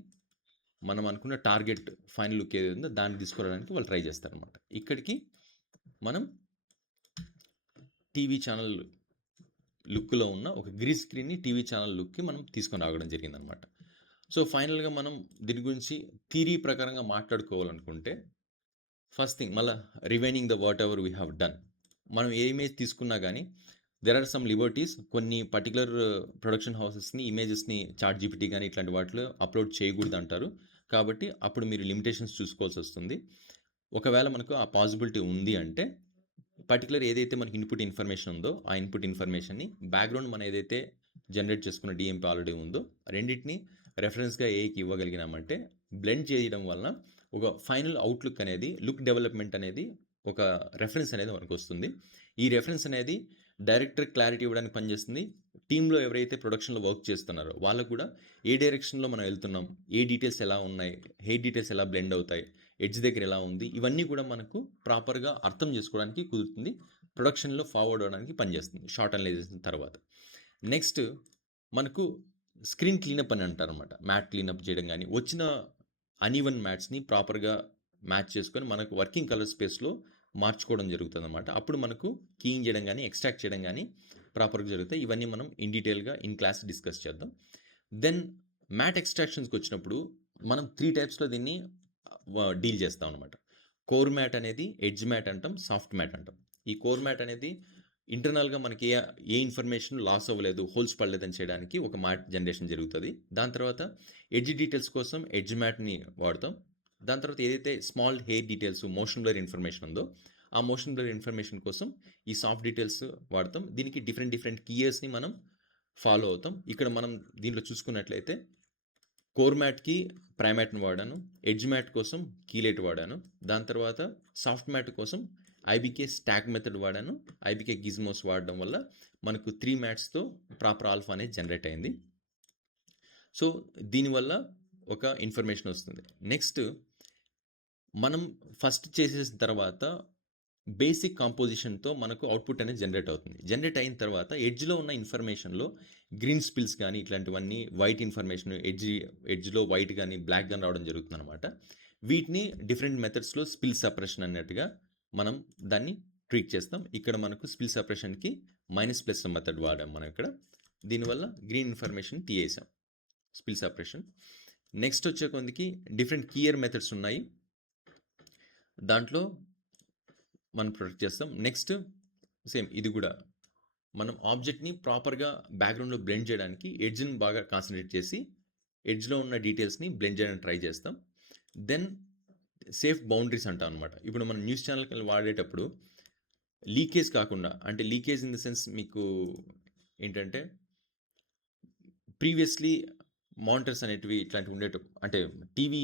మనం అనుకున్న టార్గెట్ ఫైనల్ లుక్ ఏదైతే ఉందో దాన్ని తీసుకురావడానికి వాళ్ళు ట్రై చేస్తారనమాట. ఇక్కడికి మనం టీవీ ఛానల్ లుక్లో ఉన్న ఒక గ్రీన్ స్క్రీన్ని టీవీ ఛానల్ లుక్కి మనం తీసుకొని రావడం జరిగిందనమాట. సో ఫైనల్గా మనం దీని గురించి థియరీ ప్రకారంగా మాట్లాడుకోవాలనుకుంటే ఫస్ట్ థింగ్ మళ్ళీ rewinding the whatever we have done. మనం ఏ ఇమేజ్ తీసుకున్నా కానీ దెర్ ఆర్ సమ్ లిబర్టీస్. కొన్ని పర్టికులర్ ప్రొడక్షన్ హౌసెస్ని ఇమేజెస్ని ChatGPT కానీ ఇట్లాంటి వాటిలో అప్లోడ్ చేయకూడదు అంటారు. కాబట్టి అప్పుడు మీరు లిమిటేషన్స్ చూసుకోవాల్సి వస్తుంది. ఒకవేళ మనకు ఆ పాసిబిలిటీ ఉంది అంటే పర్టికులర్ ఏదైతే మనకి ఇన్పుట్ ఇన్ఫర్మేషన్ ఉందో ఆ ఇన్పుట్ ఇన్ఫర్మేషన్ని బ్యాక్గ్రౌండ్ మనం ఏదైతే జనరేట్ చేసుకున్న DMP ఆల్రెడీ ఉందో రెండింటిని రెఫరెన్స్‌గా ఏఐకి ఇవ్వగలిగినామంటే, బ్లెండ్ చేయడం వలన ఒక ఫైనల్ అవుట్‌లుక్ అనేది, లుక్ డెవలప్‌మెంట్ అనేది ఒక రెఫరెన్స్ అనేది మనకొస్తుంది. ఈ రెఫరెన్స్ అనేది డైరెక్టర్ క్లారిటీ ఇవ్వడానికి పనిచేస్తుంది. టీమ్‌లో ఎవరైతే ప్రొడక్షన్‌లో వర్క్ చేస్తున్నారో వాళ్ళకి కూడా ఏ డైరెక్షన్‌లో మనం వెళ్తున్నాం, ఏ డీటెయిల్స్ ఎలా ఉన్నాయి, హెయిర్ డీటెయిల్స్ ఎలా బ్లెండ్ అవుతాయి, ఎడ్జ్ దగ్గర ఎలా ఉంది, ఇవన్నీ కూడా మనకు ప్రాపర్‌గా అర్థం చేసుకోవడానికి కుదురుతుంది. ప్రొడక్షన్‌లో ఫార్వర్డ్ అవ్వడానికి పనిచేస్తుంది షార్ట్ అనలైజేషన్ తర్వాత. నెక్స్ట్ మనకు స్క్రీన్ క్లీనప్ అని అంటారనమాట. మ్యాట్ క్లీనప్ చేయడం గానీ, వచ్చిన అన్‌ఈవెన్ మ్యాట్స్‌ని ప్రాపర్‌గా మ్యాచ్ చేసుకొని మనకు వర్కింగ్ కలర్ స్పేస్‌లో మార్చుకోవడం జరుగుతుందనమాట. అప్పుడు మనకు కీయింగ్ చేయడం గానీ, ఎక్స్ట్రాక్ట్ చేయడం గానీ ప్రాపర్‌గా జరుగుతాయి. ఇవన్నీ మనం ఇన్ డీటెయిల్‌గా ఇన్ క్లాస్ డిస్కస్ చేద్దాం. దెన్ మ్యాట్ ఎక్స్ట్రాక్షన్స్‌కొచ్చినప్పుడు మనం 3 టైప్స్‌లో దీన్ని డీల్ చేస్తామనమాట. కోర్ మ్యాట్ అనేది, ఎడ్జ్ మ్యాట్ అంటాం, సాఫ్ట్ మ్యాట్ అంటాం. ఈ కోర్ మ్యాట్ అనేది ఇంటర్నల్‌గా మనకి ఏ ఇన్ఫర్మేషన్ లాస్ అవ్వలేదు, హోల్స్ పడలేదని చేయడానికి ఒక మ్యాట్ జనరేషన్ జరుగుతది. దాని తర్వాత ఎడ్జ్ డీటెయిల్స్ కోసం ఎడ్జ్ మ్యాట్‌ని వాడతాం. దాని తర్వాత ఏదైతే small hair details, motion blur information ఉందో, ఆ మోషన్ బ్లర్ ఇన్ఫర్మేషన్ కోసం ఈ సాఫ్ట్ డీటెయిల్స్ వాడతాం. దీనికి డిఫరెంట్ కీయర్స్‌ని మనం ఫాలో అవుతాం. ఇక్కడ మనం దీంట్లో చూసుకున్నట్లయితే కోర్ మ్యాట్‌కి ప్రైమాట్‌ని వాడాను. ఎడ్జ్ మ్యాట్ కోసం కీలైట్ వాడాను. దాని తర్వాత సాఫ్ట్ మ్యాట్ కోసం ఐబీకే స్టాక్ మెథడ్ వాడాను. ఐబీకే గిజ్మోస్ వాడడం వల్ల మనకు 3 మ్యాట్స్‌తో ప్రాపర్ ఆల్ఫా అనేది జనరేట్ అయింది. సో, దీనివల్ల ఒక ఇన్ఫర్మేషన్ వస్తుంది. నెక్స్ట్ మనం ఫస్ట్ చేసేసిన తర్వాత బేసిక్ కాంపోజిషన్‌తో మనకు అవుట్‌పుట్ అనేది జనరేట్ అవుతుంది. జనరేట్ అయిన తర్వాత ఎడ్జ్‌లో ఉన్న ఇన్ఫర్మేషన్‌లో గ్రీన్ స్పిల్స్ గానీ, ఇట్లాంటివన్నీ వైట్ ఇన్ఫర్మేషన్ ఎడ్జ్‌లో వైట్ గానీ, బ్లాక్ గానీ రావడం జరుగుతుందనమాట. వీటిని డిఫరెంట్ మెథడ్స్‌లో స్పిల్ సపరేషన్ అన్నట్టుగా మనం దాన్ని ట్రీట్ చేస్తాం. ఇక్కడ మనకు స్పిల్ సపరేషన్‌కి మైనస్ ప్లస్ మెథడ్ వాడాం మనం ఇక్కడ. దీనివల్ల గ్రీన్ ఇన్ఫర్మేషన్ తీయేసాం. Spill separation. నెక్స్ట్ వచ్చే కొందికి డిఫరెంట్ కీయర్ మెథడ్స్ ఉన్నాయి. దాంట్లో మనం ప్రొటెక్ట్ చేస్తాం. నెక్స్ట్ సేమ్ ఇది కూడా మనం ఆబ్జెక్ట్‌ని ప్రాపర్‌గా బ్యాక్‌గ్రౌండ్‌లో బ్లెండ్ చేయడానికి ఎడ్జ్‌ని బాగా కాన్సంట్రేట్ చేసి, ఎడ్జ్‌లో ఉన్న డీటెయిల్స్‌ని బ్లెండ్ చేయడానికి ట్రై చేస్తాం. దెన్ సేఫ్ బౌండరీస్ అంటాం అనమాట. ఇప్పుడు మనం న్యూస్ ఛానెల్‌కి వాడేటప్పుడు లీకేజ్ కాకుండా, అంటే లీకేజ్ ఇన్ ద సెన్స్ మీకు ఏంటంటే ప్రీవియస్‌లీ మానిటర్స్ అనేటివి ఇట్లాంటివి ఉండేటప్పుడు, అంటే టీవీ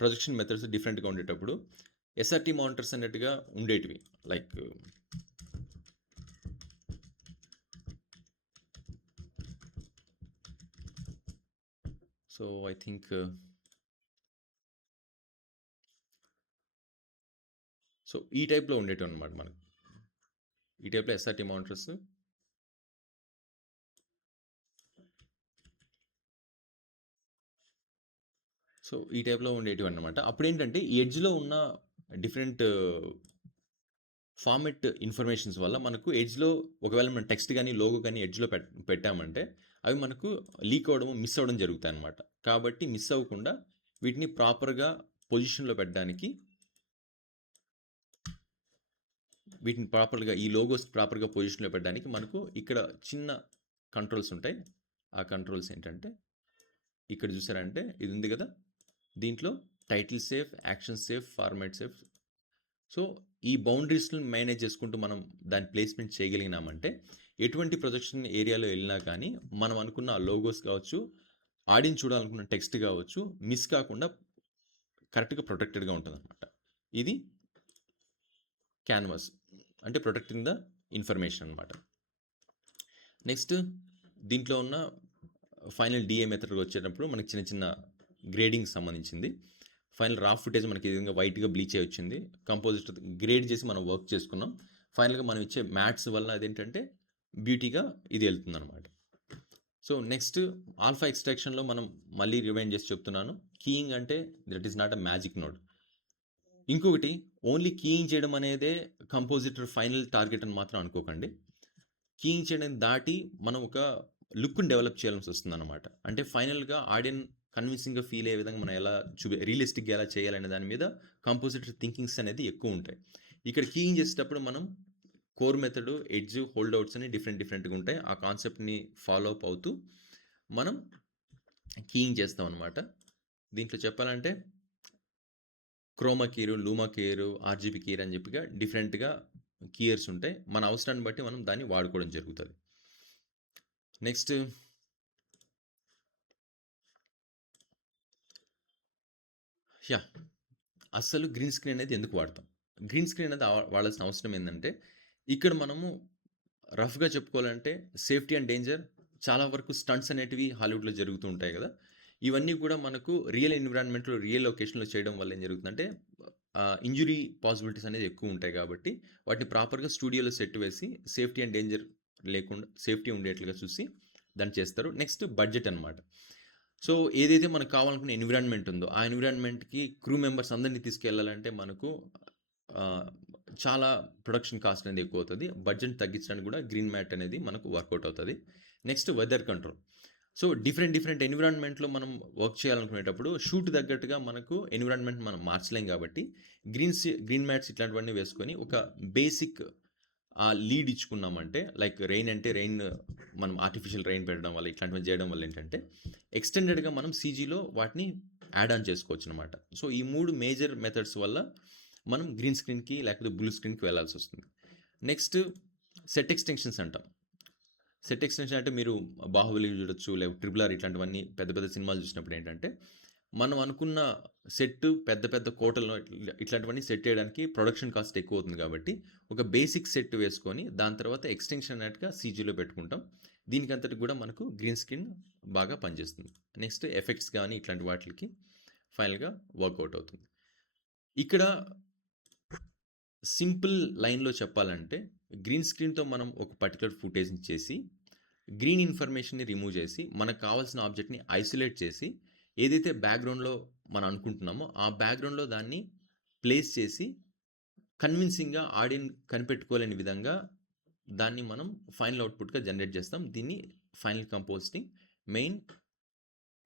ప్రొజెక్షన్ మెథడ్స్ డిఫరెంట్‌గా ఉండేటప్పుడు ఎస్ఆర్‌టీ మానిటర్స్ అన్నట్టుగా ఉండేటివి. Like so, I think so, ఈ టైప్‌లో ఉండేటివన్నమాట మనకు. ఈ టైప్‌లో ఎస్ఆర్‌టీ మానిటర్స్. సో, ఈ టైప్‌లో ఉండేటివన్నమాట. అప్పుడేంటంటే ఈ ఎడ్జ్‌లో ఉన్న డిఫరెంట్ ఫార్మాట్ ఇన్ఫర్మేషన్స్ వల్ల మనకు ఎడ్జ్‌లో ఒకవేళ మనం టెక్స్ట్ గాని, లోగో గాని ఎడ్జ్‌లో పెట్టామంటే అవి మనకు లీక్ అవ్వడం, మిస్ అవ్వడం జరుగుతాయన్నమాట. కాబట్టి మిస్ అవ్వకుండా వీటిని ప్రాపర్‌గా పొజిషన్‌లో పెట్టడానికి, వీటిని ప్రాపర్‌గా ఈ లోగోస్ ప్రాపర్‌గా పొజిషన్‌లో పెట్టడానికి మనకు ఇక్కడ చిన్న కంట్రోల్స్ ఉంటాయి. ఆ కంట్రోల్స్ ఏంటంటే ఇక్కడ చూసారంటే ఇది ఉంది కదా! దీంట్లో title safe, action safe, format safe. So, ఈ బౌండరీస్‌ని మేనేజ్ చేసుకుంటూ మనం దాని ప్లేస్‌మెంట్ చేయగలిగినామంటే ఎటువంటి ప్రొజెక్షన్ ఏరియాలో ఎళ్ళినా కానీ మనం అనుకున్న ఆ లోగోస్ కావచ్చు, ఆడియన్స్ చూడాలనుకున్న టెక్స్ట్ కావచ్చు, మిస్ కాకుండా కరెక్ట్‌గా ప్రొటెక్టెడ్‌గా ఉంటదనమాట. ఇది క్యాన్వాస్. అంటే ప్రొటెక్టింగ్ ద ఇన్ఫర్మేషన్ అనమాట. నెక్స్ట్ దీంట్లో ఉన్న ఫైనల్ డీఏ మెథడ్‌కి వచ్చేటప్పుడు మనకి చిన్న చిన్న గ్రేడింగ్‌కి సంబంధించింది. ఫైనల్ రా ఫుటేజ్ మనకి ఈ విధంగా వైట్‌గా బ్లీచ్ అయ్యి వచ్చింది. కంపోజిట్ గ్రేడ్ చేసి మనం వర్క్ చేసుకున్నాం. ఫైనల్‌గా మనం ఇచ్చే మ్యాట్స్ వల్ల అదేంటంటే బ్యూటీగా ఇది ఎళ్తుందనమాట. సో, నెక్స్ట్ ఆల్ఫా ఎక్స్‌ట్రాక్షన్‌లో మనం మళ్ళీ రివైండ్ చేసి చెప్తున్నాను. కీయింగ్ అంటే that is not a magic node. ఇంకొకటి ఓన్లీ కీయింగ్ చేయడం అనేదే కంపోజిటర్ ఫైనల్ టార్గెట్ అని మాత్రం అనుకోకండి. కీయింగ్ చేయడం దాటి మనం ఒక లుక్‌ని డెవలప్ చేయాల్సొస్తుందనమాట. అంటే ఫైనల్‌గా ఆడియన్ కన్విన్సింగ్‌గా ఫీల్ అయ్యే విధంగా మనం ఎలా రియలిస్టిక్‌గా ఎలా చేయాలనే దాని మీద కంపోజిటర్ థింకింగ్స్ అనేది ఎక్కువుంటాయి. ఇక్కడ కీయింగ్ చేసేటప్పుడు మనం core method, edge, hold outs అని డిఫరెంట్‌గా ఉంటాయి. ఆ కాన్సెప్ట్‌ని ఫాలో అప్ అవుతూ మనం కీయింగ్ చేస్తామనమాట. దీంట్లో చెప్పాలంటే క్రోమా కీరు, లూమా కీరు, ఆర్‌జీబీ కీర్ అని చెప్పిగా డిఫరెంట్‌గా కీయర్స్ ఉంటాయి. మన అవసరాన్ని బట్టి మనం దాన్ని వాడుకోవడం జరుగుతది. Next yeah! అస్సలు గ్రీన్ స్క్రీన్ అనేది ఎందుకు వాడతాం? గ్రీన్ స్క్రీన్ అనేది వాడాల్సిన అవసరం ఏందంటే, ఇక్కడ మనము రఫ్‌గా చెప్పుకోవాలంటే సేఫ్టీ అండ్ డేంజర్ చాలా వరకు స్టంట్స్ అనేటివి హాలీవుడ్‌లో జరుగుతూ ఉంటాయి గదా! ఇవన్నీ కూడా మనకు రియల్ ఎన్విరాన్మెంట్‌లో, రియల్ లొకేషన్‌లో చేయడం వల్ల ఏం జరుగుతుందంటే ఇంజ్యూరీ పాసిబిలిటీస్ అనేది ఎక్కువుంటాయి గాబట్టి, వాటిని ప్రాపర్‌గా స్టూడియోలో సెట్ వేసి సేఫ్టీ అండ్ డేంజర్ లేకుండా సేఫ్టీ ఉండేట్లుగా చూసి దాన్ని చేస్తారు. నెక్స్ట్ బడ్జెట్ అన్నమాట. సో, ఏదైతే మనకు కావాలనుకున్న ఎన్విరాన్మెంట్ ఉందో, ఆ ఎన్విరాన్మెంట్‌కి క్రూ మెంబర్స్ అందరిని తీసుకెళ్ళాలంటే మనకు ఆహ్, చాలా ప్రొడక్షన్ కాస్ట్ అనేది ఎక్కువవుతది. బడ్జెట్ తగ్గించడానికి గూడా గ్రీన్ మ్యాట్ అనేది మనకు వర్కౌట్ అవుతది. Next weather control. So, different ఎన్విరాన్మెంట్‌లో మనం వర్క్ చేయాలనుకునేటప్పుడు షూట్ తగ్గట్టుగా మనకు ఎన్విరాన్మెంట్ మనం మార్చలేం గాబట్టి, గ్రీన్ మ్యాట్స్ ఇట్లాంటివన్నీ వేసుకొని ఒక బేసిక్ లీడ్ ఇచ్చుకున్నామంటే లైక్ రెయిన్ అంటే రెయిన్ మనం ఆర్టిఫిషియల్ రెయిన్ పెట్టడం వల్ల ఇట్లాంటివి చేయడం వల్ల ఏంటంటే, ఎక్స్‌టెండెడ్‌గా మనం సీజీలో వాటిని యాడ్ ఆన్ చేసుకోవచ్చనమాట. సో, ఈ 3 మేజర్ మెథడ్స్ వల్ల మనం గ్రీన్ స్క్రీన్‌కి లేకపోతే బ్లూ స్క్రీన్‌కి వెళ్ళాల్సొస్తుంది. నెక్స్ట్ సెట్ ఎక్స్‌టెన్షన్స్ అంటాం. సెట్ ఎక్స్‌టెన్షన్ అంటే మీరు 'బాహుబలి' చూడొచ్చు, లేకపోతే 'ట్రిపుల్ ఆర్' ఇట్లాంటివన్నీ పెద్ద సినిమాలు చూసినప్పుడు ఏంటంటే, మనం అనుకున్న పెద్ద కోటల్లో ఇట్లాంటివన్నీ సెట్ చేయడానికి ప్రొడక్షన్ కాస్ట్ ఎక్కువవుతుంది కాబట్టి, ఒక బేసిక్ సెట్ వేసుకొని, దాని తర్వాత ఎక్స్‌టెన్షన్ అన్నట్టుగా సీజీలో పెట్టుకుంటాం. దీనికంతటికి గూడా మనకు గ్రీన్ స్క్రీన్ బాగా పనిచేస్తుంది. నెక్స్ట్ ఎఫెక్ట్స్ గానీ ఇట్లాంటి వాటిలకి ఫైనల్‌గా వర్కౌట్ అవుతుంది. ఇక్కడ సింపుల్ లైన్‌లో చెప్పాలంటే, గ్రీన్ స్క్రీన్‌తో మనం ఒక పర్టిక్యులర్ ఫుటేజ్‌ని చేసి, గ్రీన్ ఇన్ఫర్మేషన్‌ని రిమూవ్ చేసి, మనకు కావాల్సిన ఆబ్జెక్ట్‌ని ఐసోలేట్ చేసి, ఏదైతే బ్యాక్‌గ్రౌండ్‌లో మనం అనుకుంటున్నామో, ఆ బ్యాక్‌గ్రౌండ్‌లో దాన్ని ప్లేస్ చేసి, కన్విన్సింగ్‌గా ఆడియన్స్ కనిపెట్టుకోలేని విధంగా దాన్ని మనం ఫైనల్ అవుట్‌పుట్‌గా జనరేట్ చేస్తాం. దీన్ని final compositing main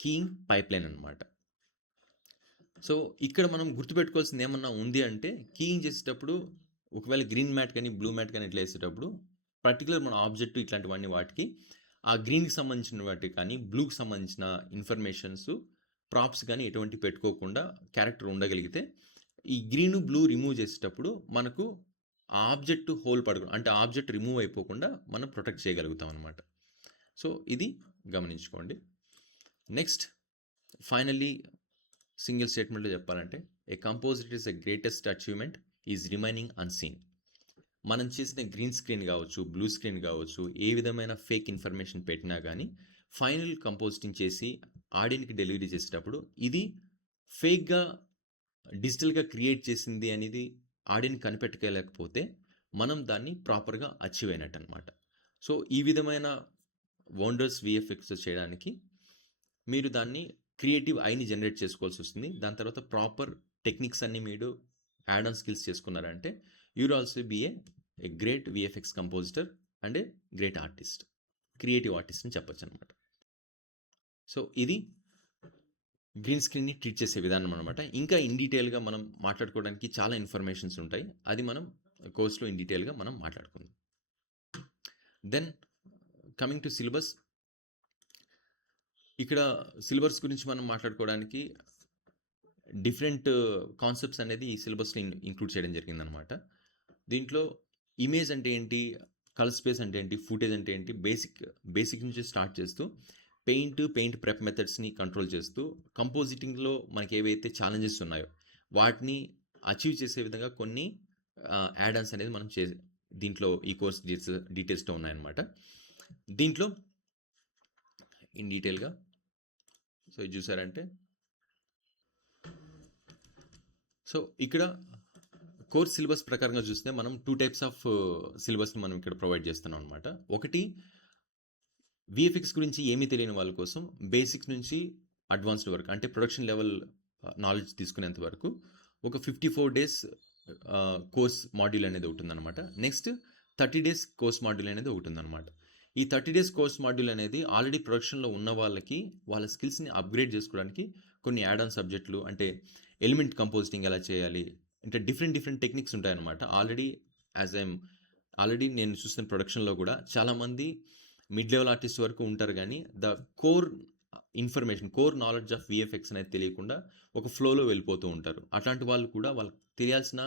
keying pipeline అన్నమాట. సో, ఇక్కడ మనం గుర్తుపెట్టుకోవాల్సింది ఏమన్నా ఉంది అంటే, కీయింగ్ చేసేటప్పుడు ఒకవేళ గ్రీన్ మ్యాట్ గాని, బ్లూ మ్యాట్ గాని ఇట్లా ఏసేటప్పుడు పర్టిక్యులర్ మన ఆబ్జెక్ట్ ఇట్లాంటివన్నీ వాటికి ఆ గ్రీన్‌కి సంబంధించిన వాటికి కానీ, బ్లూకి సంబంధించిన ఇన్ఫర్మేషన్స్, ప్రాప్స్ గాని ఎటువంటివి పెట్టుకోకుండా క్యారెక్టర్ ఉండగలిగితే, ఈ గ్రీను, బ్లూ రిమూవ్ చేసేటప్పుడు మనకు ఆ ఆబ్జెక్ట్ హోల్ పడకుండా అంటే ఆబ్జెక్ట్ రిమూవ్ అయిపోకుండా మనం ప్రొటెక్ట్ చేయగలుగుతాం అనమాట. సో, ఇది గమనించుకోండి. నెక్స్ట్ ఫైనల్లీ సింగిల్ స్టేట్మెంట్‌లో చెప్పాలంటే, a compositor is the greatest achievement is remaining unseen. మనం చేసిన గ్రీన్ స్క్రీన్ గావచ్చు, బ్లూ స్క్రీన్ గావచ్చు, ఏ విధమైన ఫేక్ ఇన్ఫర్మేషన్ పెట్టినా గానీ, ఫైనల్ కంపోజిటింగ్ చేసి ఆడియన్‌కి డెలివరీ చేసేటప్పుడు, ఇది ఫేక్‌గా, డిజిటల్‌గా క్రియేట్ చేసింది అనేది ఆడియన్ కనిపెట్టుకోలేకపోతే, మనం దాన్ని ప్రాపర్‌గా అచీవ్ అయినట్టనమాట. సో, ఈ విధమైన వండర్స్ వీఎఫ్ఎక్స్ చేయడానికి మీరు దాన్ని క్రియేటివ్ ఐని జనరేట్ చేసుకోవాల్సొస్తుంది. దాని తర్వాత ప్రాపర్ టెక్నిక్స్ అన్నీ మీరు యాడ్ ఆన్ స్కిల్స్ చేసుకున్నారంటే, you will also be a great VFX compositor and a great artist. Creative artist అని చెప్పొచ్చనమాట. సో, ఇది గ్రీన్ స్క్రీన్‌ని ట్రీట్ చేసే విధానం అనమాట. ఇంకా ఇన్ డీటెయిల్‌గా మనం మాట్లాడుకోవడానికి చాలా ఇన్ఫర్మేషన్స్ ఉంటాయి. అది మనం కోర్స్‌లో ఇన్ డీటెయిల్‌గా మనం మాట్లాడుకుందాం. Then coming to syllabus. ఇక్కడ సిలబస్ గురించి మనం మాట్లాడుకోవడానికి డిఫరెంట్ కాన్సెప్ట్స్ అనేది ఈ సిలబస్‌లో ఇంక్లూడ్ చేయడం జరిగిందనమాట. దీంట్లో ఇమేజ్ అంటే ఏంటి? కలర్ స్పేస్ అంటే ఏంటి? ఫుటేజ్ అంటే ఏంటి? బేసిక్ నుంచి స్టార్ట్ చేస్తూ పెయింట్ ప్రెప్ మెథడ్స్‌ని కంట్రోల్ చేస్తూ కంపోజిటింగ్‌లో మనకేవైతే ఛాలెంజెస్ ఉన్నాయో వాటిని అచీవ్ చేసే విధంగా కొన్ని యాడ్ ఆన్స్ అనేది మనం దీంట్లో ఈ కోర్స్ డీటెయిల్స్‌లో ఉన్నాయన్నమాట. దీంట్లో ఇన్ డీటెయిల్‌గా సో, ఇది చూసారంటే సో, ఇక్కడ కోర్స్ సిలబస్ ప్రకారంగా చూస్తే మనం 2 టైప్స్ ఆఫ్ సిలబస్‌ని మనం ఇక్కడ ప్రొవైడ్ చేస్తున్నాం అనమాట. ఒకటి వీఎఫ్ఎక్స్ గురించి ఏమీ తెలియని వాళ్ళ కోసం బేసిక్స్ నుంచి అడ్వాన్స్డ్ వరకు అంటే ప్రొడక్షన్ లెవెల్ నాలెడ్జ్ తీసుకునేంత వరకు ఒక 54 డేస్ కోర్స్ మాడ్యూల్ అనేది ఒకటుందనమాట. నెక్స్ట్ 30 డేస్ కోర్స్ మాడ్యూల్ అనేది ఒకటుందనమాట. ఈ 30 డేస్ కోర్స్ మాడ్యూల్ అనేది ఆల్రెడీ ప్రొడక్షన్‌లో ఉన్న వాళ్ళకి వాళ్ళ స్కిల్స్‌ని అప్‌గ్రేడ్ చేసుకోవడానికి కొన్ని యాడ్ ఆన్ సబ్జెక్టులు అంటే ఎలిమెంట్ కంపోజిటింగ్ ఎలా చేయాలి? అంటే డిఫరెంట్ టెక్నిక్స్ ఉంటాయన్నమాట. ఆల్రెడీ నేను చూస్తున్న ప్రొడక్షన్‌లో కూడా చాలామంది మిడ్ లెవెల్ ఆర్టిస్ట్ వరకు ఉంటారు గానీ, core core knowledge of VFX అనేది తెలియకుండా ఒక ఫ్లోలో వెళ్ళిపోతూ ఉంటారు. అట్లాంటి వాళ్ళు కూడా వాళ్ళకి తెలియాల్సిన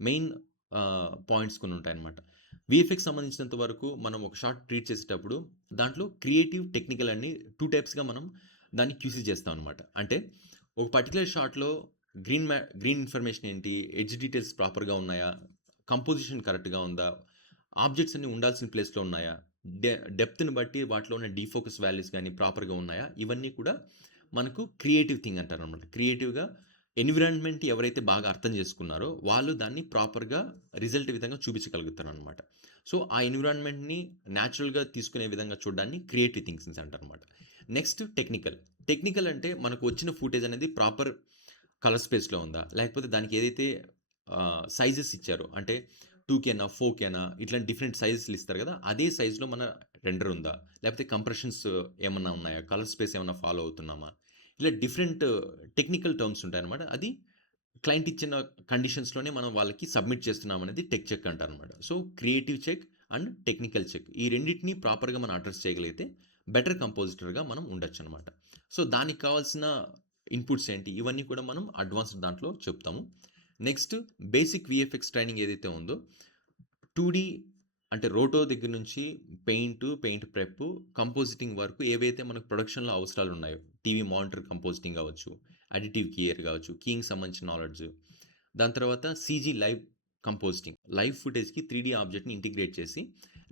మెయిన్ పాయింట్స్ కొన్ని ఉంటాయన్నమాట. వీఎఫ్ఎక్స్ సంబంధించినంత వరకు మనం ఒక షాట్ ట్రీట్ చేసేటప్పుడు దాంట్లో క్రియేటివ్, టెక్నికల్ అని 2 టైప్స్‌గా మనం దాన్ని క్యూసీ చేస్తాం అనమాట. అంటే ఒక పర్టిక్యులర్ షాట్‌లో గ్రీన్ ఇన్ఫర్మేషన్ ఏంటి? ఎడ్జ్ డీటెయిల్స్ ప్రాపర్‌గా ఉన్నాయా? కంపోజిషన్ కరెక్ట్‌గా ఉందా? ఆబ్జెక్ట్స్ అన్నీ ఉండాల్సిన ప్లేస్‌లో ఉన్నాయా? డెప్త్‌ని బట్టి వాటిలో ఉన్న డీఫోకస్ వాల్యూస్ గాని ప్రాపర్‌గా ఉన్నాయా? ఇవన్నీ కూడా మనకు క్రియేటివ్ థింగ్ అంటారనమాట. క్రియేటివ్‌గా ఎన్విరాన్మెంట్ ఎవరైతే బాగా అర్థం చేసుకున్నారో వాళ్ళు దాన్ని ప్రాపర్‌గా రిజల్ట్ విధంగా చూపించగలుగుతారనమాట. సో, ఆ ఎన్విరాన్మెంట్‌ని న్యాచురల్‌గా తీసుకునే విధంగా చూడడాన్ని క్రియేటివ్ థింకింగ్స్ అంటారనమాట. Next technical. టెక్నికల్ అంటే మనకు వచ్చిన ఫుటేజ్ అనేది ప్రాపర్ కలర్ స్పేస్‌లో ఉందా? లేకపోతే దానికి ఏదైతే సైజెస్ ఇచ్చారో అంటే 2కేనా, 4కేనా ఇట్లాంటి డిఫరెంట్ సైజెస్‌లు ఇస్తారు గదా! అదే సైజ్‌లో మన రెండర్ ఉందా? లేకపోతే కంప్రెషన్స్ ఏమన్నా ఉన్నాయా? కలర్ స్పేస్ ఏమన్నా ఫాలో అవుతున్నామా? ఇలా డిఫరెంట్ టెక్నికల్ టర్మ్స్ ఉంటాయన్నమాట. అది క్లయింట్ ఇచ్చిన కండిషన్స్‌లోనే మనం వాళ్ళకి సబ్మిట్ చేస్తున్నామనేది టెక్ చెక్ అంటారనమాట. So, creative check and technical check. ఈ రెండిటిని ప్రాపర్‌గా మనం అడ్రెస్ చేయగలిగితే బెటర్ కంపోజిటర్‌గా మనం ఉండొచ్చనమాట. సో, దానికి కావాల్సిన ఇన్‌పుట్స్ ఏంటి? ఇవన్నీ కూడా మనం అడ్వాన్స్‌డ్ దాంట్లో చెప్తాము. నెక్స్ట్ బేసిక్ వీఎఫ్ఎక్స్ ట్రైనింగ్ ఏదైతే ఉందో 2డీ అంటే రోటో దగ్గర నుంచి పెయింట్ ప్రెప్, కంపోజిటింగ్ వరకు ఏవైతే మనకు ప్రొడక్షన్‌లో అవసరాలున్నాయో, టీవీ మానిటర్ కంపోజిటింగ్ అవ్వచ్చు, అడిటివ్ కీయర్ కావచ్చు, కీయింగ్‌కి సంబంధించిన నాలెడ్జ్. దాని తర్వాత సీజీ లైవ్ కంపోజిటింగ్. లైవ్ ఫుటేజ్‌కి 3డీ ఆబ్జెక్ట్‌ని ఇంటిగ్రేట్ చేసి,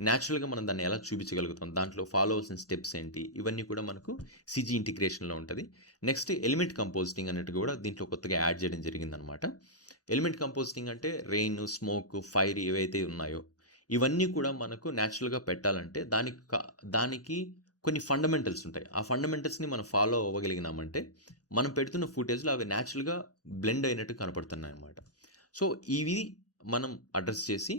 నేచురల్‌గా మనం దాన్ని ఎలా చూపించగలుగుతాం, దాంట్లో ఫాలో అవ్వాల్సిన స్టెప్స్ ఏంటి, ఇవన్నీ కూడా మనకు సీజీ ఇంటిగ్రేషన్‌లో ఉంటది. నెక్స్ట్ ఎలిమెంట్ కంపోజిటింగ్ అన్నట్టు కూడా దీంట్లో కొత్తగా యాడ్ చేయడం జరిగిందనమాట. ఎలిమెంట్ కంపోజిటింగ్ అంటే రెయిన్, స్మోక్, ఫైర్ ఏవైతే ఉన్నాయో, ఇవన్నీ కూడా మనకు నేచురల్‌గా పెట్టాలంటే దానికి కొన్ని ఫండమెంటల్స్ ఉంటాయి. ఆ ఫండమెంటల్స్‌ని మనం ఫాలో అవ్వగలిగినామంటే, మనం పెడుతున్న ఫుటేజ్‌లో అవి నేచురల్‌గా బ్లెండ్ అయినట్టు కనపడుతున్నాయన్నమాట. సో, ఇవి మనం అడ్రెస్ చేసి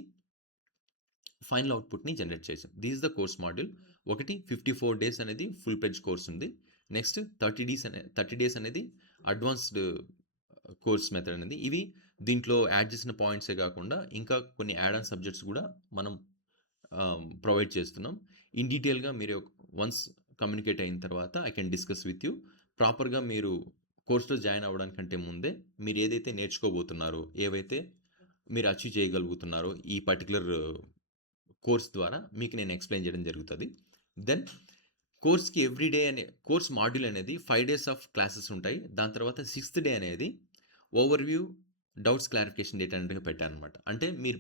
ఫైనల్ అవుట్‌పుట్‌ని జనరేట్ చేసాం. This is the course module. ఒకటి 54 డేస్ అనేది ఫుల్ ప్లెడ్జ్ కోర్స్ ఉంది. నెక్స్ట్ 30 డేస్ అనేది అడ్వాన్స్‌డ్ కోర్స్ మెథడ్ అనేది. ఇవి దీంట్లో యాడ్ చేసిన పాయింట్సే కాకుండా ఇంకా కొన్ని యాడ్ ఆన్ సబ్జెక్ట్స్ కూడా మనం ప్రొవైడ్ చేస్తున్నాం. ఇన్ డీటెయిల్‌గా మీరు వన్స్ కమ్యూనికేట్ అయిన తర్వాత I can discuss with you. ప్రాపర్‌గా మీరు కోర్స్‌లో జాయిన్ అవ్వడానికంటే ముందే మీరు ఏదైతే నేర్చుకోబోతున్నారో, ఏవైతే మీరు అచీవ్ చేయగలుగుతున్నారో ఈ పర్టిక్యులర్ కోర్స్ ద్వారా మీకు నేను ఎక్స్‌ప్లెయిన్ చేయడం జరుగుతది. దెన్ కోర్స్‌కి ఎవ్రీ డే అనే కోర్స్ మాడ్యూల్ అనేది 5 డేస్ ఆఫ్ క్లాసెస్ ఉంటాయి. దాని తర్వాత సిక్స్త్ డే అనేది ఓవర్‌వ్యూ, డౌట్స్ క్లారిఫికేషన్ డేట్ అన్నట్టుగా పెట్టాననమాట. అంటే మీరు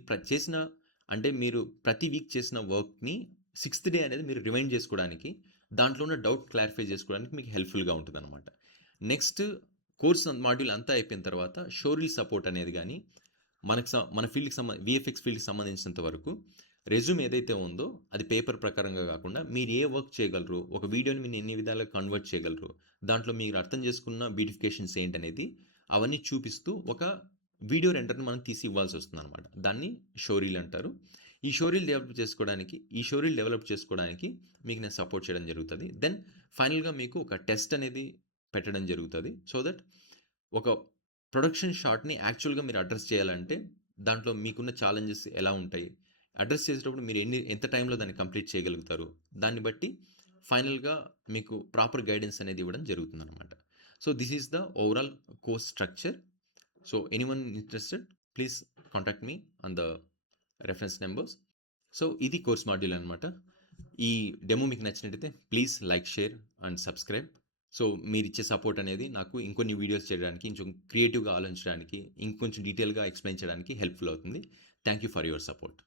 ప్రతి వీక్ చేసిన వర్క్‌ని సిక్స్త్ డే అనేది మీరు రివైండ్ చేసుకోవడానికి, దాంట్లో ఉన్న డౌట్ క్లారిఫై చేసుకోవడానికి మీకు హెల్ప్‌ఫుల్‌గా ఉంటదనమాట. నెక్స్ట్ కోర్స్ మాడ్యూల్ అంతా అయిపోయిన తర్వాత షోరీల్ సపోర్ట్ అనేది గాని, మన వీఎఫ్ఎక్స్ ఫీల్డ్‌కి సంబంధించినంత వరకు రెజ్యూమ్ ఏదైతే ఉందో అది పేపర్ ప్రకారంగా కాకుండా మీరు ఏ వర్క్ చేయగలరు, ఒక వీడియోని మీరు ఎన్ని విధాలుగా కన్వర్ట్ చేయగలరు, దాంట్లో మీరు అర్థం చేసుకున్న బ్యూటిఫికేషన్స్ ఏంటనేది అవన్నీ చూపిస్తూ ఒక వీడియో రెండర్‌ని మనం తీసి ఇవ్వాల్సొస్తుందనమాట. దాన్ని షోరీల్ అంటారు. ఈ షోరీల్ డెవలప్ చేసుకోవడానికి మీకు నేను సపోర్ట్ చేయడం జరుగుతది. దెన్ ఫైనల్‌గా మీకు ఒక టెస్ట్ అనేది పెట్టడం జరుగుతది. సో దట్ ఒక ప్రొడక్షన్ షాట్‌ని యాక్చువల్‌గా మీరు అడ్రెస్ చేయాలంటే దాంట్లో మీకున్న ఛాలెంజెస్ ఎలా ఉంటాయి? అడ్రెస్ చేసేటప్పుడు మీరు ఎంత టైంలో దాన్ని కంప్లీట్ చేయగలుగుతారు? దాన్ని బట్టి ఫైనల్‌గా మీకు ప్రాపర్ గైడెన్స్ అనేది ఇవ్వడం జరుగుతుందనమాట. So, this is the overall course structure. So, anyone interested please contact me on the reference numbers. So, ఇది కోర్స్ మాడ్యూల్ అనమాట. ఈ డెమో మీకు నచ్చినట్టయితే please like, share and subscribe. So, మీరిచ్చే సపోర్ట్ అనేది నాకు ఇంకొన్ని వీడియోస్ చేయడానికి, ఇంకొంచెం క్రియేటివ్‌గా ఆలోచించడానికి, ఇంకొంచెం డీటెయిల్‌గా ఎక్స్‌ప్లెయిన్ చేయడానికి హెల్ప్‌ఫుల్ అవుతుంది. Thank you for your support.